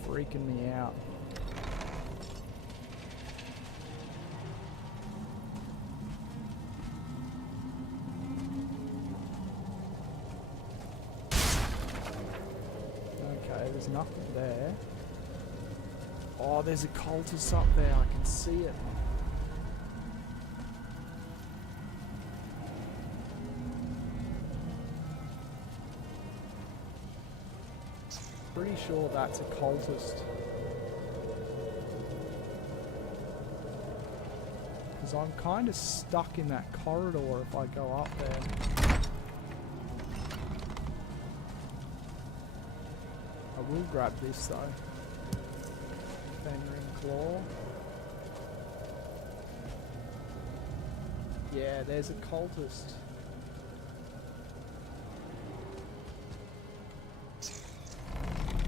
Freaking me out. There's nothing there. Oh, there's a cultist up there. I can see it. Pretty sure that's a cultist. Because I'm kind of stuck in that corridor if I go up there. I will grab this though. Fenring Claw. Yeah, there's a cultist.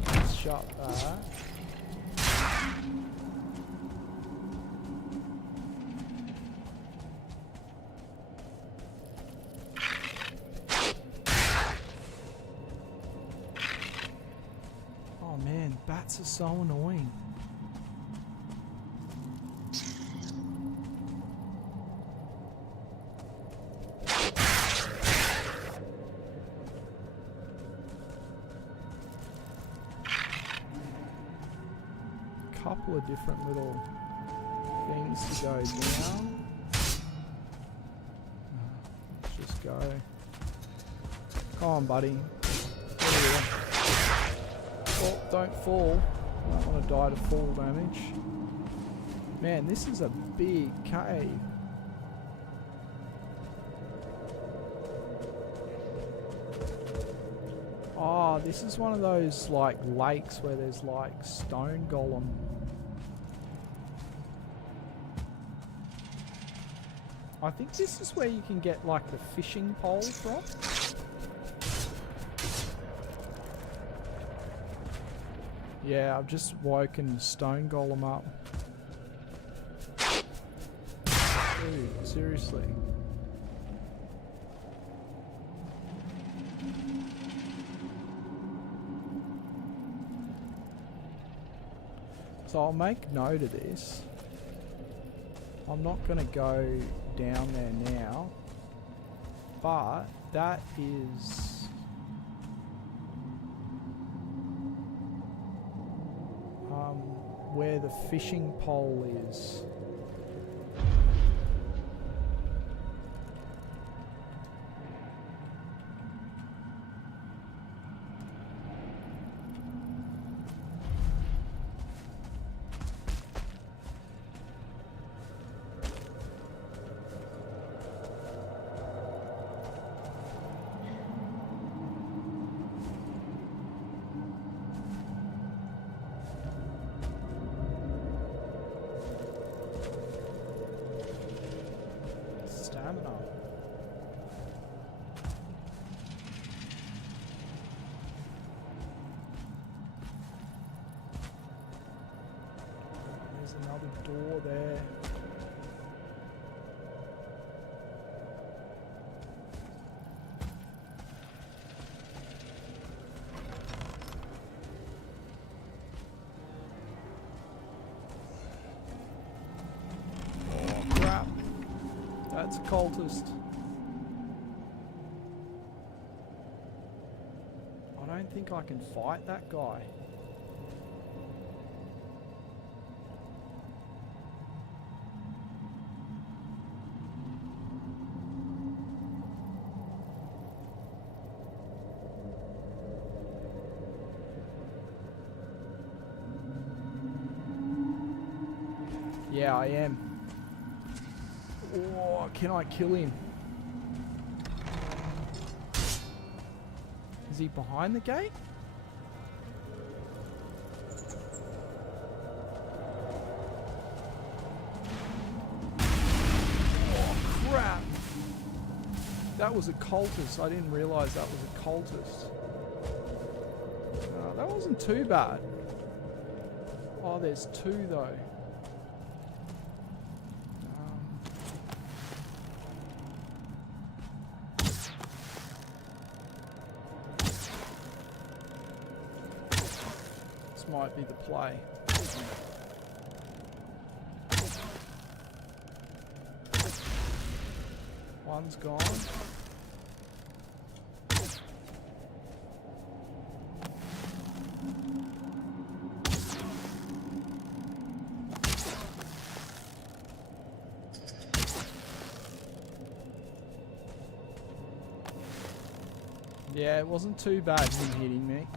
Let's shut that. Oh man, bats are so annoying. Couple of different little things to go down. Let's just go. Come on, buddy. Oh, don't fall. I don't want to die to fall damage. Man, this is a big cave. Oh, this is one of those like lakes where there's like stone golem. I think this is where you can get like the fishing pole from. Yeah, I've just woken stone golem up. Dude, seriously. So I'll make note of this. I'm not going to go down there now, but that is where the fishing pole is. There's another door there. Oh crap. That's a cultist. I don't think I can fight that guy. Yeah, I am. Oh, can I kill him? Is he behind the gate? Oh, crap! That was a cultist. I didn't realize that was a cultist. That wasn't too bad. Oh, there's two though. Might be the play. One's gone. Yeah, it wasn't too bad him hitting me.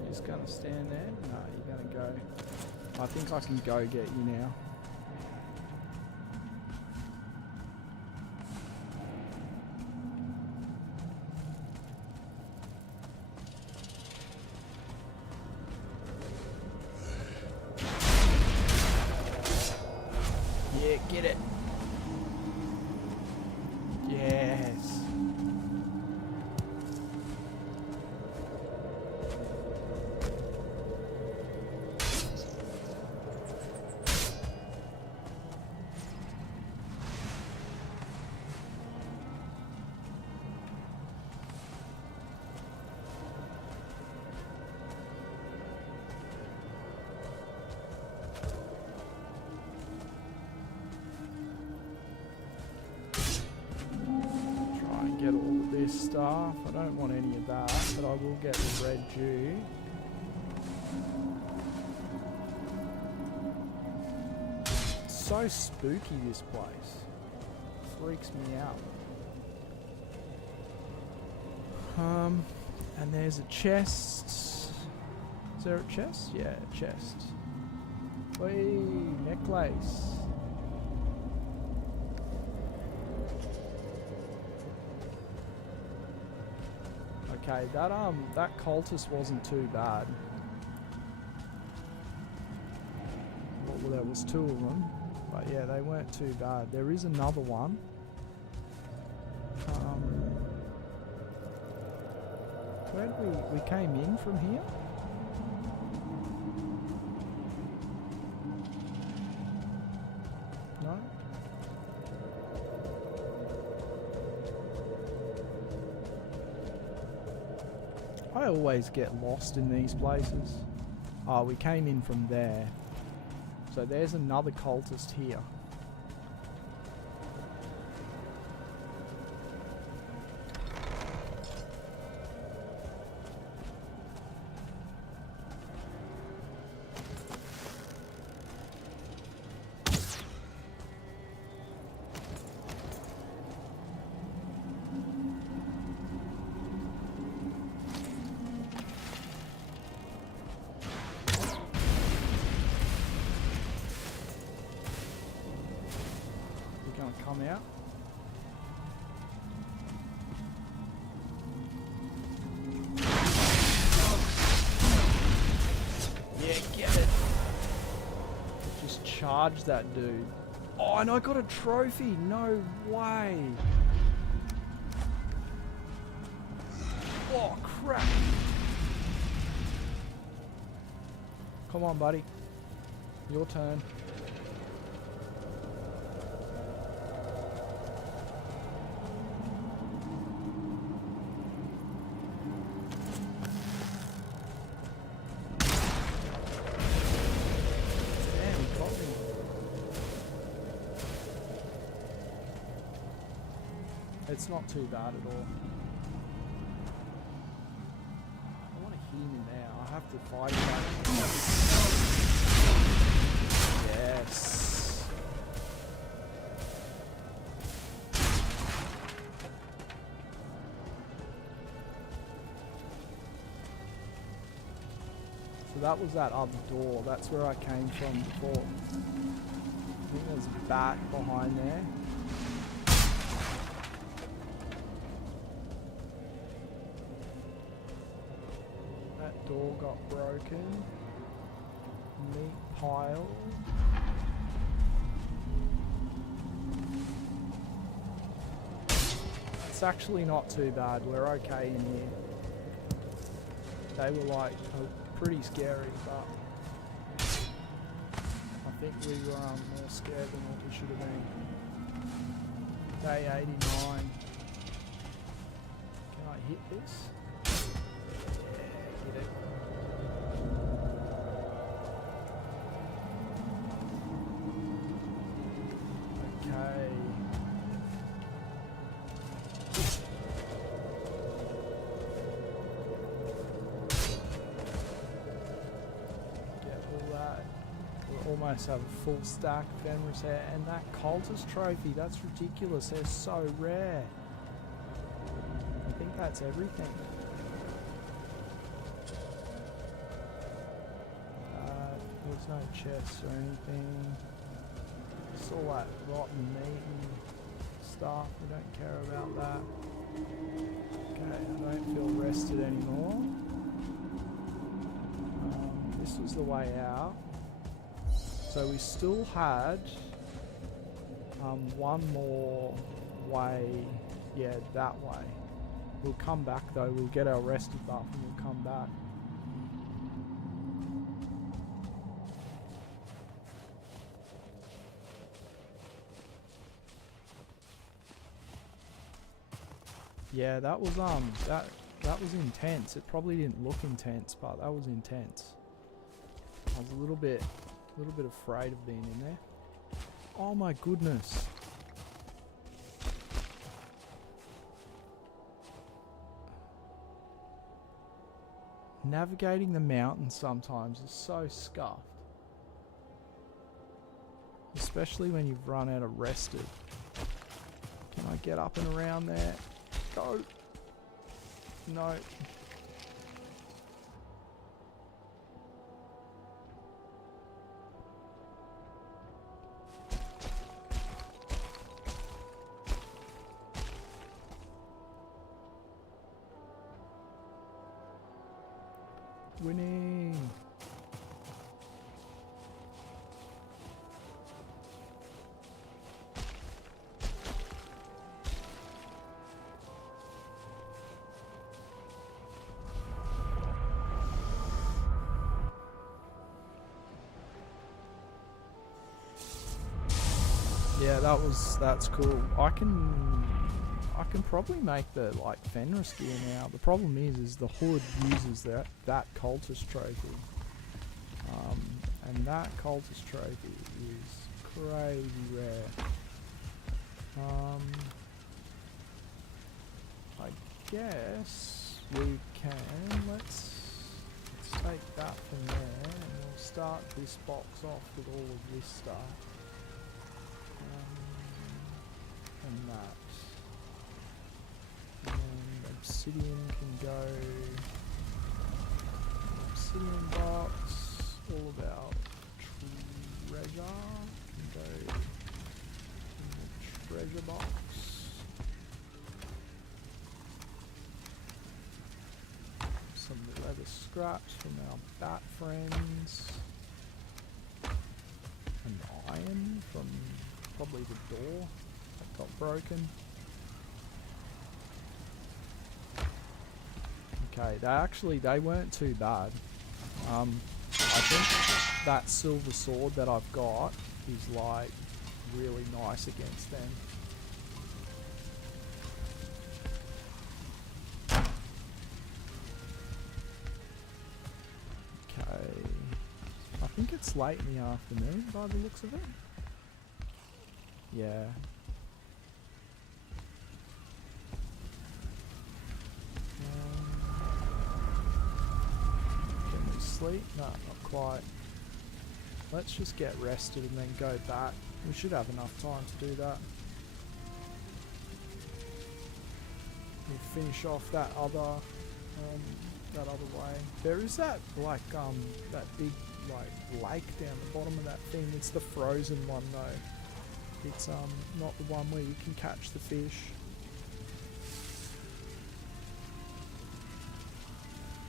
You're just gonna stand there? No, you're gonna go. I think I can go get you now. Yeah, get it. Yes. Get all of this stuff. I don't want any of that, but I will get the red dew. It's so spooky, this place. Freaks me out. And there's a chest. Is there a chest? Yeah, a chest. Whee, necklace. Okay, that cultist wasn't too bad. Well, there was 2 of them, but yeah, they weren't too bad. There is another one. Where did we came in from here? No? I always get lost in these places. Oh, we came in from there. So there's another cultist here. Come out. Yeah, get it. Just charge that dude. Oh, and I got a trophy. No way. Oh, crap. Come on, buddy. Your turn. It's not too bad at all. I want to heal him now. I have to fight him. Yes. So that was that other door. That's where I came from before. I think there's a bat behind there. Door got broken. Meat pile. It's actually not too bad. We're okay in here. They were like pretty scary, but I think we were more scared than what we should have been. Day 89. Can I hit this? Hit it. Okay. Get all that. almost have a full stack of Fenris hair. And that Cultist trophy, that's ridiculous. They're so rare. I think that's everything. There's no chests or anything. It's all that rotten meat and stuff. We don't care about that. Okay, I don't feel rested anymore. This was the way out. So we still had one more way. Yeah, that way. We'll come back though. We'll get our rested buff and we'll come back. Yeah, that was that was intense. It probably didn't look intense, but that was intense. I was a little bit afraid of being in there. Oh my goodness. Navigating the mountains sometimes is so scuffed. Especially when you've run out of rested. Can I get up and around there? Go. No. Winning. Yeah, that's cool. I can probably make the like Fenris gear now. The problem is the hood uses that cultist trophy. And that cultist trophy is crazy rare. I guess we can let's take that from there and we'll start this box off with all of this stuff. And that. And obsidian can go. Obsidian box. All about treasure can go in the treasure box. Some leather scraps from our bat friends. An iron from probably the door that got broken. Okay, they weren't too bad. I think that silver sword that I've got is like really nice against them. Okay, I think it's late in the afternoon by the looks of it. Yeah. Can we sleep? No, not quite. Let's just get rested and then go back. We should have enough time to do that. We'll finish off that other way. There is that like that big like lake down the bottom of that thing. It's the frozen one though. It's not the one where you can catch the fish.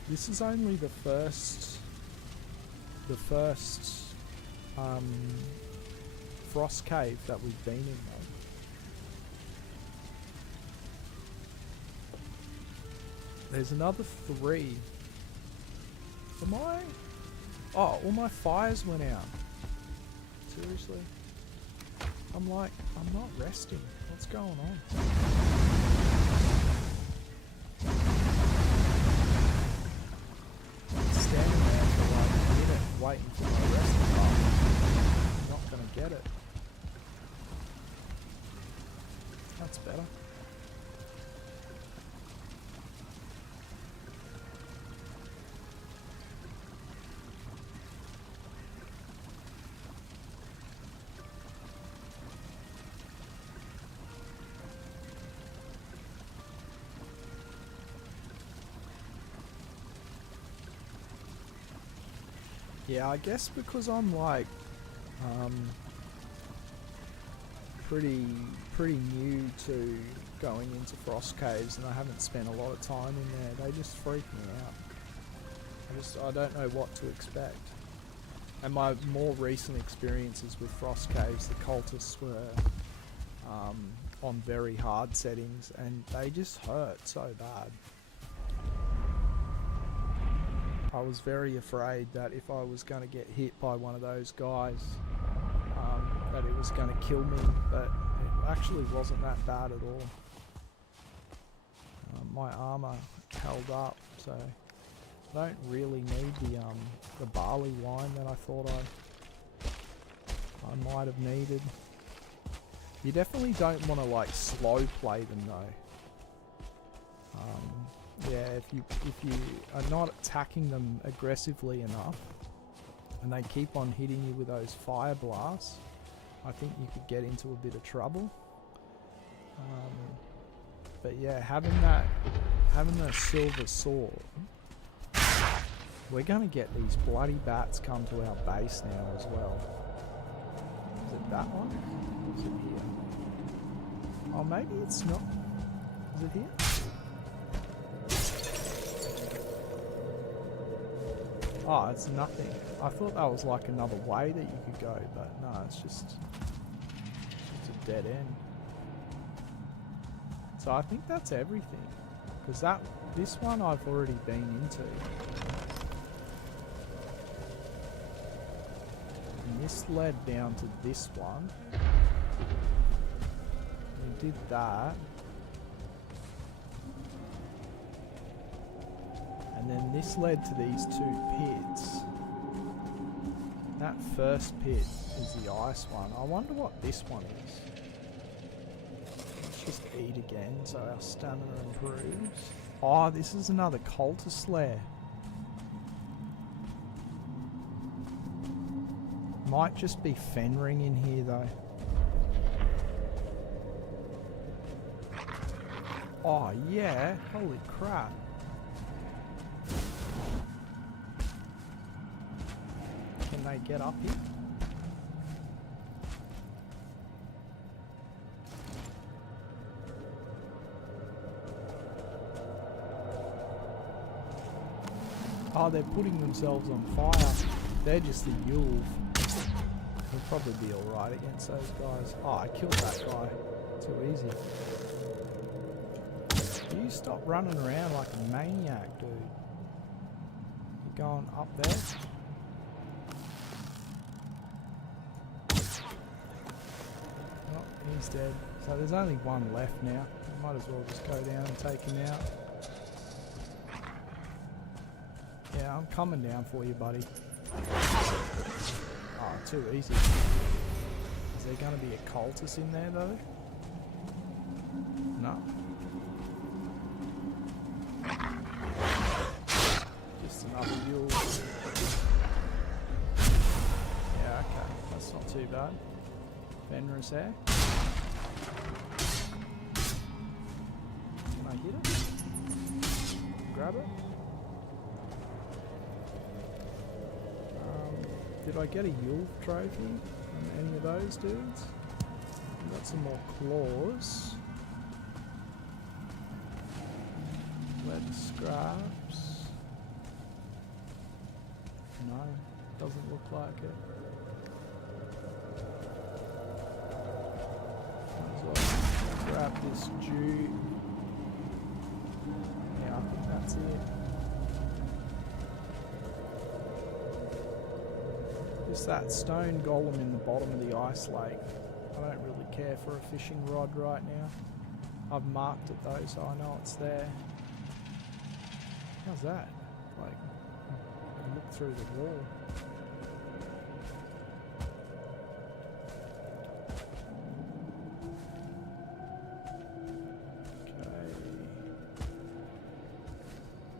This is only the first frost cave that we've been in though. There's another 3. Am I? Oh, all my fires went out. Seriously? I'm not resting. What's going on? Standing there for like a minute waiting for my rest. I'm not gonna get it. That's better. Yeah, I guess because I'm like um, pretty new to going into frost caves, and I haven't spent a lot of time in there. They just freak me out. I don't know what to expect. And my more recent experiences with frost caves, the cultists were on very hard settings, and they just hurt so bad. I was very afraid that if I was going to get hit by one of those guys, that it was going to kill me, but it actually wasn't that bad at all. My armor held up, so I don't really need the barley wine that I thought I might have needed. You definitely don't want to like slow play them though. Yeah, if you are not attacking them aggressively enough, and they keep on hitting you with those fire blasts, I think you could get into a bit of trouble. But yeah, having the silver sword, we're gonna get these bloody bats come to our base now as well. Is it that one? Or is it here? Oh, maybe it's not. Is it here? Oh, it's nothing. I thought that was like another way that you could go, but no, it's a dead end. So I think that's everything, because this one I've already been into. And this led down to this one. We did that. And then this led to these two pits. That first pit is the ice one. I wonder what this one is. Let's just eat again so our stamina improves. Oh, this is another cultist lair. Might just be Fenring in here though. Oh yeah, holy crap. Can they get up here? Oh, they're putting themselves on fire. They're just the Yulv. We'll probably be alright against those guys. Oh, I killed that guy. Too easy. You stop running around like a maniac, dude. You're going up there? Oh, he's dead. So there's only one left now. Might as well just go down and take him out. Yeah, I'm coming down for you, buddy. Oh, too easy. Is there going to be a cultist in there, though? No. Just another mule. Yeah, okay. That's not too bad. Fenris there. Can I hit it? Grab it? Did I get a Yulv trophy from any of those dudes? I've got some more claws. Lead scraps. No, doesn't look like it. Might as well grab this dew. Yeah, I think that's it. Just that stone golem in the bottom of the ice lake. I don't really care for a fishing rod right now. I've marked it though, so I know it's there. How's that? Like, I look through the wall. Okay.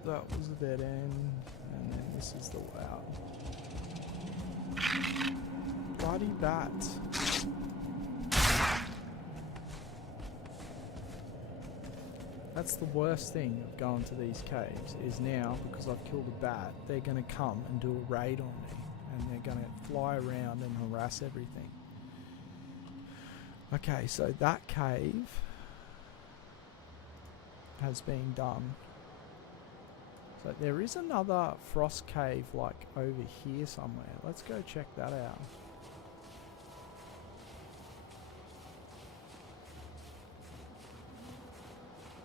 That was a dead end, and then this is the way out. Bloody bat. That's the worst thing of going to these caves, is now, because I've killed a bat, they're going to come and do a raid on me. and they're going to fly around and harass everything. Okay, so that cave has been done. So there is another frost cave like over here somewhere. Let's go check that out.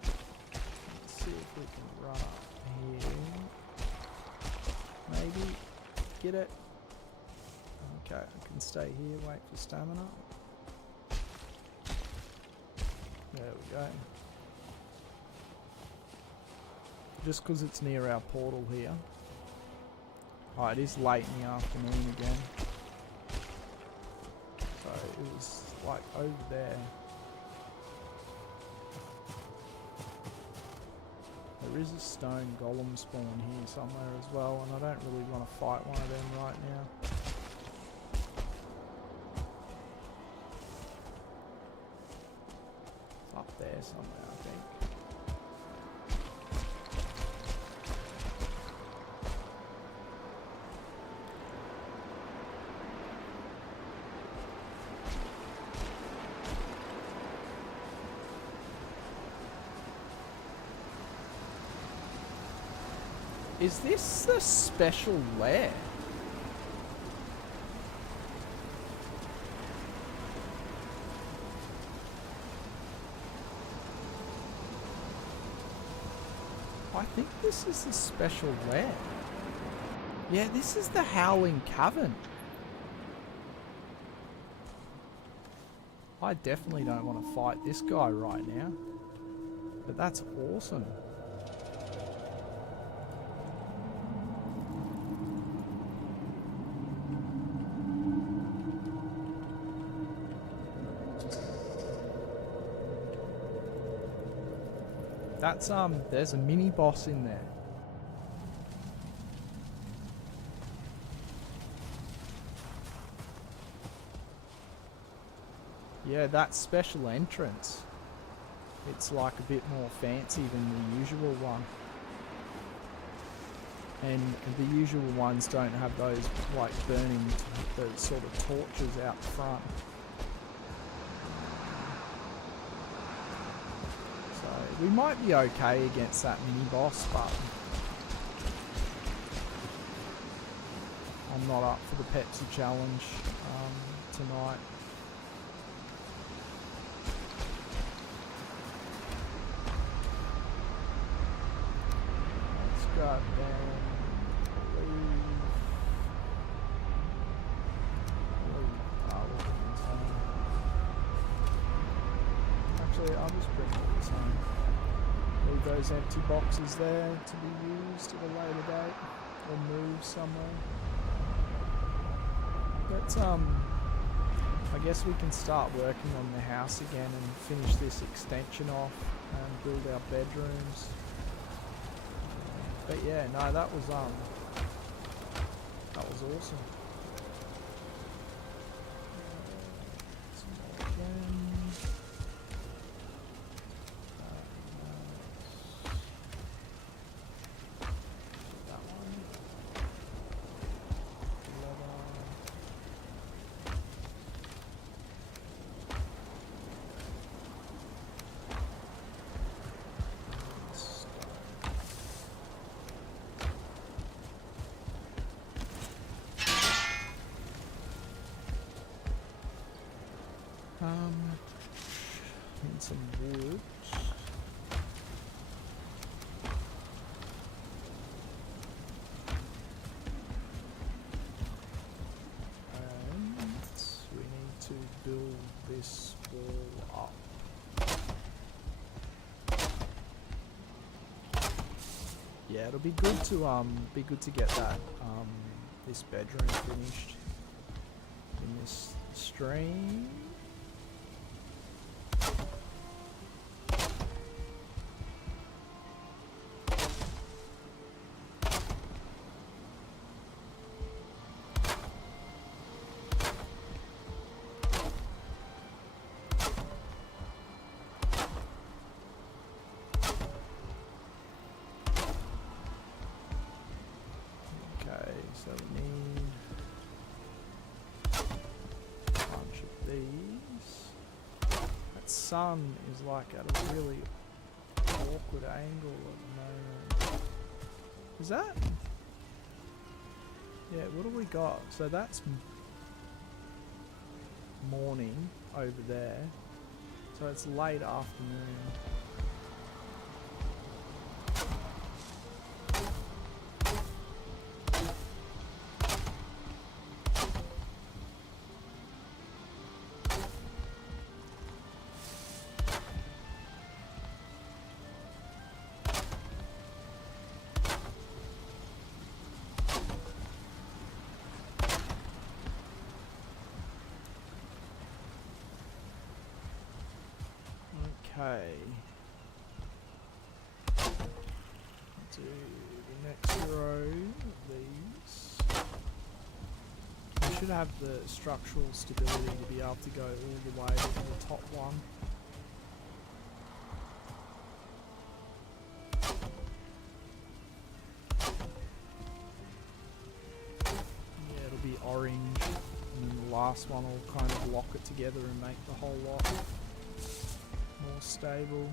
Let's see if we can run up here. Maybe get it. Okay, I can stay here, wait for stamina. There we go. Just because it's near our portal here. Oh, it is late in the afternoon again. So it was like over there. There is a stone golem spawn here somewhere as well, and I don't really want to fight one of them right now. It's up there somewhere, I think. Is this the special lair? I think this is the special lair. Yeah, this is the Howling Cavern. I definitely don't want to fight this guy right now. But that's awesome. That's there's a mini boss in there. Yeah, that special entrance. It's like a bit more fancy than the usual one. And the usual ones don't have those like burning, those sort of torches out front. We might be okay against that mini-boss, but I'm not up for the Pepsi challenge tonight. Let's grab down, Actually, I'll just bring all this home. Leave those empty boxes there to be used at a later date or moved somewhere. But I guess we can start working on the house again and finish this extension off and build our bedrooms. But yeah, no, that was awesome. Some more gems. Need some wood. And we need to build this wall up. Yeah, it'll be good to get that this bedroom finished in this stream. So we need sun is like at a really awkward angle at the moment. Is that? Yeah, what do we got? So that's morning over there. So it's late afternoon. Okay. Do the next row of these. We should have the structural stability to be able to go all the way to the top one. Yeah, it'll be orange, and then the last one will kind of lock it together and make the whole lot more stable.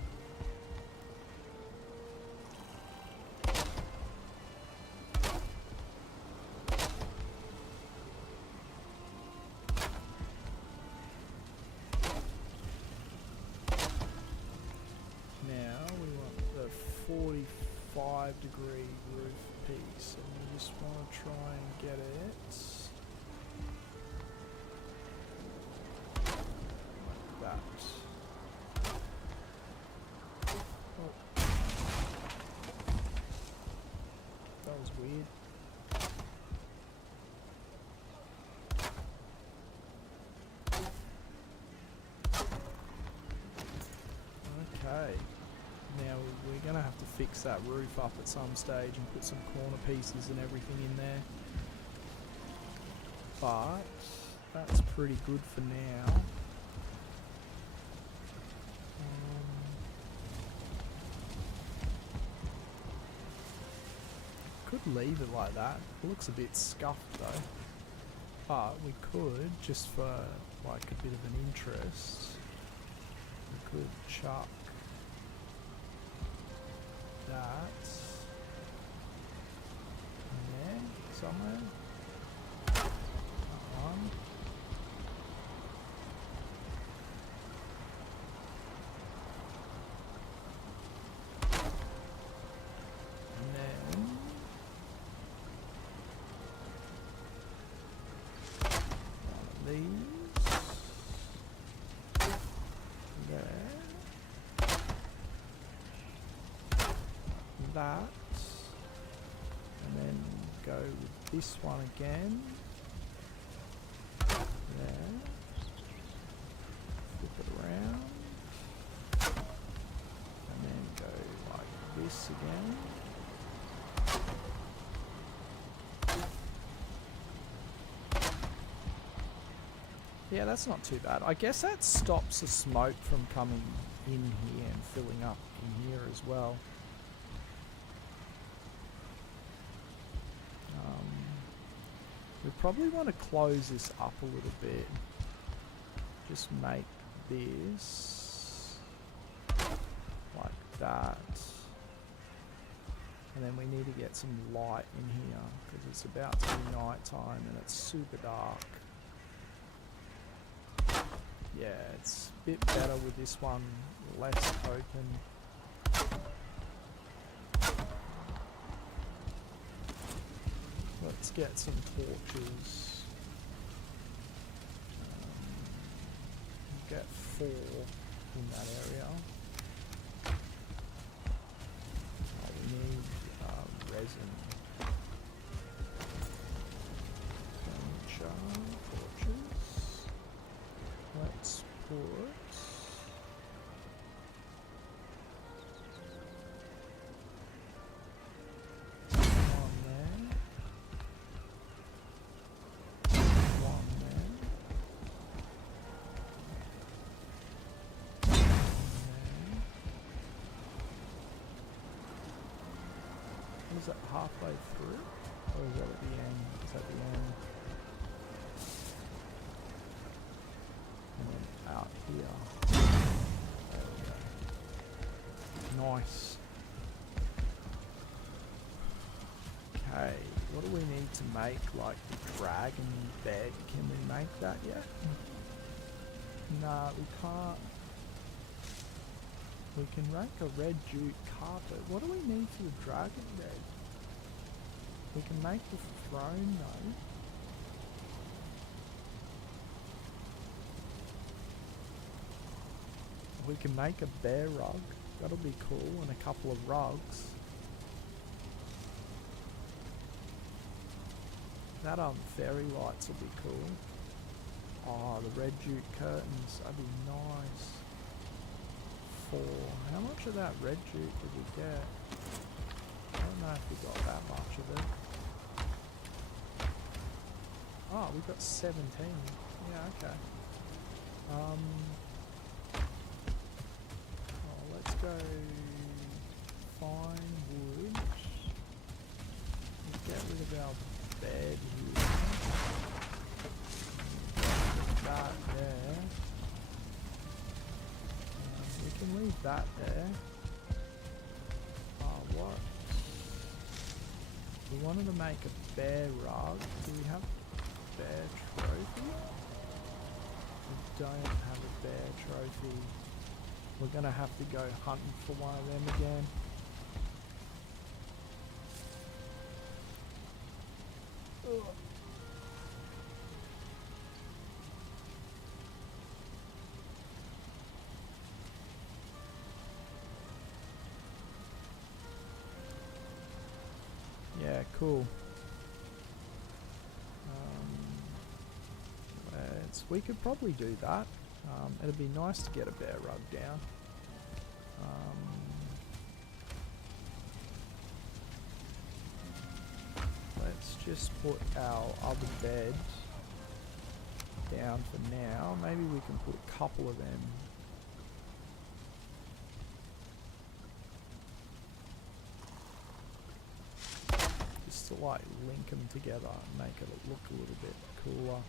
Now we want the 45-degree roof piece, and we just want to try and get it like that. That was weird. Okay. Now we're going to have to fix that roof up at some stage and put some corner pieces and everything in there. But that's pretty good for now. Could leave it like that. It looks a bit scuffed though. But we could, just for like a bit of an interest, we could chuck that in there somewhere. That one. And then these there, that, and then go with this one again there, flip it around, and then go like this again. Yeah, that's not too bad. I guess that stops the smoke from coming in here and filling up in here as well. We probably want to close this up a little bit. Just make this like that. And then we need to get some light in here because it's about to be night time and it's super dark. Yeah, it's a bit better with this one, less open. Let's get some torches. Get 4 in that area. Oh, we need resin. Torches. Let's put one there, one there, is that halfway through? Or is that at the end? Is that the end? And then out here. Nice. Okay, what do we need to make? Like the dragon bed? Can we make that yet? Nah, we can't. We can make a red jute carpet. What do we need for the dragon bed? We can make the throne though. We can make a bear rug. That'll be cool, and a couple of rugs. That fairy lights will be cool. Oh, the red jute curtains. That'd be nice. 4. How much of that red jute did we get? I don't know if we got that much of it. Oh, we got 17. Yeah, okay. Oh, let's go find wood. Let's get rid of our bed here. That there. We can leave that there. Oh, what? We wanted to make a bear rug. Do we have a bear trophy? We don't have a bear trophy. We're gonna have to go hunting for one of them again. Ugh. Yeah, cool. We could probably do that. It'd be nice to get a bear rug down. Let's just put our other bed down for now. Maybe we can put a couple of them. Just to like link them together and make it look a little bit cooler.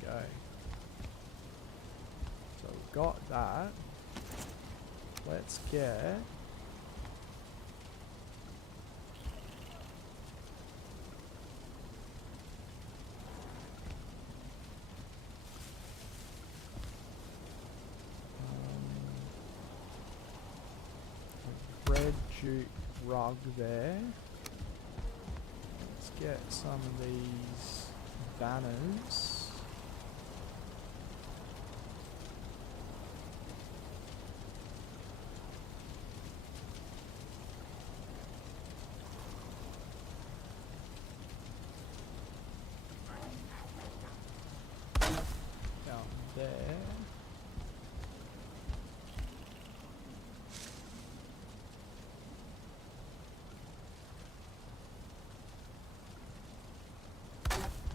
Go. So we've got that. Let's get a red jute rug there. Let's get some of these banners. There.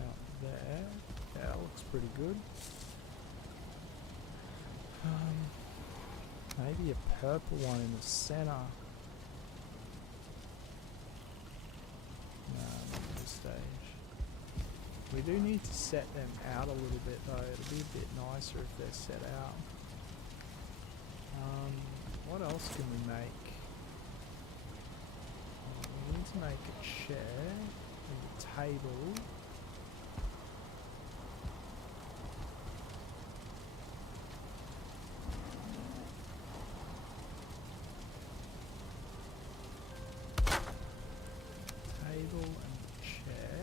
Out there. Yeah, that looks pretty good. Maybe a purple one in the center. No, not at this stage. We do need to set them out a little bit though. It'll be a bit nicer if they're set out. What else can we make? We need to make a chair and a table. Table and chair.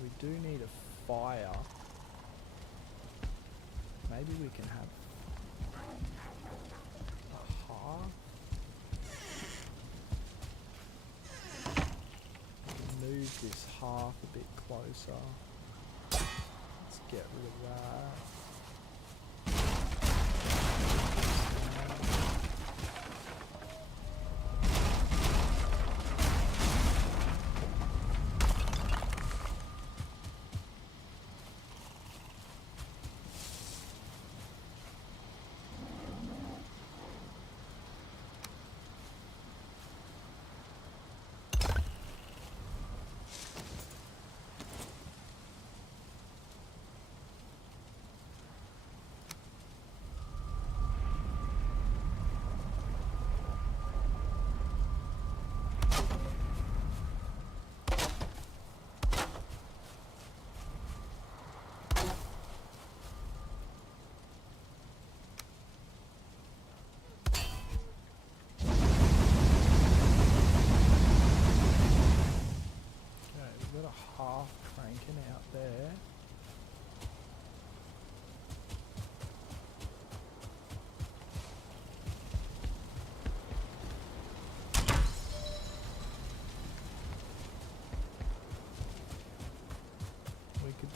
We do need a fire. Maybe we can have a hearth. Move this hearth a bit closer. Let's get rid of that.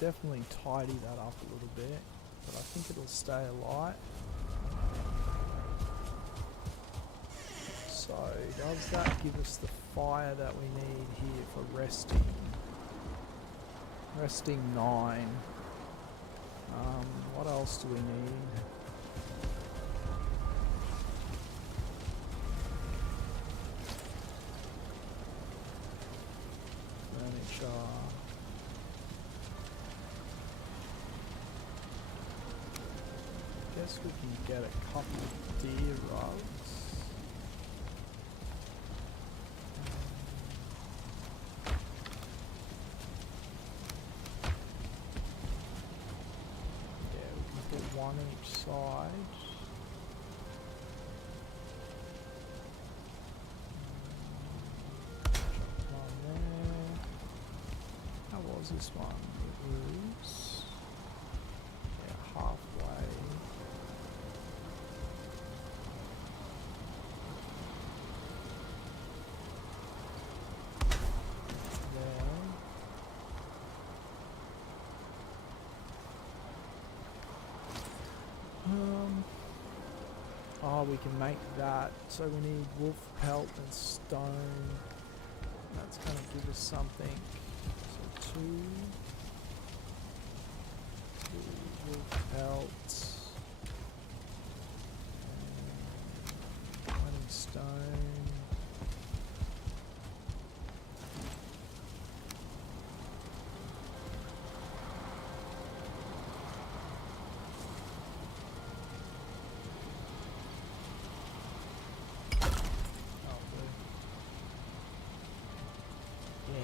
definitely tidy that up a little bit, but I think it'll stay alight. So does that give us the fire that we need here for resting? Resting 9. What else do we need? Furniture. Guess we can get a couple of deer rugs. One each side. One there. How was this one? It was halfway. Oh, we can make that. So we need wolf pelt and stone. That's going to give us something. So two wolf pelts. And 20 stone.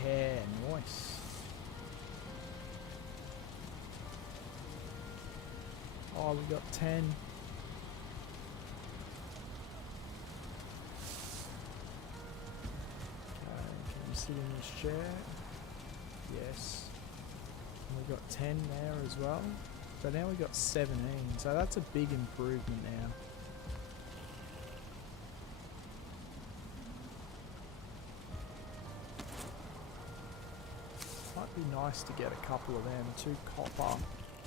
Yeah, nice. Oh, we got 10. Okay, can you sit in this chair? Yes. And we got 10 there as well. So now we got 17. So that's a big improvement now. Might be nice to get a couple of them. 2 copper.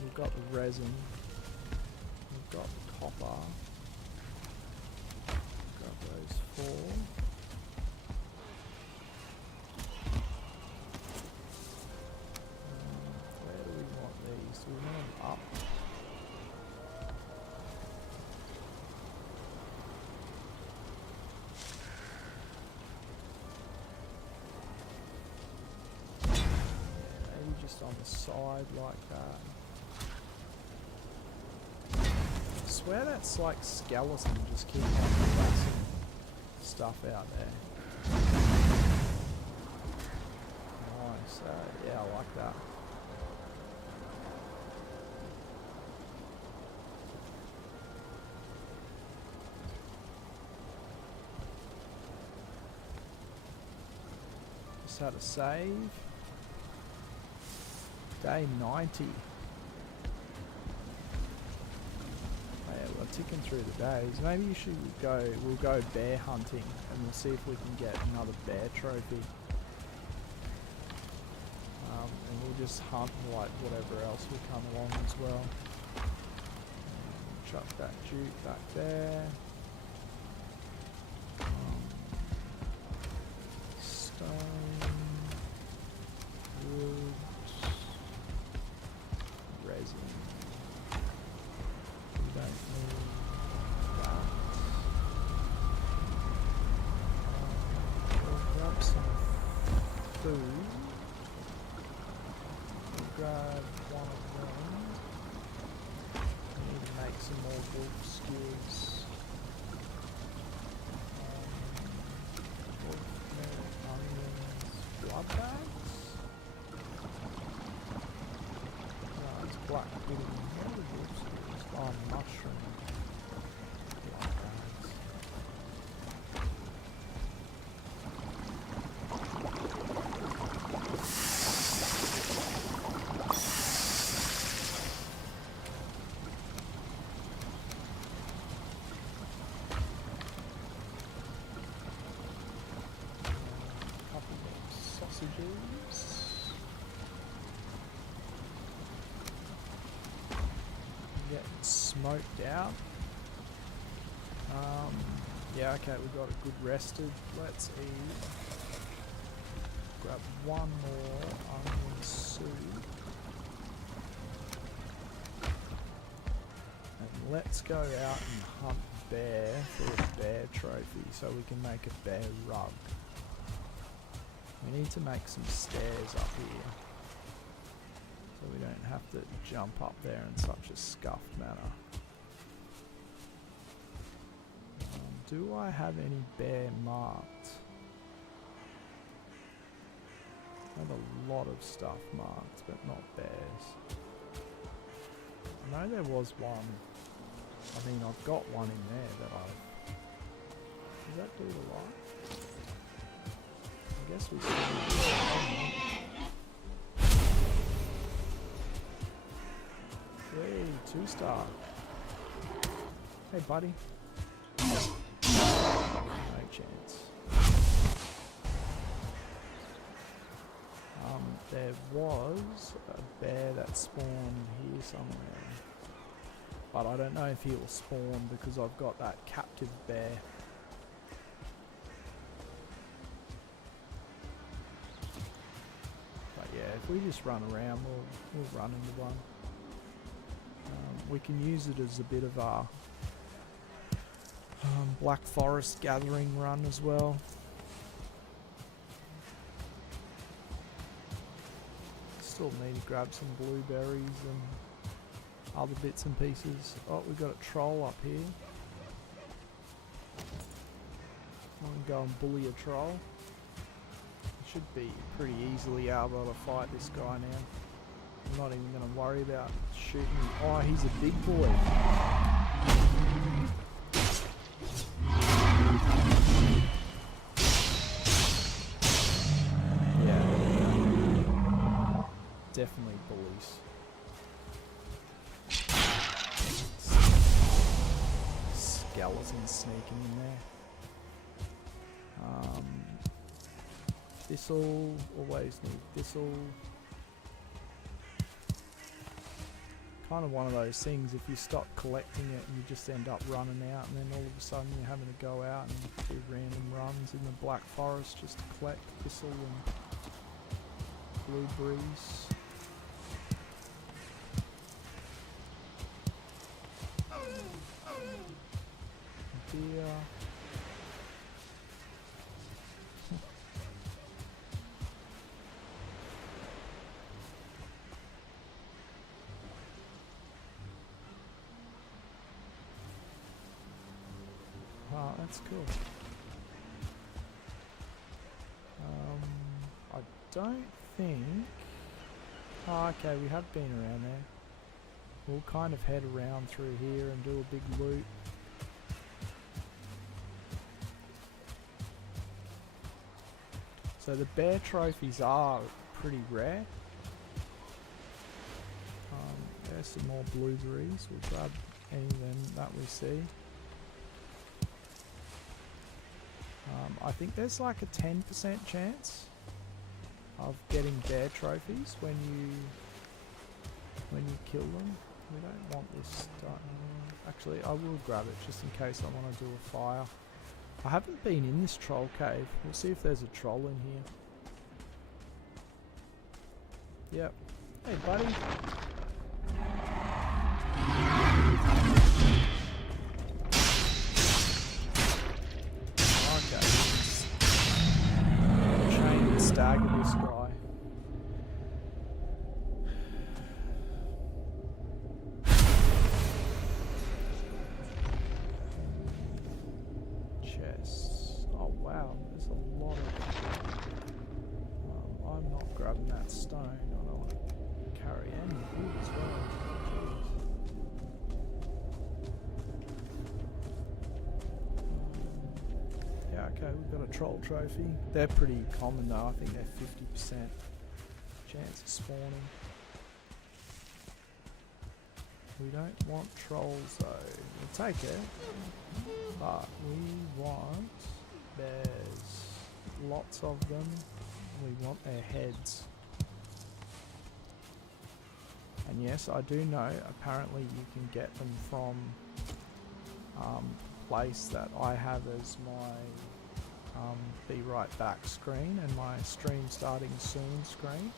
We've got the resin. We've got the copper. Grab those 4. Where do we want these? Do we want them up? Just on the side like that. I swear that's like skeleton, just keep on placing stuff out there. Nice, yeah, I like that. Just had a save. Day 90. Oh yeah, we're ticking through the days. Maybe we'll go bear hunting and we'll see if we can get another bear trophy. And we'll just hunt like whatever else will come along as well. Chuck that jute back there. Stone. Wood. Resin. We don't need that. We'll grab some food. We'll grab one of them. We need to make some more wolf skins. Wolf milk, onions, blood bags. Black pudding. What are the wolves? Oh, mushroom. Black bags. A couple of sausages. smoked out. Yeah, okay, we got it good rested. Let's eat. Grab one more onion soup. And let's go out and hunt bear for a bear trophy so we can make a bear rug. We need to make some stairs up here so we don't have to jump up there in such a scuffed manner. Do I have any bear marked? I have a lot of stuff marked, but not bears. I know there was one. I mean, I've got one in there that I've... Does that do the light? I guess we can do it. Hey, 2-star. Hey, buddy. No chance. There was a bear that spawned here somewhere. But I don't know if he'll spawn because I've got that captive bear. But yeah, if we just run around, we'll run into one. We can use it as a bit of our Black Forest gathering run as well. Still need to grab some blueberries and other bits and pieces. Oh, we've got a troll up here. I'm gonna go and bully a troll. Should be pretty easily able to fight this guy now. I'm not even gonna worry about shooting him. Oh, he's a big boy. Definitely bullies. Skeleton sneaking in there. Thistle, always need thistle. Kind of one of those things, if you stop collecting it you just end up running out, and then all of a sudden you're having to go out and do random runs in the Black Forest just to collect thistle and blueberries. Deer. Wow, that's cool. I don't think... Oh, okay, we have been around there. We'll kind of head around through here and do a big loop. So the bear trophies are pretty rare. There's some more blueberries. We'll grab any of them that we see. I think there's like a 10% chance of getting bear trophies when you kill them. We don't want this done. Actually, I will grab it just in case I want to do a fire. I haven't been in this troll cave. We'll see if there's a troll in here. Yep. Hey, buddy. Okay. Chain and stagger this guy. Oh wow, there's a lot of... I'm not grabbing that stone. I don't want to carry any wood as well. Jeez. Yeah, okay, we've got a troll trophy. They're pretty common though. I think they're 50% chance of spawning. We don't want trolls though. We'll take it. But we want bears. Lots of them. We want their heads. And And yes, I do know apparently you can get them from place that I have as my be right back screen and my stream starting soon screen,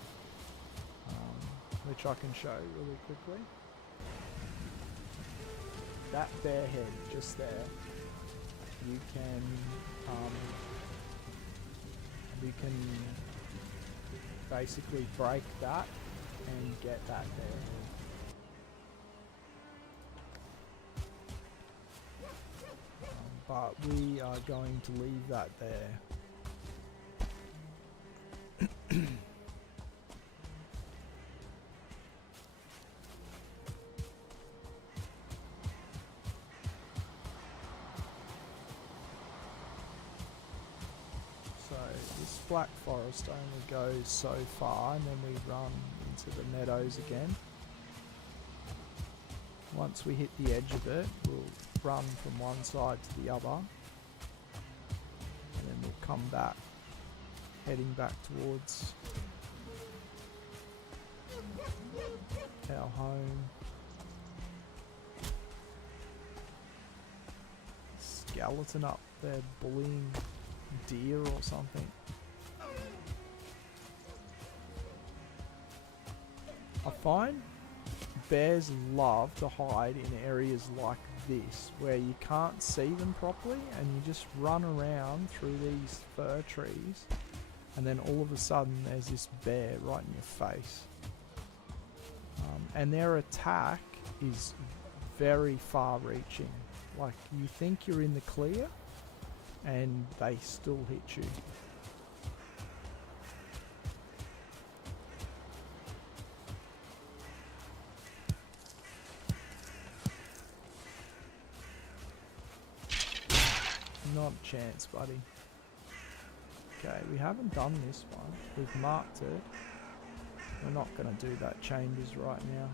which I can show really quickly. That bear head just there, you can basically break that and get that bear head. But we are going to leave that there. So this Black Forest only goes so far, and then we run into the meadows again. Once we hit the edge of it, we'll run from one side to the other, and then we'll come back, heading back towards our home. Skeleton up there bullying deer or something. I find bears love to hide in areas like this where you can't see them properly, and you just run around through these fir trees, and then all of a sudden there's this bear right in your face. And their attack is very far reaching. Like, you think you're in the clear and they still hit you. Not a chance, buddy. Okay, we haven't done this one. We've marked it. We're not going to do that chambers right now.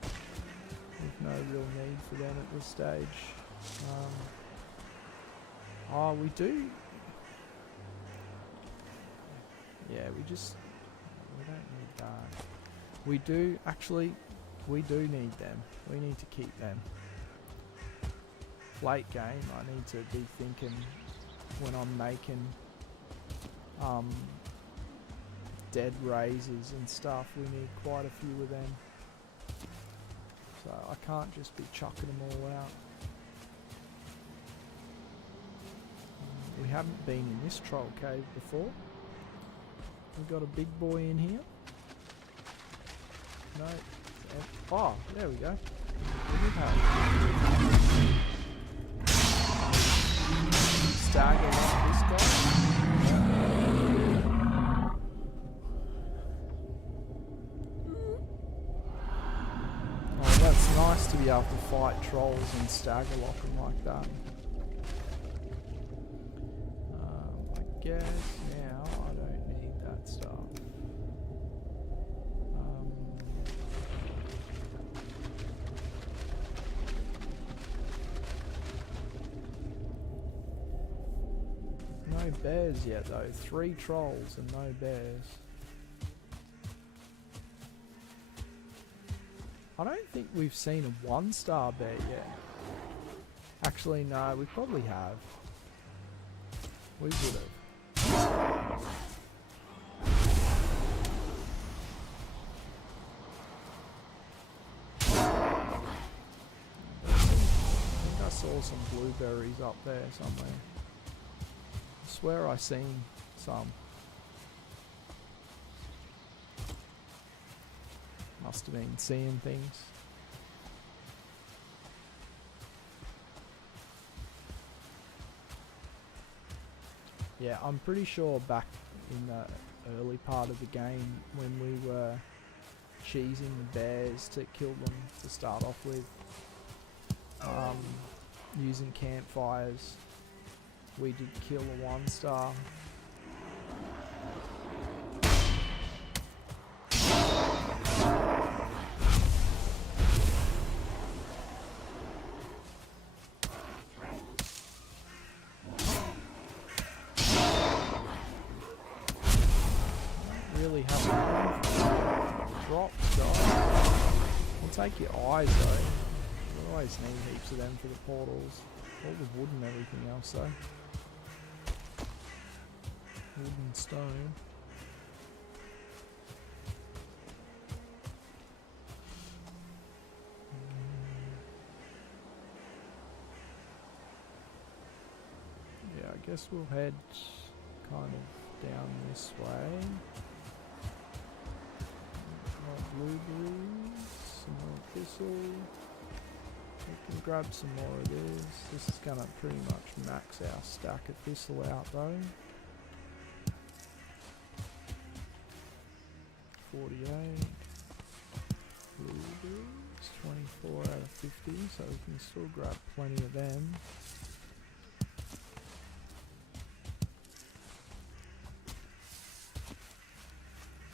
There's no real need for them at this stage. Oh, we do. Yeah, we don't need that. We do, actually, we do need them. We need to keep them. Late game, I need to be thinking when I'm making dead razors and stuff, we need quite a few of them. So I can't just be chucking them all out. We haven't been in this troll cave before. We've got a big boy in here. No. Oh, there we go. Stagger like this guy. Oh, that's nice to be able to fight trolls and stagger lock them like that. I guess now I don't need that stuff. No bears yet though. 3 trolls and no bears. I don't think we've seen a 1-star bear yet. Actually no, we probably have. We would have. I think I saw some blueberries up there somewhere. I swear I seen some. Must have been seeing things. Yeah, I'm pretty sure back in the early part of the game when we were cheesing the bears to kill them to start off with, using campfires, we did kill a 1-star. Really haven't dropped, guys. take your eyes though. You always need heaps of them for the portals. All the wood and everything else though. Wood and stone. Yeah, I guess we'll head kind of down this way. More blueberries, some more thistle. We can grab some more of this. This is gonna pretty much max our stack of thistle out though. 48. Blueberries, 24 out of 50, so we can still grab plenty of them.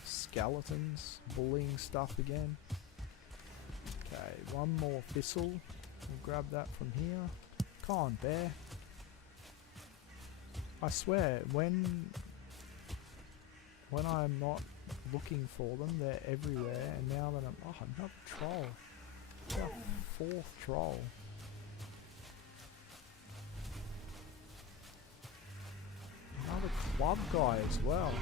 Skeletons, bullying stuff again. Okay, one more thistle. We'll grab that from here. Come on, bear. I swear, when I'm not looking for them, they're everywhere, and now that I'm... Oh, another troll. It's our fourth troll. Another club guy as well.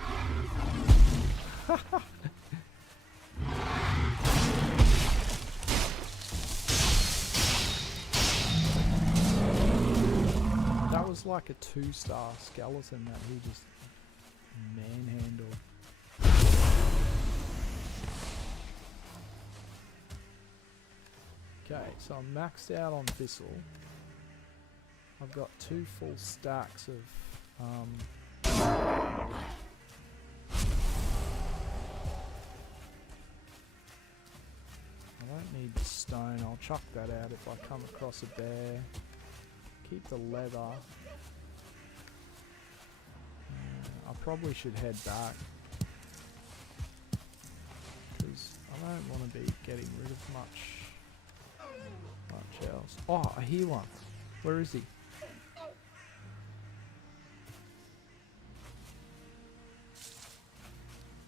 That was like a 2-star skeleton that he just manhandled. Okay, so I'm maxed out on thistle. I've got 2 full stacks of I don't need the stone, I'll chuck that out if I come across a bear. Keep the leather. I probably should head back, because I don't want to be getting rid of much else. Oh, I hear one. Where is he?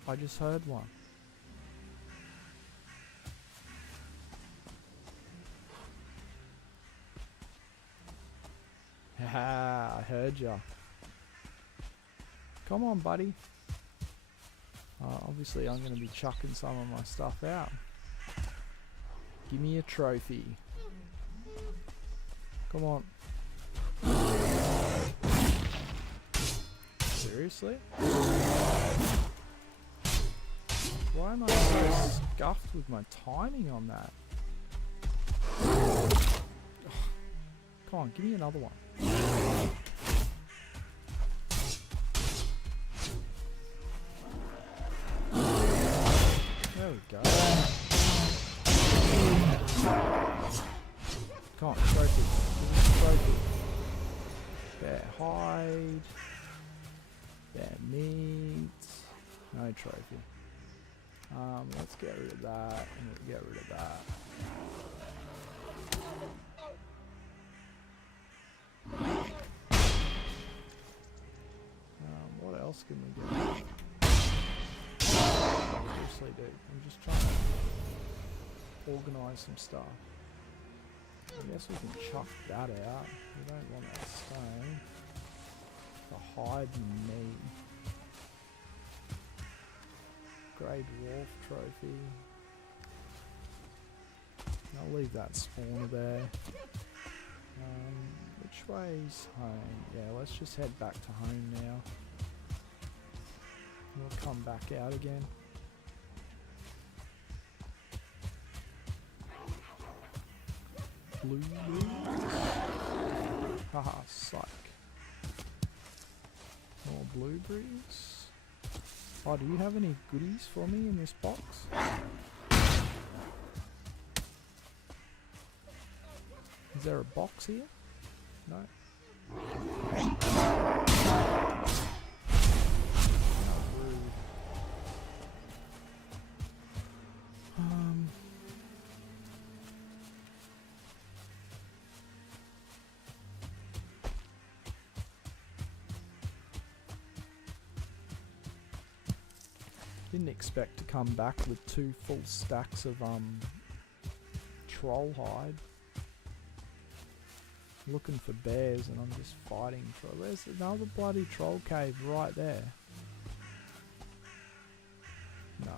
I just heard one. Haha, I heard ya. Come on, buddy. Obviously, I'm going to be chucking some of my stuff out. Give me a trophy. Come on. Seriously? Why am I so scuffed with my timing on that? Come on, give me another one. There we go. Come on, trophy. Trophy. Bear hide. Bear meat. No trophy. Let's get rid of that, and we'll get rid of that. What else can we do? Seriously, dude. I'm just trying to organise some stuff. I guess we can chuck that out. We don't want that stone. The hide and meat. Grey Dwarf trophy. I'll leave that spawner there. Which way's home? Yeah, let's just head back to home now. We'll come back out again. Blueberries. Haha, psych. More blueberries. Oh, do you have any goodies for me in this box? Is there a box here? No. Didn't expect to come back with 2 full stacks of troll hide. Looking for bears and I'm just fighting for... There's another bloody troll cave right there. No.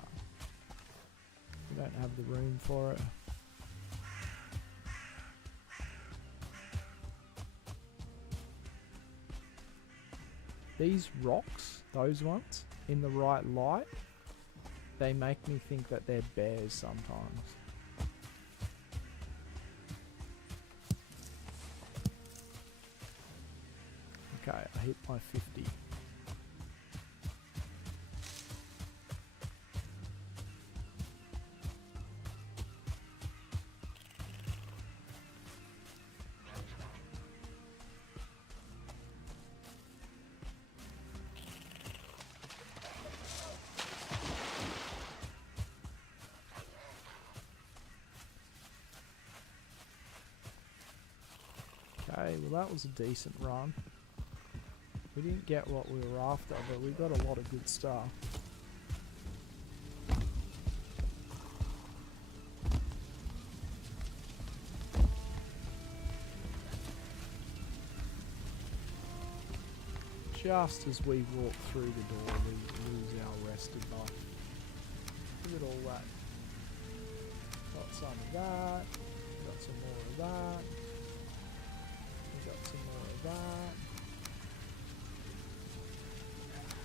We don't have the room for it. These rocks, those ones, in the right light, they make me think that they're bears sometimes. Okay, I hit my 50. Okay, well that was a decent run. We didn't get what we were after, but we got a lot of good stuff. Just as we walk through the door, we lose our rested life. Look at all that. Got some of that. Got some more of that. We got some more of that.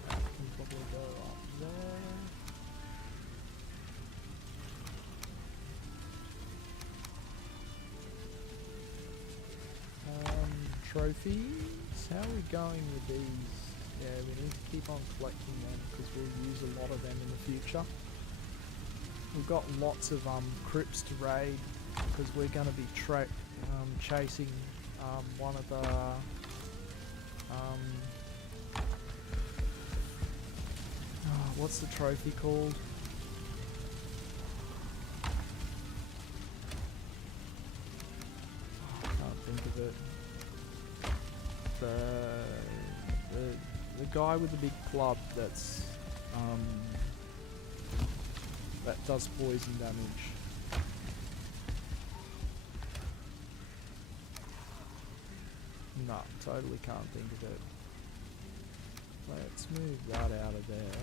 Can probably go up there. Trophies. How are we going with these? Yeah, we need to keep on collecting them because we'll use a lot of them in the future. We've got lots of crypts to raid because we're going to be chasing one of the what's the trophy called? I can't think of it. The guy with the big club that's that does poison damage. No, totally can't think of it. Let's move that out of there.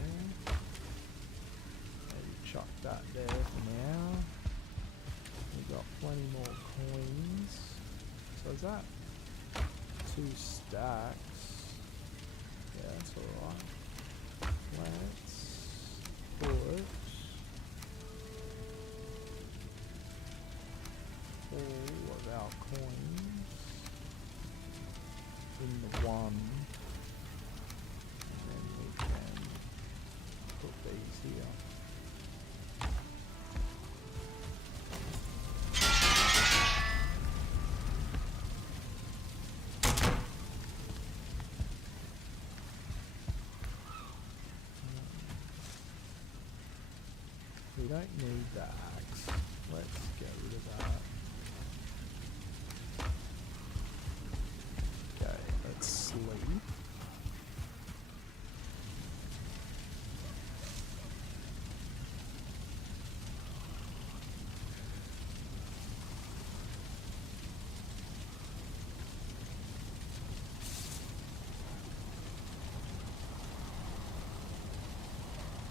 Maybe chuck that there for now. We've got plenty more coins. So is that 2 stacks? Yeah, that's alright. Let's put all of our coins in the one, and then we can put these here. We don't need the axe. Let's get rid of that. Okay, let's sleep.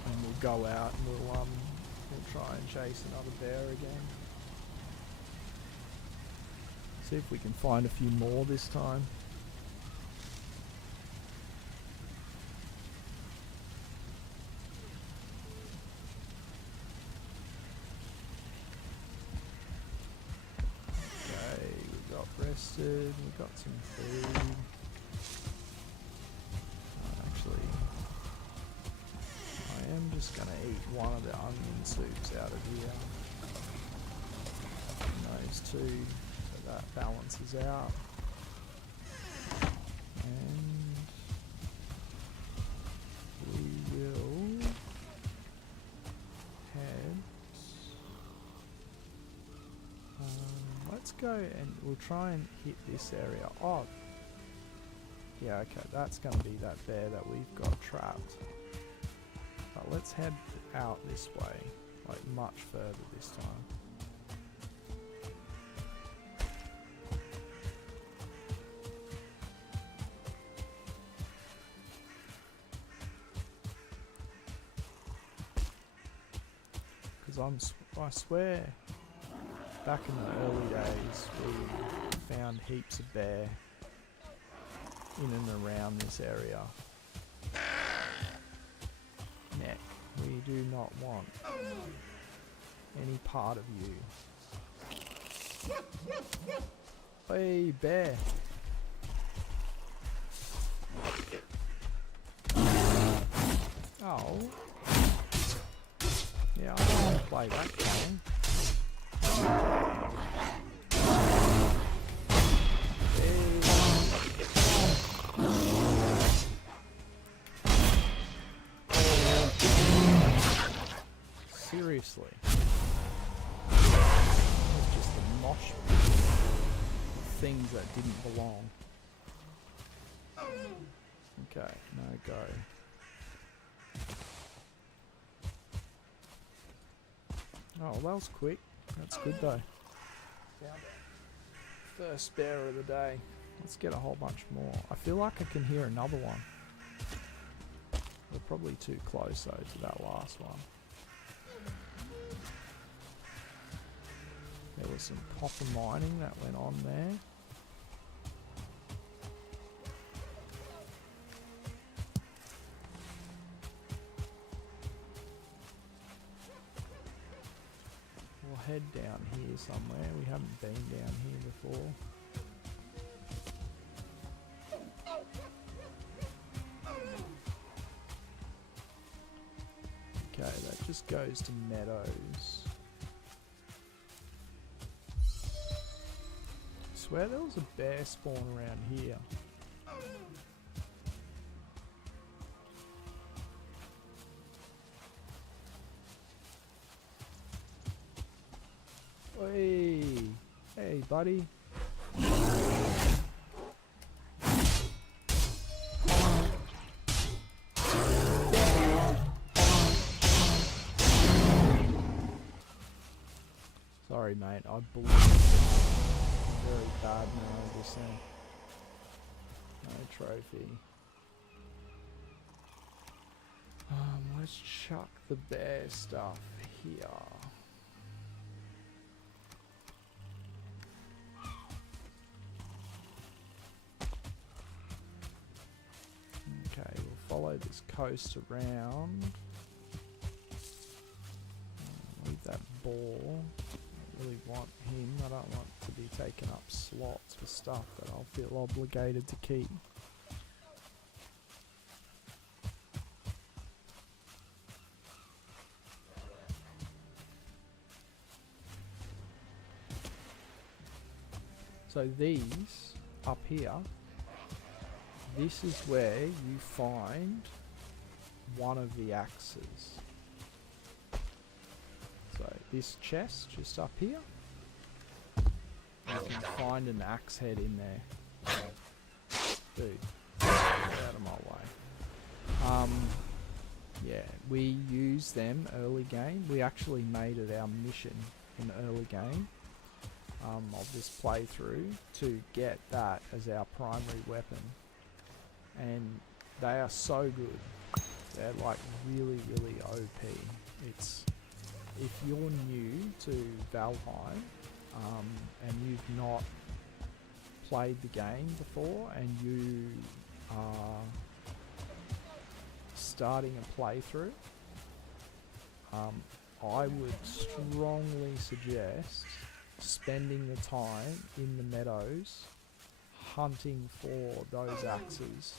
And we'll go out and we'll try and chase another bear again. See if we can find a few more this time. Okay, we got rested, we got some food. Actually, I am just gonna eat one of the onion soups out of here. And those two, so that balances out. And we will head. Let's go and we'll try and hit this area. Oh, yeah, okay, that's gonna be that bear that we've got trapped. But let's head out this way, like much further this time. Because I swear, back in the early days, we found heaps of bear in and around this area. Neck, we do not want any part of you. Hey, bear. Oh. Yeah, I don't want to play that game. Seriously. It's just a mosh pit of things that didn't belong. Okay, no go. Oh, well, that was quick. That's good though. Found it. First bear of the day. Let's get a whole bunch more. I feel like I can hear another one. We're probably too close though to that last one. There was some copper mining that went on there. We'll head down here somewhere. We haven't been down here before. Okay, that just goes to meadows. I swear there was a bear spawn around here. Hey, hey, buddy. Sorry, mate. I believe very bad now. Just saying. No trophy. Let's chuck the bear stuff here. Okay, we'll follow this coast around. Leave that ball. I really want him. I don't want to be taking up slots for stuff that I'll feel obligated to keep. So these up here, this is where you find one of the axes. So this chest just up here, you can find an axe head in there. Dude, get out of my way. Yeah, we use them early game. We actually made it our mission in early game of this playthrough to get that as our primary weapon. And they are so good. They're like really, really OP. It's, if you're new to Valheim and you've not played the game before and you are starting a playthrough, I would strongly suggest spending the time in the meadows hunting for those axes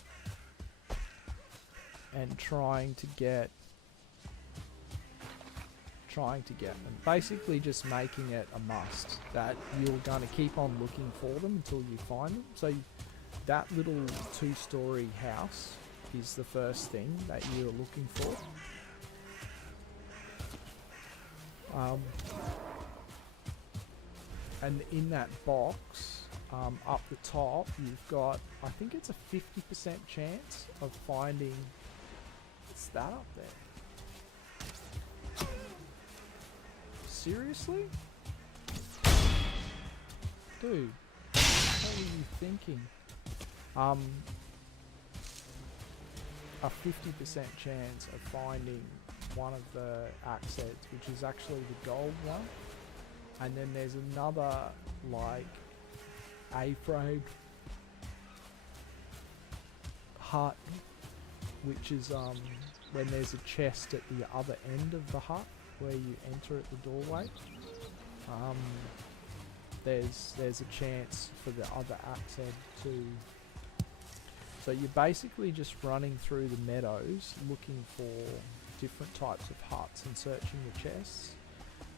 and trying to get them. Basically just making it a must that you're going to keep on looking for them until you find them. So that little 2-story house is the first thing that you're looking for. And in that box up the top you've got, I think it's a 50% chance of finding, what's that up there? Seriously? Dude, what were you thinking? A 50% chance of finding one of the axe heads, which is actually the gold one. And then there's another like A-frame hut, which is when there's a chest at the other end of the hut where you enter at the doorway. There's a chance for the other axe head too. So you're basically just running through the meadows looking for different types of huts and searching the chests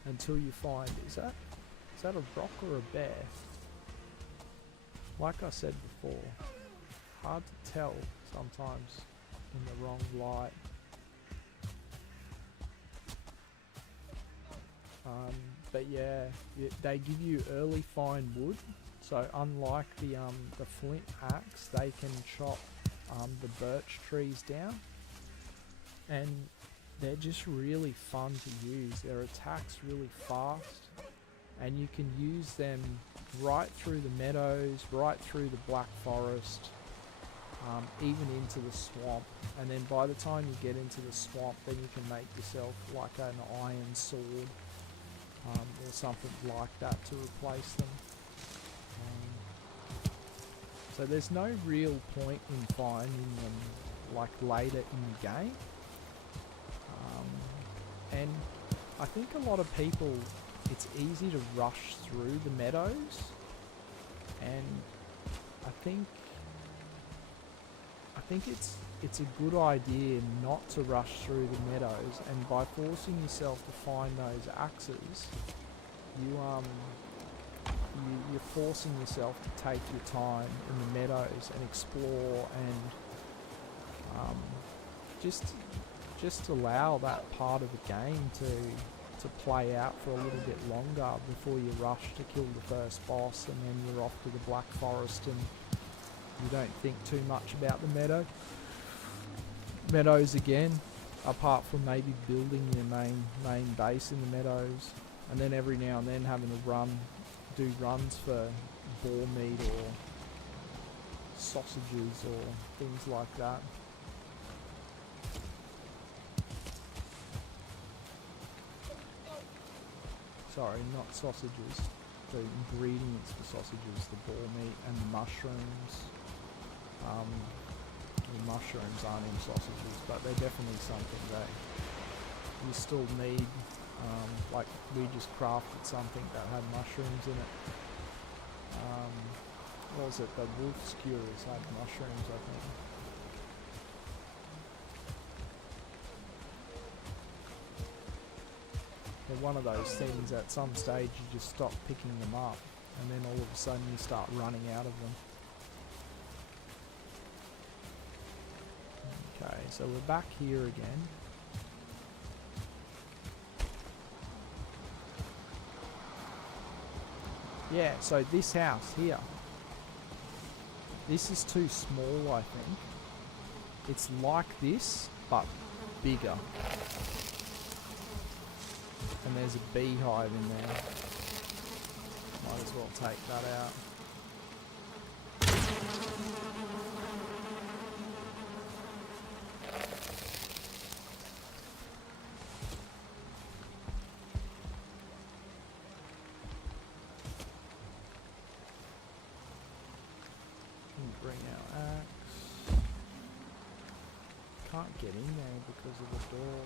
until you find, is that a rock or a bear? Like I said before, hard to tell sometimes in the wrong light. But yeah, they give you early fine wood. So unlike the flint axe, they can chop the birch trees down, and they're just really fun to use. Their attack's really fast, and you can use them right through the meadows, right through the Black Forest, even into the swamp. And then by the time you get into the swamp, then you can make yourself like an iron sword or something like that to replace them. So there's no real point in finding them like later in the game. And I think a lot of people, it's easy to rush through the meadows, and I think it's a good idea not to rush through the meadows, and by forcing yourself to find those axes, you're forcing yourself to take your time in the meadows and explore, and just allow that part of the game to play out for a little bit longer before you rush to kill the first boss, and then you're off to the Black Forest and you don't think too much about the meadows again, apart from maybe building your main base in the meadows, and then every now and then having to do runs for boar meat or sausages or things like that. Sorry, not sausages. The ingredients for sausages, the boar meat and the mushrooms. The mushrooms aren't in sausages, but they're definitely something that you still need. Like we just crafted something that had mushrooms in it. What was it? The wolf skewers had mushrooms, I think. They're one of those things at some stage you just stop picking them up, and then all of a sudden you start running out of them. Okay, so we're back here again. Yeah, so this house here, this is too small, I think. It's like this, but bigger. And there's a beehive in there. Might as well take that out. Bring our axe. Can't get in there because of the door.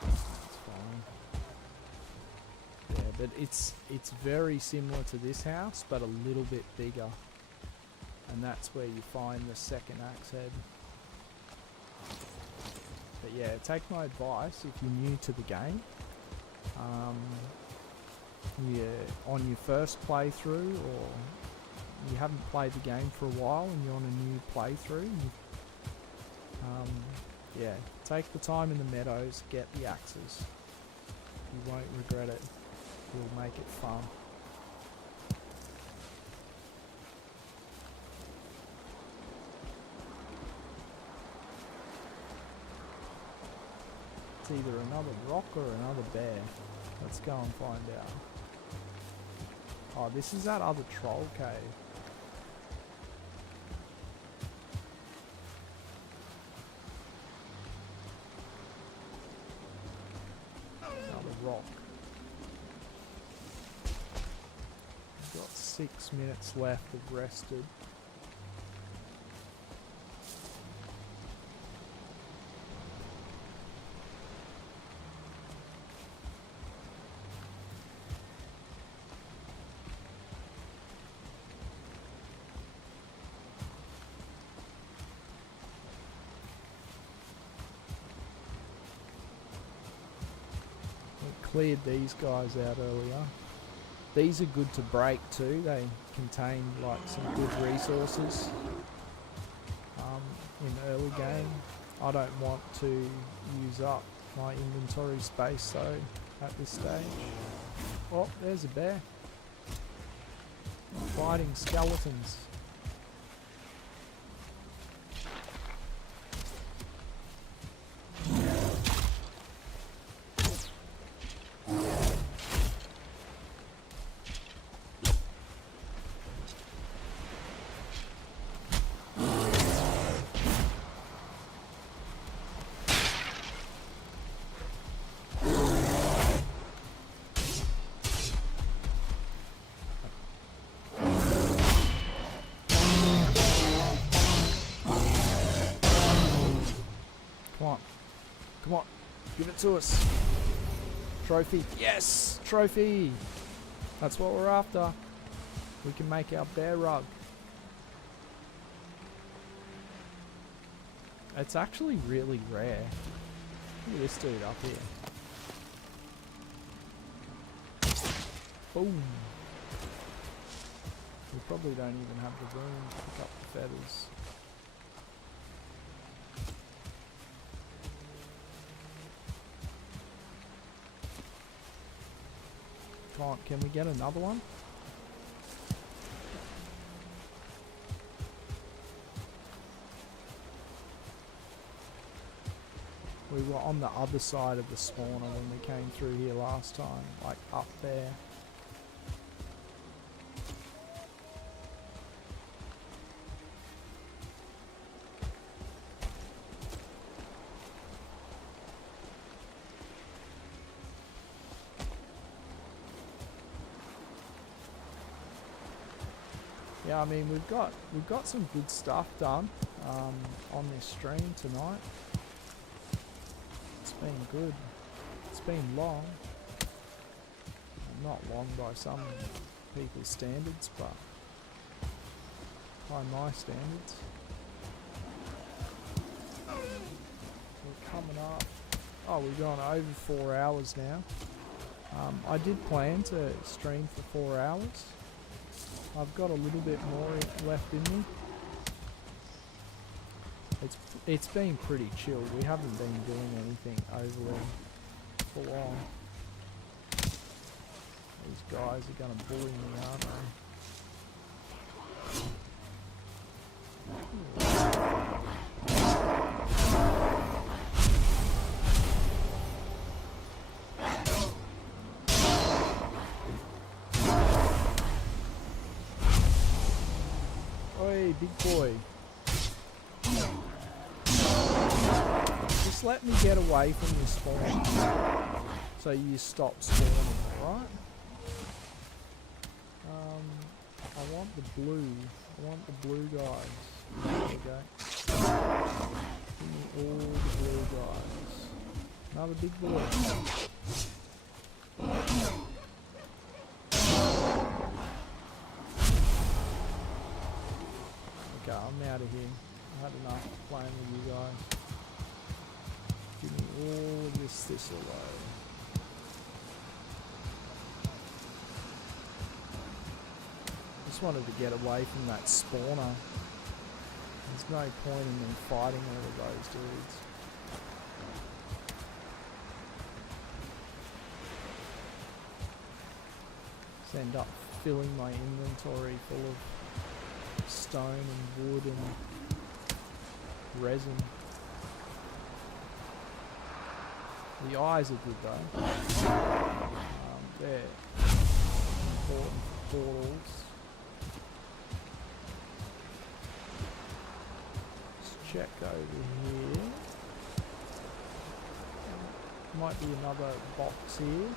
That's fine. Yeah, but it's very similar to this house, but a little bit bigger. And that's where you find the second axe head. But yeah, take my advice if you're new to the game. You're on your first playthrough, or you haven't played the game for a while and you're on a new playthrough, yeah, take the time in the meadows, get the axes. You won't regret it. You'll make it fun. It's either another rock or another bear. Let's go and find out. Oh, this is that other troll cave. rock. We've got 6 minutes left of rested. Cleared these guys out earlier. These are good to break too. They contain like some good resources in early game. I don't want to use up my inventory space though at this stage. Oh, there's a bear. Fighting skeletons. Come on. Come on. Give it to us. Trophy. Yes! Trophy! That's what we're after. We can make our bear rug. It's actually really rare. Look at this dude up here. Boom! We probably don't even have the room to pick up the feathers. Come on, can we get another one? We were on the other side of the spawner when we came through here last time, like up there. Yeah, I mean we've got some good stuff done on this stream tonight. It's been good. It's been long. Not long by some people's standards, but by my standards. We're coming up. Oh, we've gone over 4 hours now. I did plan to stream for 4 hours. I've got a little bit more left in me. It's been pretty chill. We haven't been doing anything overly full on. These guys are gonna bully me, aren't they? Oi, big boy. Just let me get away from your spawn so you stop spawning, alright? I want the blue. I want the blue guys. There we go. Give me all the blue guys. Another big boy. Okay, I'm out of here. I had enough playing with you guys. Give me all of this thistle though. Just wanted to get away from that spawner. There's no point in them fighting all of those dudes. Just end up filling my inventory full of stone and wood and resin. The eyes are good though. They're important portals. Let's check over here. Might be another box here. Nope.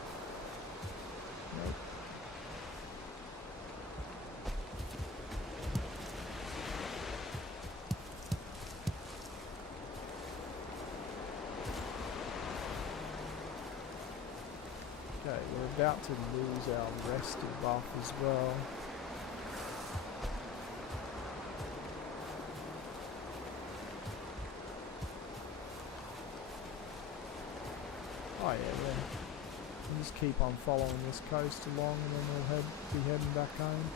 Okay, we're about to lose our rested buff as well. Oh yeah, we'll just keep on following this coast along and then we'll be heading back home.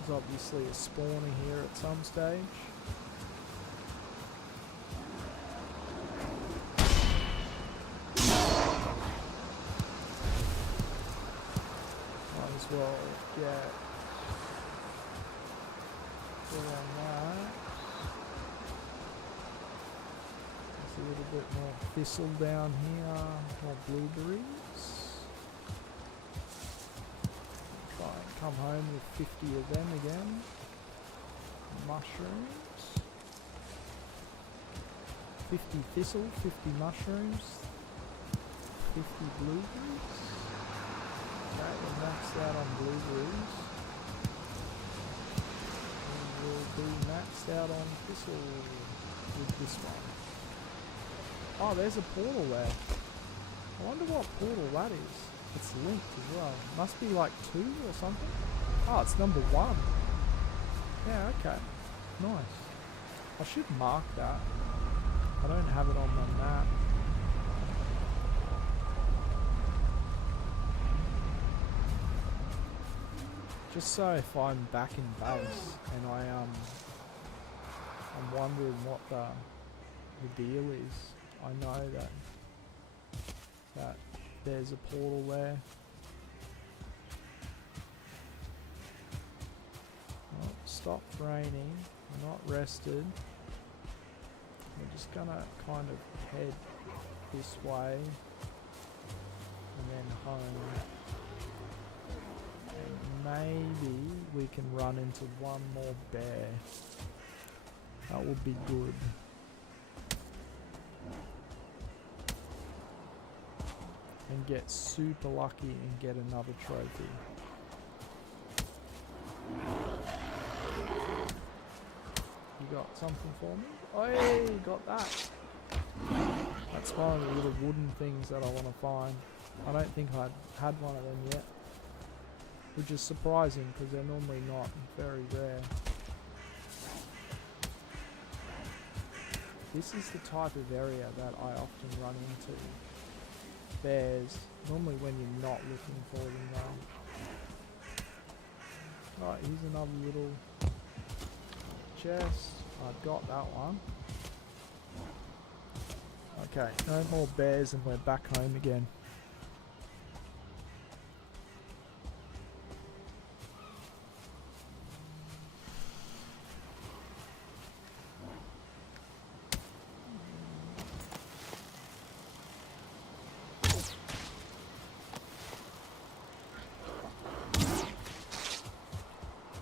There's obviously a spawner here at some stage. Well, yeah, put on that. There's a little bit more thistle down here, more blueberries. Try and come home with 50 of them again. Mushrooms. 50 thistle, 50 mushrooms, 50 blueberries. Okay, we're maxed out on blueberries. And we'll be maxed out on thistle with this one. Oh, there's a portal there. I wonder what portal that is. It's linked as well. Must be like 2 or something. Oh, it's number 1. Yeah, okay. Nice. I should mark that. I don't have it on my map. Just so if I'm back in base and I'm wondering what the deal is, I know that there's a portal there. Oh, stopped raining. We're not rested. We're just gonna kind of head this way and then home. Maybe we can run into one more bear. That would be good. And get super lucky and get another trophy. You got something for me? Oh, got that. That's one of the little wooden things that I want to find. I don't think I'd had one of them yet. Which is surprising because they're normally not very rare. This is the type of area that I often run into bears, normally when you're not looking for them though. Right, here's another little chest. I've got that one. Okay, no more bears and we're back home again.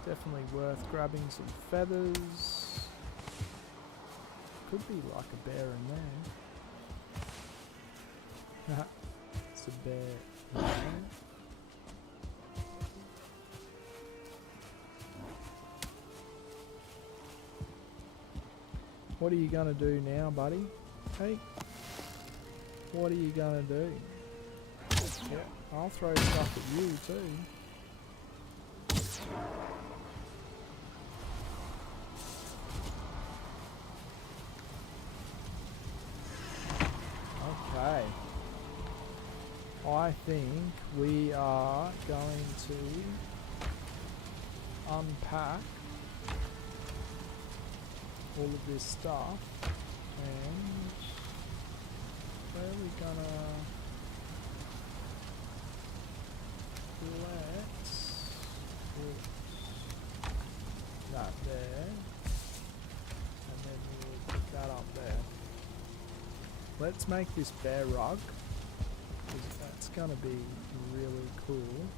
Definitely worth grabbing some feathers. Could be like a bear in there. It's a bear there. What are you gonna do now, buddy? Hey, what are you gonna do? Yeah, I'll throw stuff at you too. Okay, I think we are going to unpack all of this stuff and where are we gonna let's put that there and then we'll put that up there. let's make this bear rug, 'cause that's gonna be really cool.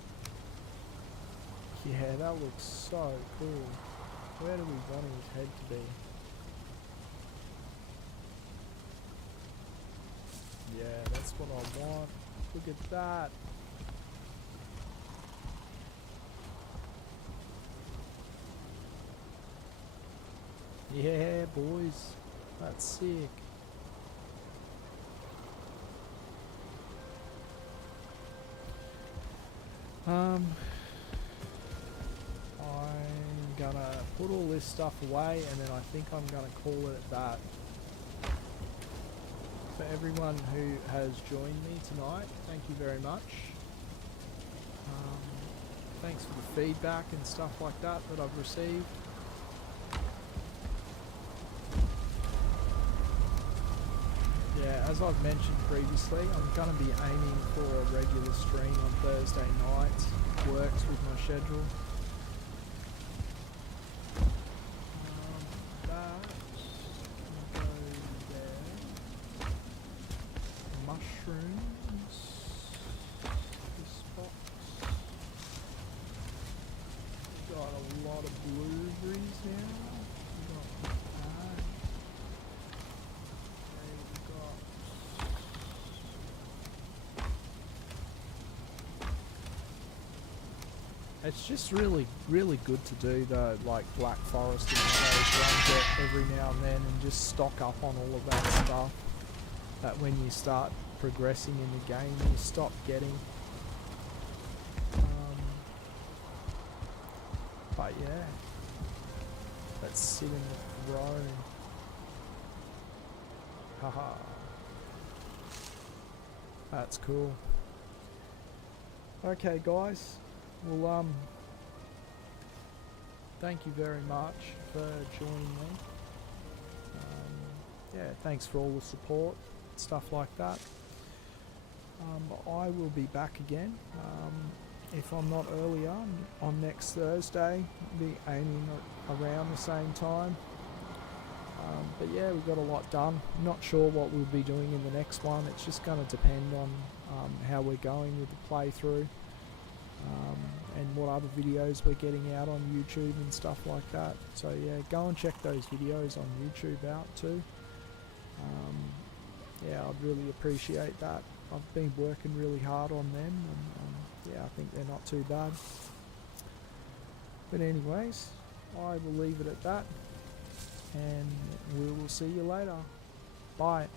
Yeah, that looks so cool. Where do we want his head to be? Yeah, that's what I want. Look at that. Yeah, boys. That's sick. I'm gonna put all this stuff away, and then I think I'm gonna call it at that. For everyone who has joined me tonight, thank you very much. Thanks for the feedback and stuff like that I've received. Yeah, as I've mentioned previously, I'm going to be aiming for a regular stream on Thursday nights. Works with my schedule. That will go there. Mushrooms. This box. Got a lot of blueberries now. Got that. It's just really good to do the like Black Forest and those runs every now and then, and just stock up on all of that stuff. That when you start progressing in the game, you stop getting. But yeah, let's sit in the throne. Haha, that's cool. Okay, guys. Well, thank you very much for joining me. Yeah, thanks for all the support, stuff like that. I will be back again. If I'm not earlier, on next Thursday, I'll be aiming around the same time. But yeah, we've got a lot done. Not sure what we'll be doing in the next one. It's just going to depend on how we're going with the playthrough. And what other videos we're getting out on YouTube and stuff like that. So yeah, go and check those videos on YouTube out too. Yeah, I'd really appreciate that. I've been working really hard on them, and yeah, I think they're not too bad. But anyways, I will leave it at that, and we will see you later. Bye.